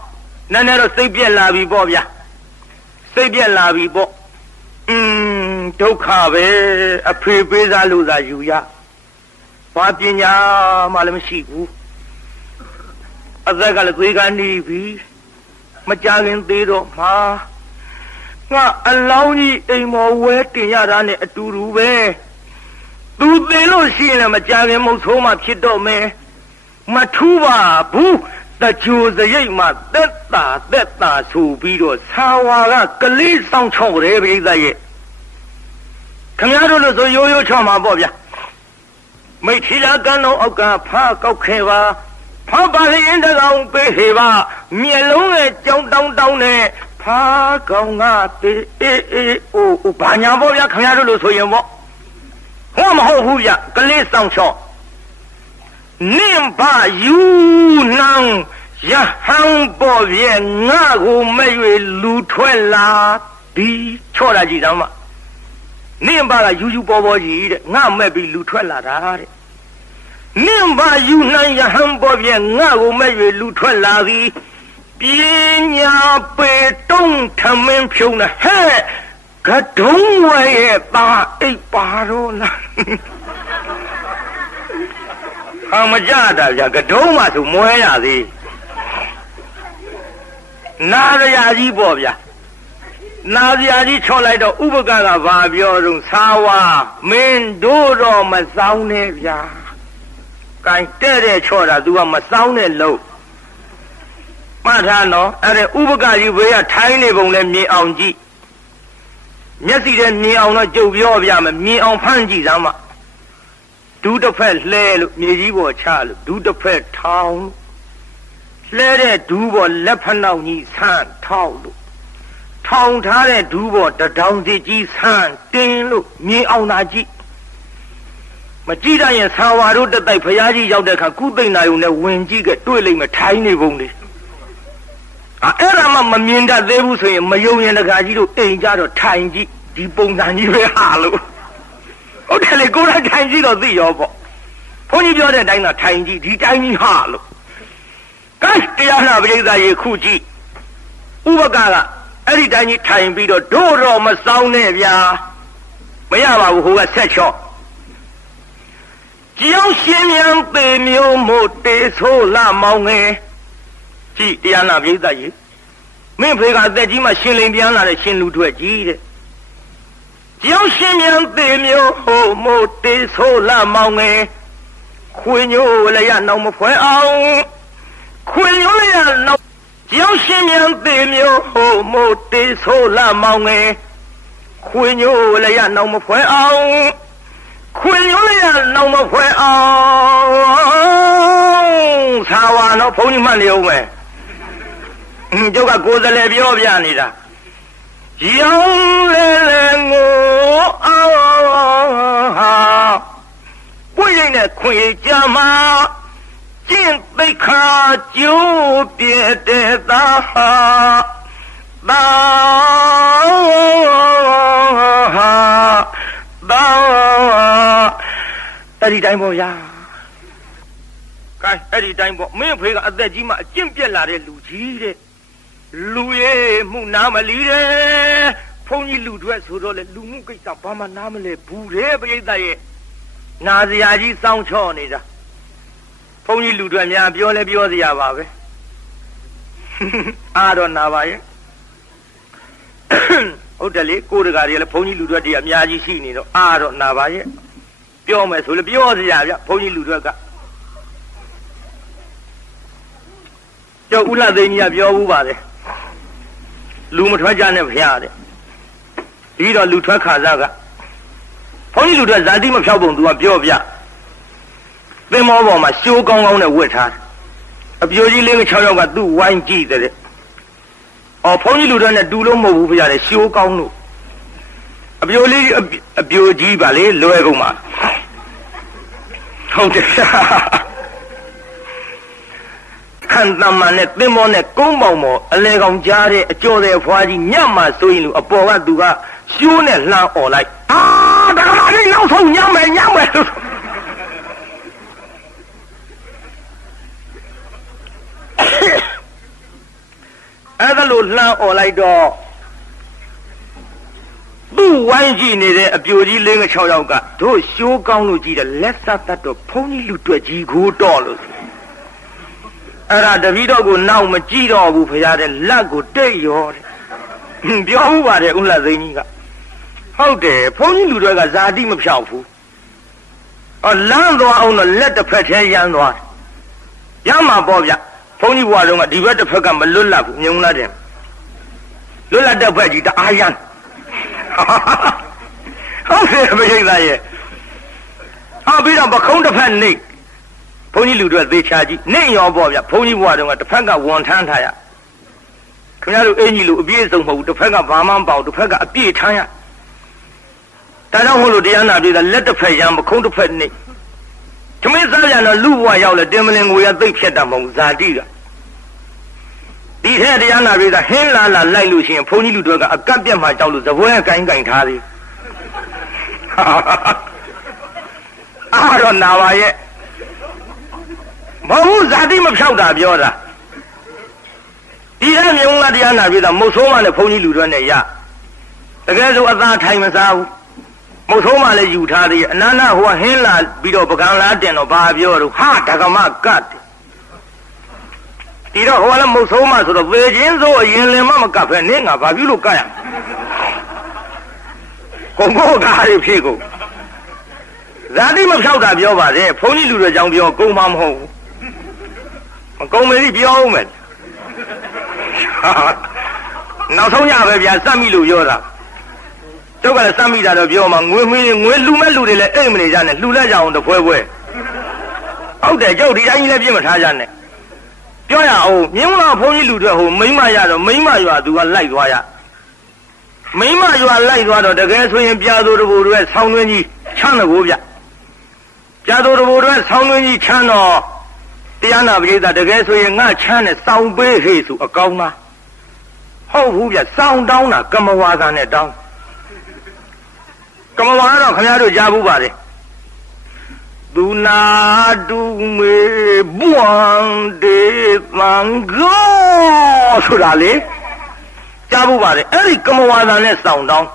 နည်းနည်းတော့စိတ်ပြက်လာပြီပေါ့ဗျာစိတ်ပြက်လာပြီပေါ့ဒုက္ခပဲအဖေပေးစားလို့သာယူရဘာပညာမှလည်းမရှိဘူးအသက်ကလည်းသွေးကနေပြီမကြခင်သေးတော့မှာငါအလောင်းကြီးအိမ်မော်ဝဲတင်ရတာနဲ့အတူတူပဲသူသိလို့ရှိရင်လည်းမကြခင်မဟုတ်ဆိုးမှဖြစ်တော့မယ်မထူးပါဘူးတကြိုစရိတ်မှသက်တာဆိုပြီးတော့ဆာဝါကကလေးဆောင်ချော့တယ်ပြိဿရဲ့ခင်ဗျားတို့လို့ဆိုရိုးရိုးချော့မှာပေါ့ဗျာမိထီလာကန်းတော်အောက်ကဖားကောက်ခဲ့ပါဖားပါရင်တကောင်ပေးဟေပါမျက်လုံးနဲ့ကြောင်းတောင်းနဲ့ဖားကောင်ကတေးအိုးဘာညာပေါ့ဗျာခင်ဗျားတို့လို့ဆိုရင်ပေါ့ဟောမဟုတ်ဘူးဗျကလေးဆောင်ချော့နင့်ဘာယူနံရဟန်းပေါ်ရဲ့ငါကိုမဲ့၍လူထွက်လာဒီချော့တာကြည့်သားမနင့်ဘာကယူပေါ်ကြီးတဲ့ငါမဲ့ပြီးလူထွက်လာတာတဲ့နင့်ဘာယူနံရဟန်းပေါ်ရဲ့ငါကိုမဲ့၍လူထွက်လာသည်ပညာပေတုံးထမင်းဖြုံးဟဲ့ကတုံးဝဲရဲ့သားအိပ်ပါတော့လားမကြတာဗျာကတုံးမှဆိုမွဲရသေးနာရယာကြီးပေါ့ဗျာနာရယာကြီးချော့လိုက်တော့ဥပကကဘာပြောတော့သာဝါမင်းတို့တော့မဆောင်နဲ့ဗျာကိုင်တဲ့ချော့တာ तू ကမဆောင်နဲ့လို့မှတ်ထားနော်အဲ့ဒါဥပကကြီးဘေးကထိုင်းနေပုံလဲမြင်အောင်ကြည့်မျက်စိထဲမြင်အောင်တော့ကြုတ်ပြောပြမယ်မြင်အောင်ဖမ်းကြည့်စမ်းမဒူးတစ်ဖက်လှဲလို့မြေကြီးပေါ်ချလို့ဒူးတစ်ဖက်ထောင်းလှဲတဲ့ဒူးပေါ်လက်ဖက်နှောက်ကြီးဆန်းထောက်လို့ထောင်ထားတဲ့ဒူးပေါ်တဒေါင်စီကြီးဆန်းတင်းလို့မြင်အောင်သာကြည့်မကြည့်တတ်ရင်သာဝါတို့တက်တိုက်ဖရာကြီးရောက်တဲ့အခါကုသိမ့်နာယုံနဲ့ဝင်ကြည့်ကတွေ့လိမ့်မယ်ထိုင်းနေပုံလေးအဲ့ဒါမှမမြင်တတ်သေးဘူးဆိုရင်မယုံရင်တခါကြီးတို့အိမ်ကြတော့ထိုင်ကြည့်ဒီပုံစံကြီးပဲဟာလို့ဟုတ်တယ်လေကိုယ်တိုင်ထိုင်ကြည့်တော့သိရောပေါ့ဘုန်းကြီးပြောတဲ့အတိုင်းသာထိုင်ကြည့်ဒီတိုင်းကြီးဟာလို့ကဲတရားနာပရိသတ်ရေခုကြည့်ဥပကအဲ့ဒီတိုင်းကြီးထိုင်ပြီးတော့တို့တော့မဆောင်နဲ့ဗျာမရပါဘူးဟိုကဆက်ချော့ကြောင်းရှင်မြန်ပေမျိုးမို့တေဆိုးလာမောင်းငယ်ကြည့်တရားနာပရိသတ်ရေမင်းဖေကအသက်ကြီးမှရှင်လိန်ပြန်လာတဲ့ရှင်လူထွက်ကြီးတဲ့ကြောင်းရှင်မြန်ပေမျိုးဟိုမို့တေဆိုးလာမောင်းငယ်ခွေညိုးလည်းရနောက်မဖွဲအောင်ခွေညိုးလည်းရနောက်ကြောင်းရှင်မြန်ပေမျိုးဟိုမို့တေဆိုးလာမောင်းငယ်ခွေညိုးလည်းရနောက်မဖွဲအောင်ခွေညိုးလည်းရနောက်မဖွဲအောင်သာဝါတော့ဘုန်းကြီးမှတ်နေအောင်မယ်ကျုပ်ကကိုယ်စလဲပြောပြနေတာရောင်းလေလေငိုအောင်ပွင့်ရင်နဲ့ခွေကြမှာကျင့်သိခါကျိုးပြတဲ့သားသာအဲ့ဒီတိုင်းပေါ့ဗျာကဲအဲ့ဒီတိုင်းပေါ့မင်းဖေကအသက်ကြီးမှအကျင့်ပြက်လာတဲ့လူကြီးတဲ့လူရဲ့မှုနာမလီတဲ့ဘုန်းကြီးလူတွေဆိုတော့လေလူမှုကိစ္စဘာမှနားမလဲဘူးတဲ့ပရိသတ်ရဲ့နာစရာကြီးစောင်းချော့နေတာဘုန်းကြီးလူတွေများပြောလဲပြောစရာပါပဲအားတော့နာပါရဲ့ဟုတ်တယ်လေကိုယ်တကာတွေလည်းဘုန်းကြီးလူတွေတည်းအများကြီးရှိနေတော့အားတော့နာပါရဲ့ပြောမယ်ဆိုလေပြောစရာဗျဘုန်းကြီးလူတွေကကျောက်ဦးလာသိန်းကြီးကပြောဘူးပါလေလူမထွက်ကြနဲ့ဖျားတဲ့ဒီတော့လူထွက်ခါစားကဘုန်းကြီးလူတွေဇာတိမဖြောက်ပုံသူကပြောပြသင်္ဘောပေါ်မှာရှိုးကောင်းကောင်းနဲ့ဝတ်ထားအပြိုကြီးလေး6ယောက်ကသူ့ဝိုင်းကြည့်တဲ့အော်ဘုန်းကြီးလူတွေနဲ့တူလို့မဟုတ်ဘူးဖျားတဲ့ရှိုးကောင်းလို့အပြိုလေးအပြိုကြီးပါလေလွယ်ကုန်ပါဟုတ်တယ်ခန္ဓာမနဲ့သင်္ဘောနဲ့ကုန်းပေါင်ပေါ်အလဲကောင်ကြားတဲ့အကျော်တဲ့အဖွားကြီးညမှဆိုရင်လူအပေါ်ကသူကရှိုးနဲ့လှမ်းអော်လိုက်တက္ကမလေးနောက်ဆုံးညမယ် အဲ့ဒါလို့လှမ်းអော်လိုက်တော့သူ့ဝိုင်းကြည့်နေတဲ့အပြိုကြီး၄-6ယောက်ကတို့ရှိုးကောင်းလို့ကြည့်တယ်လက်ဆက်တတ်တော့ဘုန်းကြီးလူတွက်ကြီးကိုတော့လို့အဲ့ဒါတပည့်တော်ကိုနောက်မကြည့်တော့ဘူးဖရားတဲ့လက်ကိုတိတ်ရောတဲ့ပြောမှုပါတယ်ဦးလက်သိန်းကြီးကဟုတ်တယ်ဘုန်းကြီးလူတွေကဇာတိမဖြောက်ဘူးလမ်းသွားအောင်တော့လက်တစ်ဖက်ထဲရမ်းသွားရမှာပေါ့ဗျဘုန်းကြီးဘွားတုန်းကဒီဘက်တစ်ဖက်ကမလွတ်လပ်ဘူးမြုံလာတယ်လွတ်လပ်တဲ့ဘက်ကြီးတအားရမ်းဟုတ်တယ်မရိတ်သားရဲ့ပြီးတော့ပခုံးတစ်ဖက်နေဘုန်းကြီးလူတွေသေချာကြီးနေရောပေါ့ဗျဘုန်းကြီးဘွားတုန်းကတစ်ဖက်ကဝန်ထမ်းထားရခင်ဗျားတို့အင်ကြီးလူအပြည့်စုံမဟုတ်ဘူးတစ်ဖက်ကဘာမှမပေါတစ်ဖက်ကအပြည့်ထမ်းရဒါကြောင့်မို့လို့တရားနာပြည်သားလက်တစ်ဖက်ရမ်းပခုံးတစ်ဖက်နေသမင်းစားပြန်တော့လူဘွားရောက်လဲတင်မလင်ကိုရသိပ်ဖြတ်တာမဟုတ်ဇာတိကဒီထဲတရားနာပြည်သားဟင်းလာလိုက်လို့ရှိရင်ဘုန်းကြီးလူတွေကအကပ်ပြတ်မှကြောက်လို့ဇပွဲကိုင်းထားသေးတော့နာပါရဲ့မဟုတ်ဇာတိမဖြောက်တာပြောတာဒီထဲမြုံလာတရားနာပြည်သားမုတ်ဆိုးမနဲ့ဘုန်းကြီးလူတွေနဲ့ရတကယ်ဆိုအသာထိုင်မစားဘူးမုတ်ဆိုးမလည်းယူထားသေးရဲ့အနန္တဟိုကဟင်းလာပြီးတော့ပကံလားတင်တော့ဘာပြောတော့ဟာဓကမကတ်ဒီတော့ဟိုကလည်းမုတ်ဆိုးမဆိုတော့ပေချင်းစိုးအရင်လင်မကတ်ဖဲနင်းငါဘာပြုလို့ကတ်ရကုန်ကုန်ကားရဖြစ်ကုန်ဇာတိမဖြောက်တာပြောပါစေဘုန်းကြီးလူတွေကြောင့်ပြောကုန်မှမဟုတ်ဘူးမကုန်မေးပြောအောင်မယ်နောက်ဆုံးရပဲဗျာစက်မိလို့ပြောတာတော့ကလည်းစက်မိတာတော့ပြောမှာငွေလူမဲ့လူတွေလည်းအိမ်မနေကြနဲ့လှူလက်ကြအောင်တပွဲဟုတ်တယ်ကျုပ်ဒီတိုင်းကြီးလည်းပြစ်မထားကြနဲ့ပြောရအောင်မြင်းလာဘုန်းကြီးလူတွေဟိုမိမရတော့မိမရွာသူကလိုက်သွားရမိမရွာလိုက်သွားတော့တကယ်ဆိုရင်ပြာသူတဘူတွေဆောင်းသွင်းကြီးချမ်းတော့ဗျပြာသူတဘူတွေဆောင်းသွင်းကြီးချမ်းတော့တရားနာပရိသတ်တကယ်ဆိုရင်ငါချမ်းနဲ့စောင်းပေးဟေ့ဆိုအကောင်းသားဟုတ်ဘူးဗျစောင်းတောင်းတာကမဝါသာနဲ့တောင်းကမဝါတော့ခင်ဗျားတို့ကြားဘူးပါတယ်သူနာတူမေဘွမ်ဒေသံဂောဆိုတာလေကြားဘူးပါတယ်အဲ့ဒီကမဝါသာနဲ့စောင်းတောင်း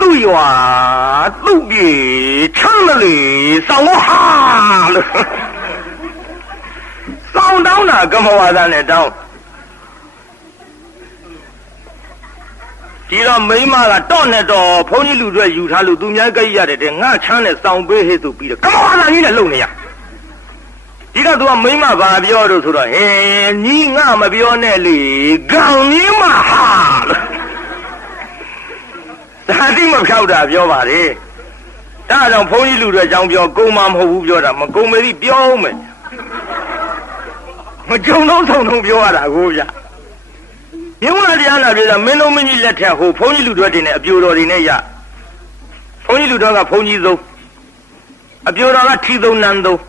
သူ့ရွာသူ့ပြေချမ်းမလေးစောင်းဟာလို့စောင်းတောင်းတာကမဝါသာနဲ့တောင်းဒီတော့မိမကတော့နဲ့တော့ဘုန်းကြီးလူတွေယူထားလို့သူများကြိုက်ရတယ်တဲ့ငါချမ်းနဲ့စောင်းပေးဟဲ့ဆိုပြီးတော့ကမဝါသာကြီးနဲ့လုံနေရဒီတော့သူကမိမဘာပြောတော့ဆိုတော့ဟဲညီငါမပြောနဲ့လေဂံကြီးမဟာဒါတိမဖြောက်တာပြောပါလေဒါကြောင့်ဘုန်းကြီးလူတွေအကြောင်းပြောကုန်မှမဟုတ်ဘူးပြောတာမကုန်မေးပြောမယ်မကြုံတော့ထုံပြောရတာကိုဗျမြုံလာတရားနာပြေတာမင်းတို့မင်းကြီးလက်ထက်ဟိုဘုန်းကြီးလူတွေတင်နေအပြိုတော်တွေနဲ့ရဘုန်းကြီးလူတော်ကဘုန်းကြီးဆုံးအပြိုတော်ကထီသုံးနန်းသုံး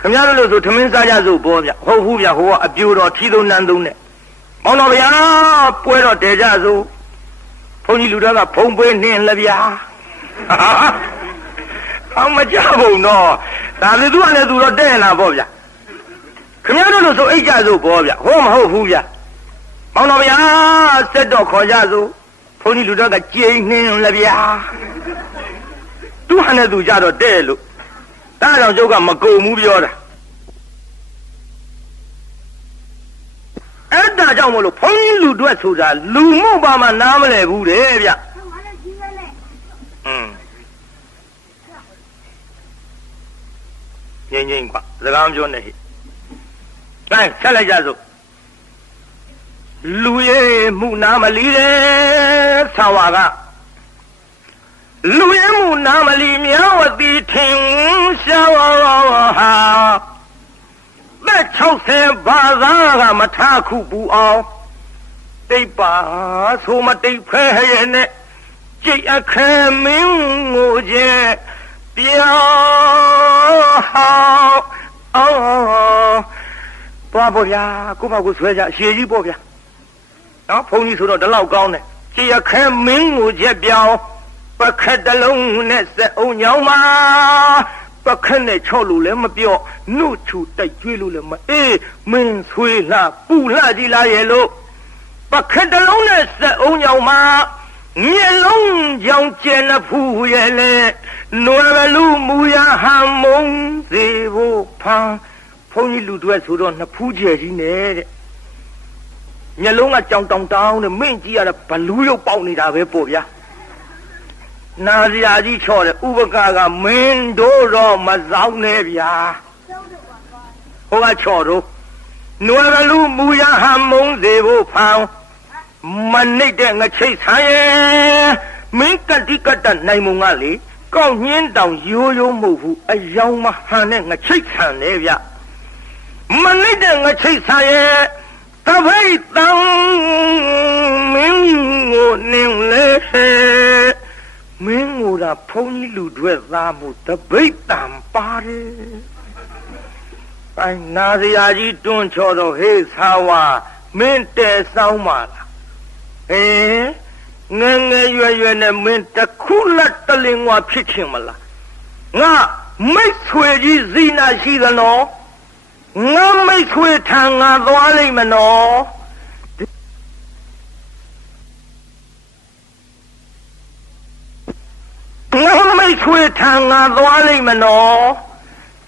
ခင်ဗျားတို့လို့ဆိုထမင်းစားကြစို့ပေါ်ဗျဟုတ်ဘူးဗျဟိုကအပြိုတော်ထီသုံးနန်းသုံးနဲ့မောင်တော်ဗျာပွဲတော်တဲကြစို့ဘုန်းကြီးလူတော်ကဖုံးပေးနှင်းလဗျာအောင်မကြဘူးတော့ဒါလည်းသူကလည်းသူတော့တဲ့လာပေါ့ဗျခင်ဗျားတို့လို့ဆိုအိတ်ကြစို့ပေါ်ဗျဟောမဟုတ်ဘူးဗျမောင်တော်ဗျာစက်တော့ခေါ်ကြစို့ဘုန်းကြီးလူတော်ကကြိမ်နှင်းလဗျာသူဟာနဲ့သူကြတော့တဲ့လို့ဒါကြောင့်ကျုပ်ကမကုံဘူးပြောတာအဲ့ဒါကြောင့်မလို့ဘုန်းကြီးလူတွေဆိုတာလူမှုပါမှနားမလဲဘူးတဲ့ဗျငိမ့်ကွာစကားမပြောနဲ့ဟိတိုင်းဆက်လိုက်ကြစို့လူရဲ့မှုနာမလီတဲ့ဆာဝါကလူရဲ့မှုနာမလီမြောဝတိထင်ရှာဝဟာသက်60ဘာသာကမထခုပူအောင်တိတ်ပါဆိုမတိတ်ဖဲရဲ့နဲ့ကြိတ်အခဲမင်းကိုကျဲပြောသွားပေါ့ဗျာကိုမကိုဆွဲကြရှည်ကြီးပေါ့ဗျာနော်ဘုန်းကြီးဆိုတော့ဒီလောက်ကောင်းတယ်ကြည်ရခဲမင်းကိုချက်ပြောင်းပခက်တလုံးနဲ့စက်အုံညောင်းမှာပ ခက်နဲ့ချော့လို့လည်းမပြောနှုတ်ချူတိုက်ကျွေးလို့လည်းမအေးမင်းဆွေလှပူလှကြည်လာရဲ့လို့ပခက်တလုံးနဲ့စက်အောင်ကြောင်မှာမျက်လုံးကြောင်ကျဲနှဖူးရဲ့လေနွယ်လူမူရဟံမုံစေဖို့ဖန်ဘုန်းကြီးလူတွေဆိုတော့နှဖူးကျဲကြီးနဲ့တဲ့မျက်လုံးကကြောင်တောင်တောင်းနဲ့မင်းကြီးရတာဘလူးရုပ်ပေါက်နေတာပဲပေါ့ဗျာနာစရာကြီးချော့တယ်ဥပကကမင်းတို့တော့မဆောင်နဲ့ဗျာဟိုကချော့တော့နွယ်လူမူရဟံမုံစေဖို့ဖန်မနှိမ့်တဲ့ငချိတ်ဆန်းရဲ့မင်းကတိကတနိုင်မုံကလေကောက်ညင်းတောင်ရိုးရိုးမဟုတ်ဘူးအယောင်မဟန်နဲ့ငချိတ်ဆန်းလေဗျမနှိမ့်တဲ့ငချိတ်ဆန်းရဲ့တပိတ်တံမင်းကိုနင်းလေမင်းကိုသာဖုန်းကြီးလူတွေသားမှုတပိတ်တံပါတယ်အိုင်နာစရာကြီးတွန်းချော်တော့ဟေးသာဝါမင်းတဲဆောင်ပါလားငယ်ငယ်ရွယ်ရွယ်နဲ့မင်းတခုလက်တလင်ဝါဖြစ်ချင်မလားငါမိတ်ဆွေကြီးဇီနာရှိသနော်ငါမိတ်ဆွေထံငါသွားလိမ့်မနော်ငါမိတ်ဆွေထံငါသွားလိမ့်မနော်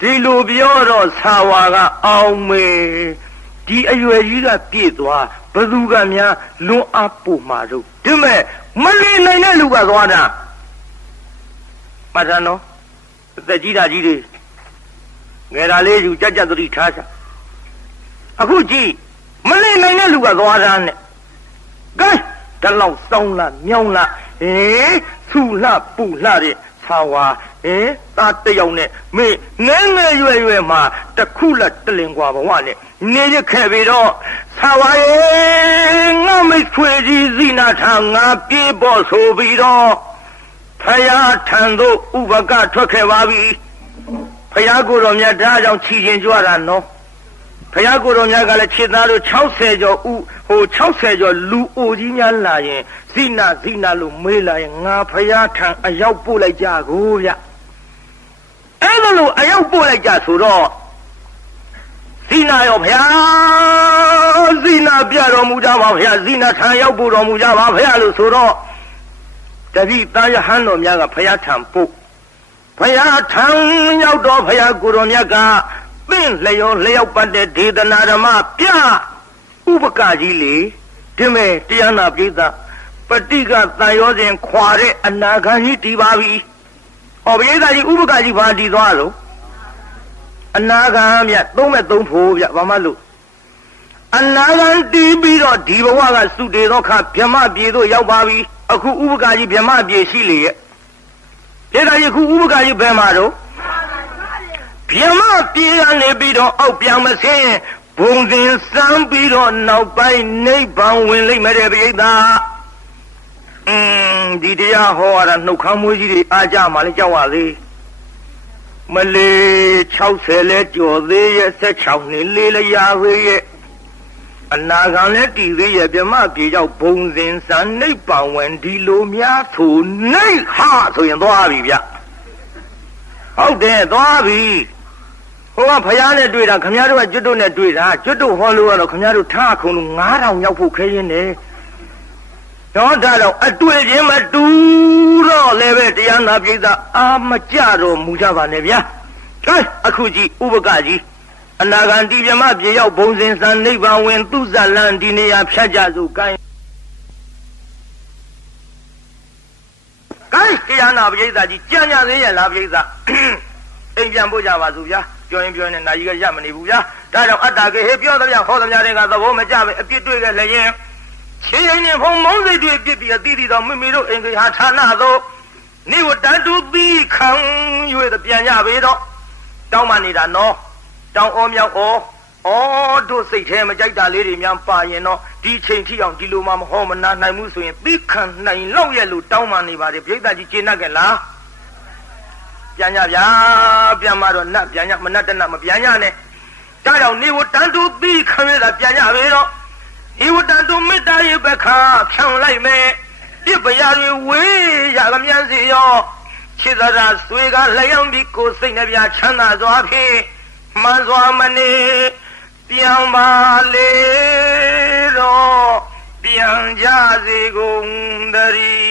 ဒီလိုပြောတော့သာဝါကအောင်မေဒီအရွယ်ကြီးကပြည့်သွားဘသူကများလွန်အားပို့မှာတော့ဒီမဲ့မလီနိုင်တဲ့လူကသွားတာမှတ်သားနော်အသက်ကြီးတာကြီးတွေငယ်တာလေးယူကြကြသတိထားစားအခုကြည့်မလီနိုင်တဲ့လူကသွားတာနဲ့ကဲတလောက်စောင်းလာမြောင်းလာဆူလှပူလှတဲ့သာဝါသားတယောက်နဲ့မေငဲငဲရွယ်ရွယ်မှာတခုလက်တလင်กว่าဘဝနဲ့နေရခဲ့ပြီးတော့သာဝါရဲ့ငါမိတ်ဆွေကြီးဇိနာထံငါပြေးပေါ်ဆိုပြီးတော့ဖယားထံသို့ဥပကထွက်ခဲ့ပါပြီဖယားကိုယ်တော်မြတ်ဒါကြောင့်ခြိချင်းကြွတာနော်ဖယားကိုယ်တော်မြတ်ကလည်းခြေသားတို့60ကျော်60ကျော်လူအိုကြီးများလာရင်ဇိနာလို့မေးလာရင်ငါဖယားထံအရောက်ပို့လိုက်ကြကိုဗျအဲ့ဒါလို့အရောက်ပို့လိုက်ကြဆိုတော့ဇိနာရောဖယားဇိနာပြတော်မူကြပါဖယားဇိနာထံရောက်ပို့တော်မူကြပါဖယားလို့ဆိုတော့တတိသားယဟန်တော်များကဖယားထံပို့ဖယားထံရောက်တော့ဖယားကိုယ်တော်မြတ်ကပင့်လျောက်ပတ်တဲ့ဒေသနာဓမ္မပြဥပကကြီးလေဒီမဲ့တရားနာပိသပฏิကတန်ရောစဉ်ခွာတဲ့အနာဂတ်ကြီးတည်ပါပြီ။ပိသကြီးဥပကကြီးဘာတည်သွားလို့အနာဂတ်မြတ်3ဖို့ဗျဘာမှလို့အနာဂတ်တည်ပြီးတော့ဒီဘဝကစုတေသောခဗြဟ္မပြေသို့ရောက်ပါပြီ။အခုဥပကကြီးဗြဟ္မပြေရှိလေရဲ့။ပိသကြီးအခုဥပကကြီးဘယ်မှာတော့ဗြဟ္မပြေကနေပြီးတော့အောက်ပြောင်မဆင်းဘုံစဉ်စမ်းပြီးတော့နောက်ပိုင်းနိဗ္ဗာန်ဝင်လိမ့်မယ်တဲ့ပိဿဒီတရားဟောရတာနှုတ်ခမ်းမွေးကြီးတွေအားကြမှာလည်းကြောက်ရသေးမလေး60လဲကြော်သေးရဲ့16နှစ်လေးလည်းရသေးရဲ့အနာဂံလည်းတည်သေးရဲ့ဗြဟ္မပြေရောက်ဘုံစဉ်စမ်းနိဗ္ဗာန်ဝင်ဒီလိုများဆိုနိဟဆိုရင်သွားပြီဗျဟုတ်တယ်သွားပြီဟိုကဖယားနဲ့တွေ့တာခမည်းတော်ကကျွတ်တို့နဲ့တွေ့တာကျွတ်တို့ဟောလို့ကတော့ခမည်းတော်ထားခုံလို့9000ရောက်ဖို့ခဲရင်းတယ်တော့ဒါတော့အတွေ့ချင်းမတူတော့လည်းပဲတရားနာပိဿအာမကြတော့မူကြပါနဲ့ဗျာကဲအခုကြည့်ဥပကကြီးအနာဂံတိဗြဟ္မပြေရောက်ဘုံစဉ်စံနိဗ္ဗာန်ဝင်သူဇလံဒီနေရာဖြတ်ကြစို့ကိုင်းတရားနာပိဿကြီးကြံ့ကြသေးရဲ့လားပိဿအိမ်ပြန်ပို့ကြပါစို့ဗျာပြောရင်နဲ့နာကြီးကရမနေဘူးဗျာဒါကြောင့်အတ္တကေဟေပြောသမျှဟောသမျှတွေကသဘောမကျပဲအပြစ်တွေ့ခဲ့လည်းရင်ခြေရင်နဲ့ဖုံမုံစိတ်တွေပြစ်ပြီးအတိတိတော်မိမိတို့အင်္ဂါဌာနသို့နေဝတတုသီခံ၍ပြန်ကြပေတော့တောင်းမှနေတာနော်တောင်းဩမြောက်ဩတို့စိတ်ထဲမကြိုက်တာလေးတွေများပါရင်တော့ဒီချိန်ထိအောင်ဒီလိုမှမဟောမနာနိုင်ဘူးဆိုရင်သိခံနိုင်လောက်ရဲ့လို့တောင်းမှနေပါတယ်ပြိဿကြီးကျေနပ်ကြလားပြန်ကြဗျာပြန်မှတော့နတ်ပြန်ကြမနတ်တနတ်မပြန်ကြနဲ့ဒါကြောင့်နေဝတတုသီခံရတာပြန်ကြပေတော့ဧဝတတုမေတ္တာရေပခါဖြံလိုက်မယ်ပြစ်ပရာတွေဝေးရကမြန်စီရော ချစ်သာဆွေကလျောင်းပြီးကိုယ်စိတ်နှပြချမ်းသာစွာဖြင့်မှန်စွာမနေပြောင်းပါလေတော့ပြန်ကြစေကုန်သတည်း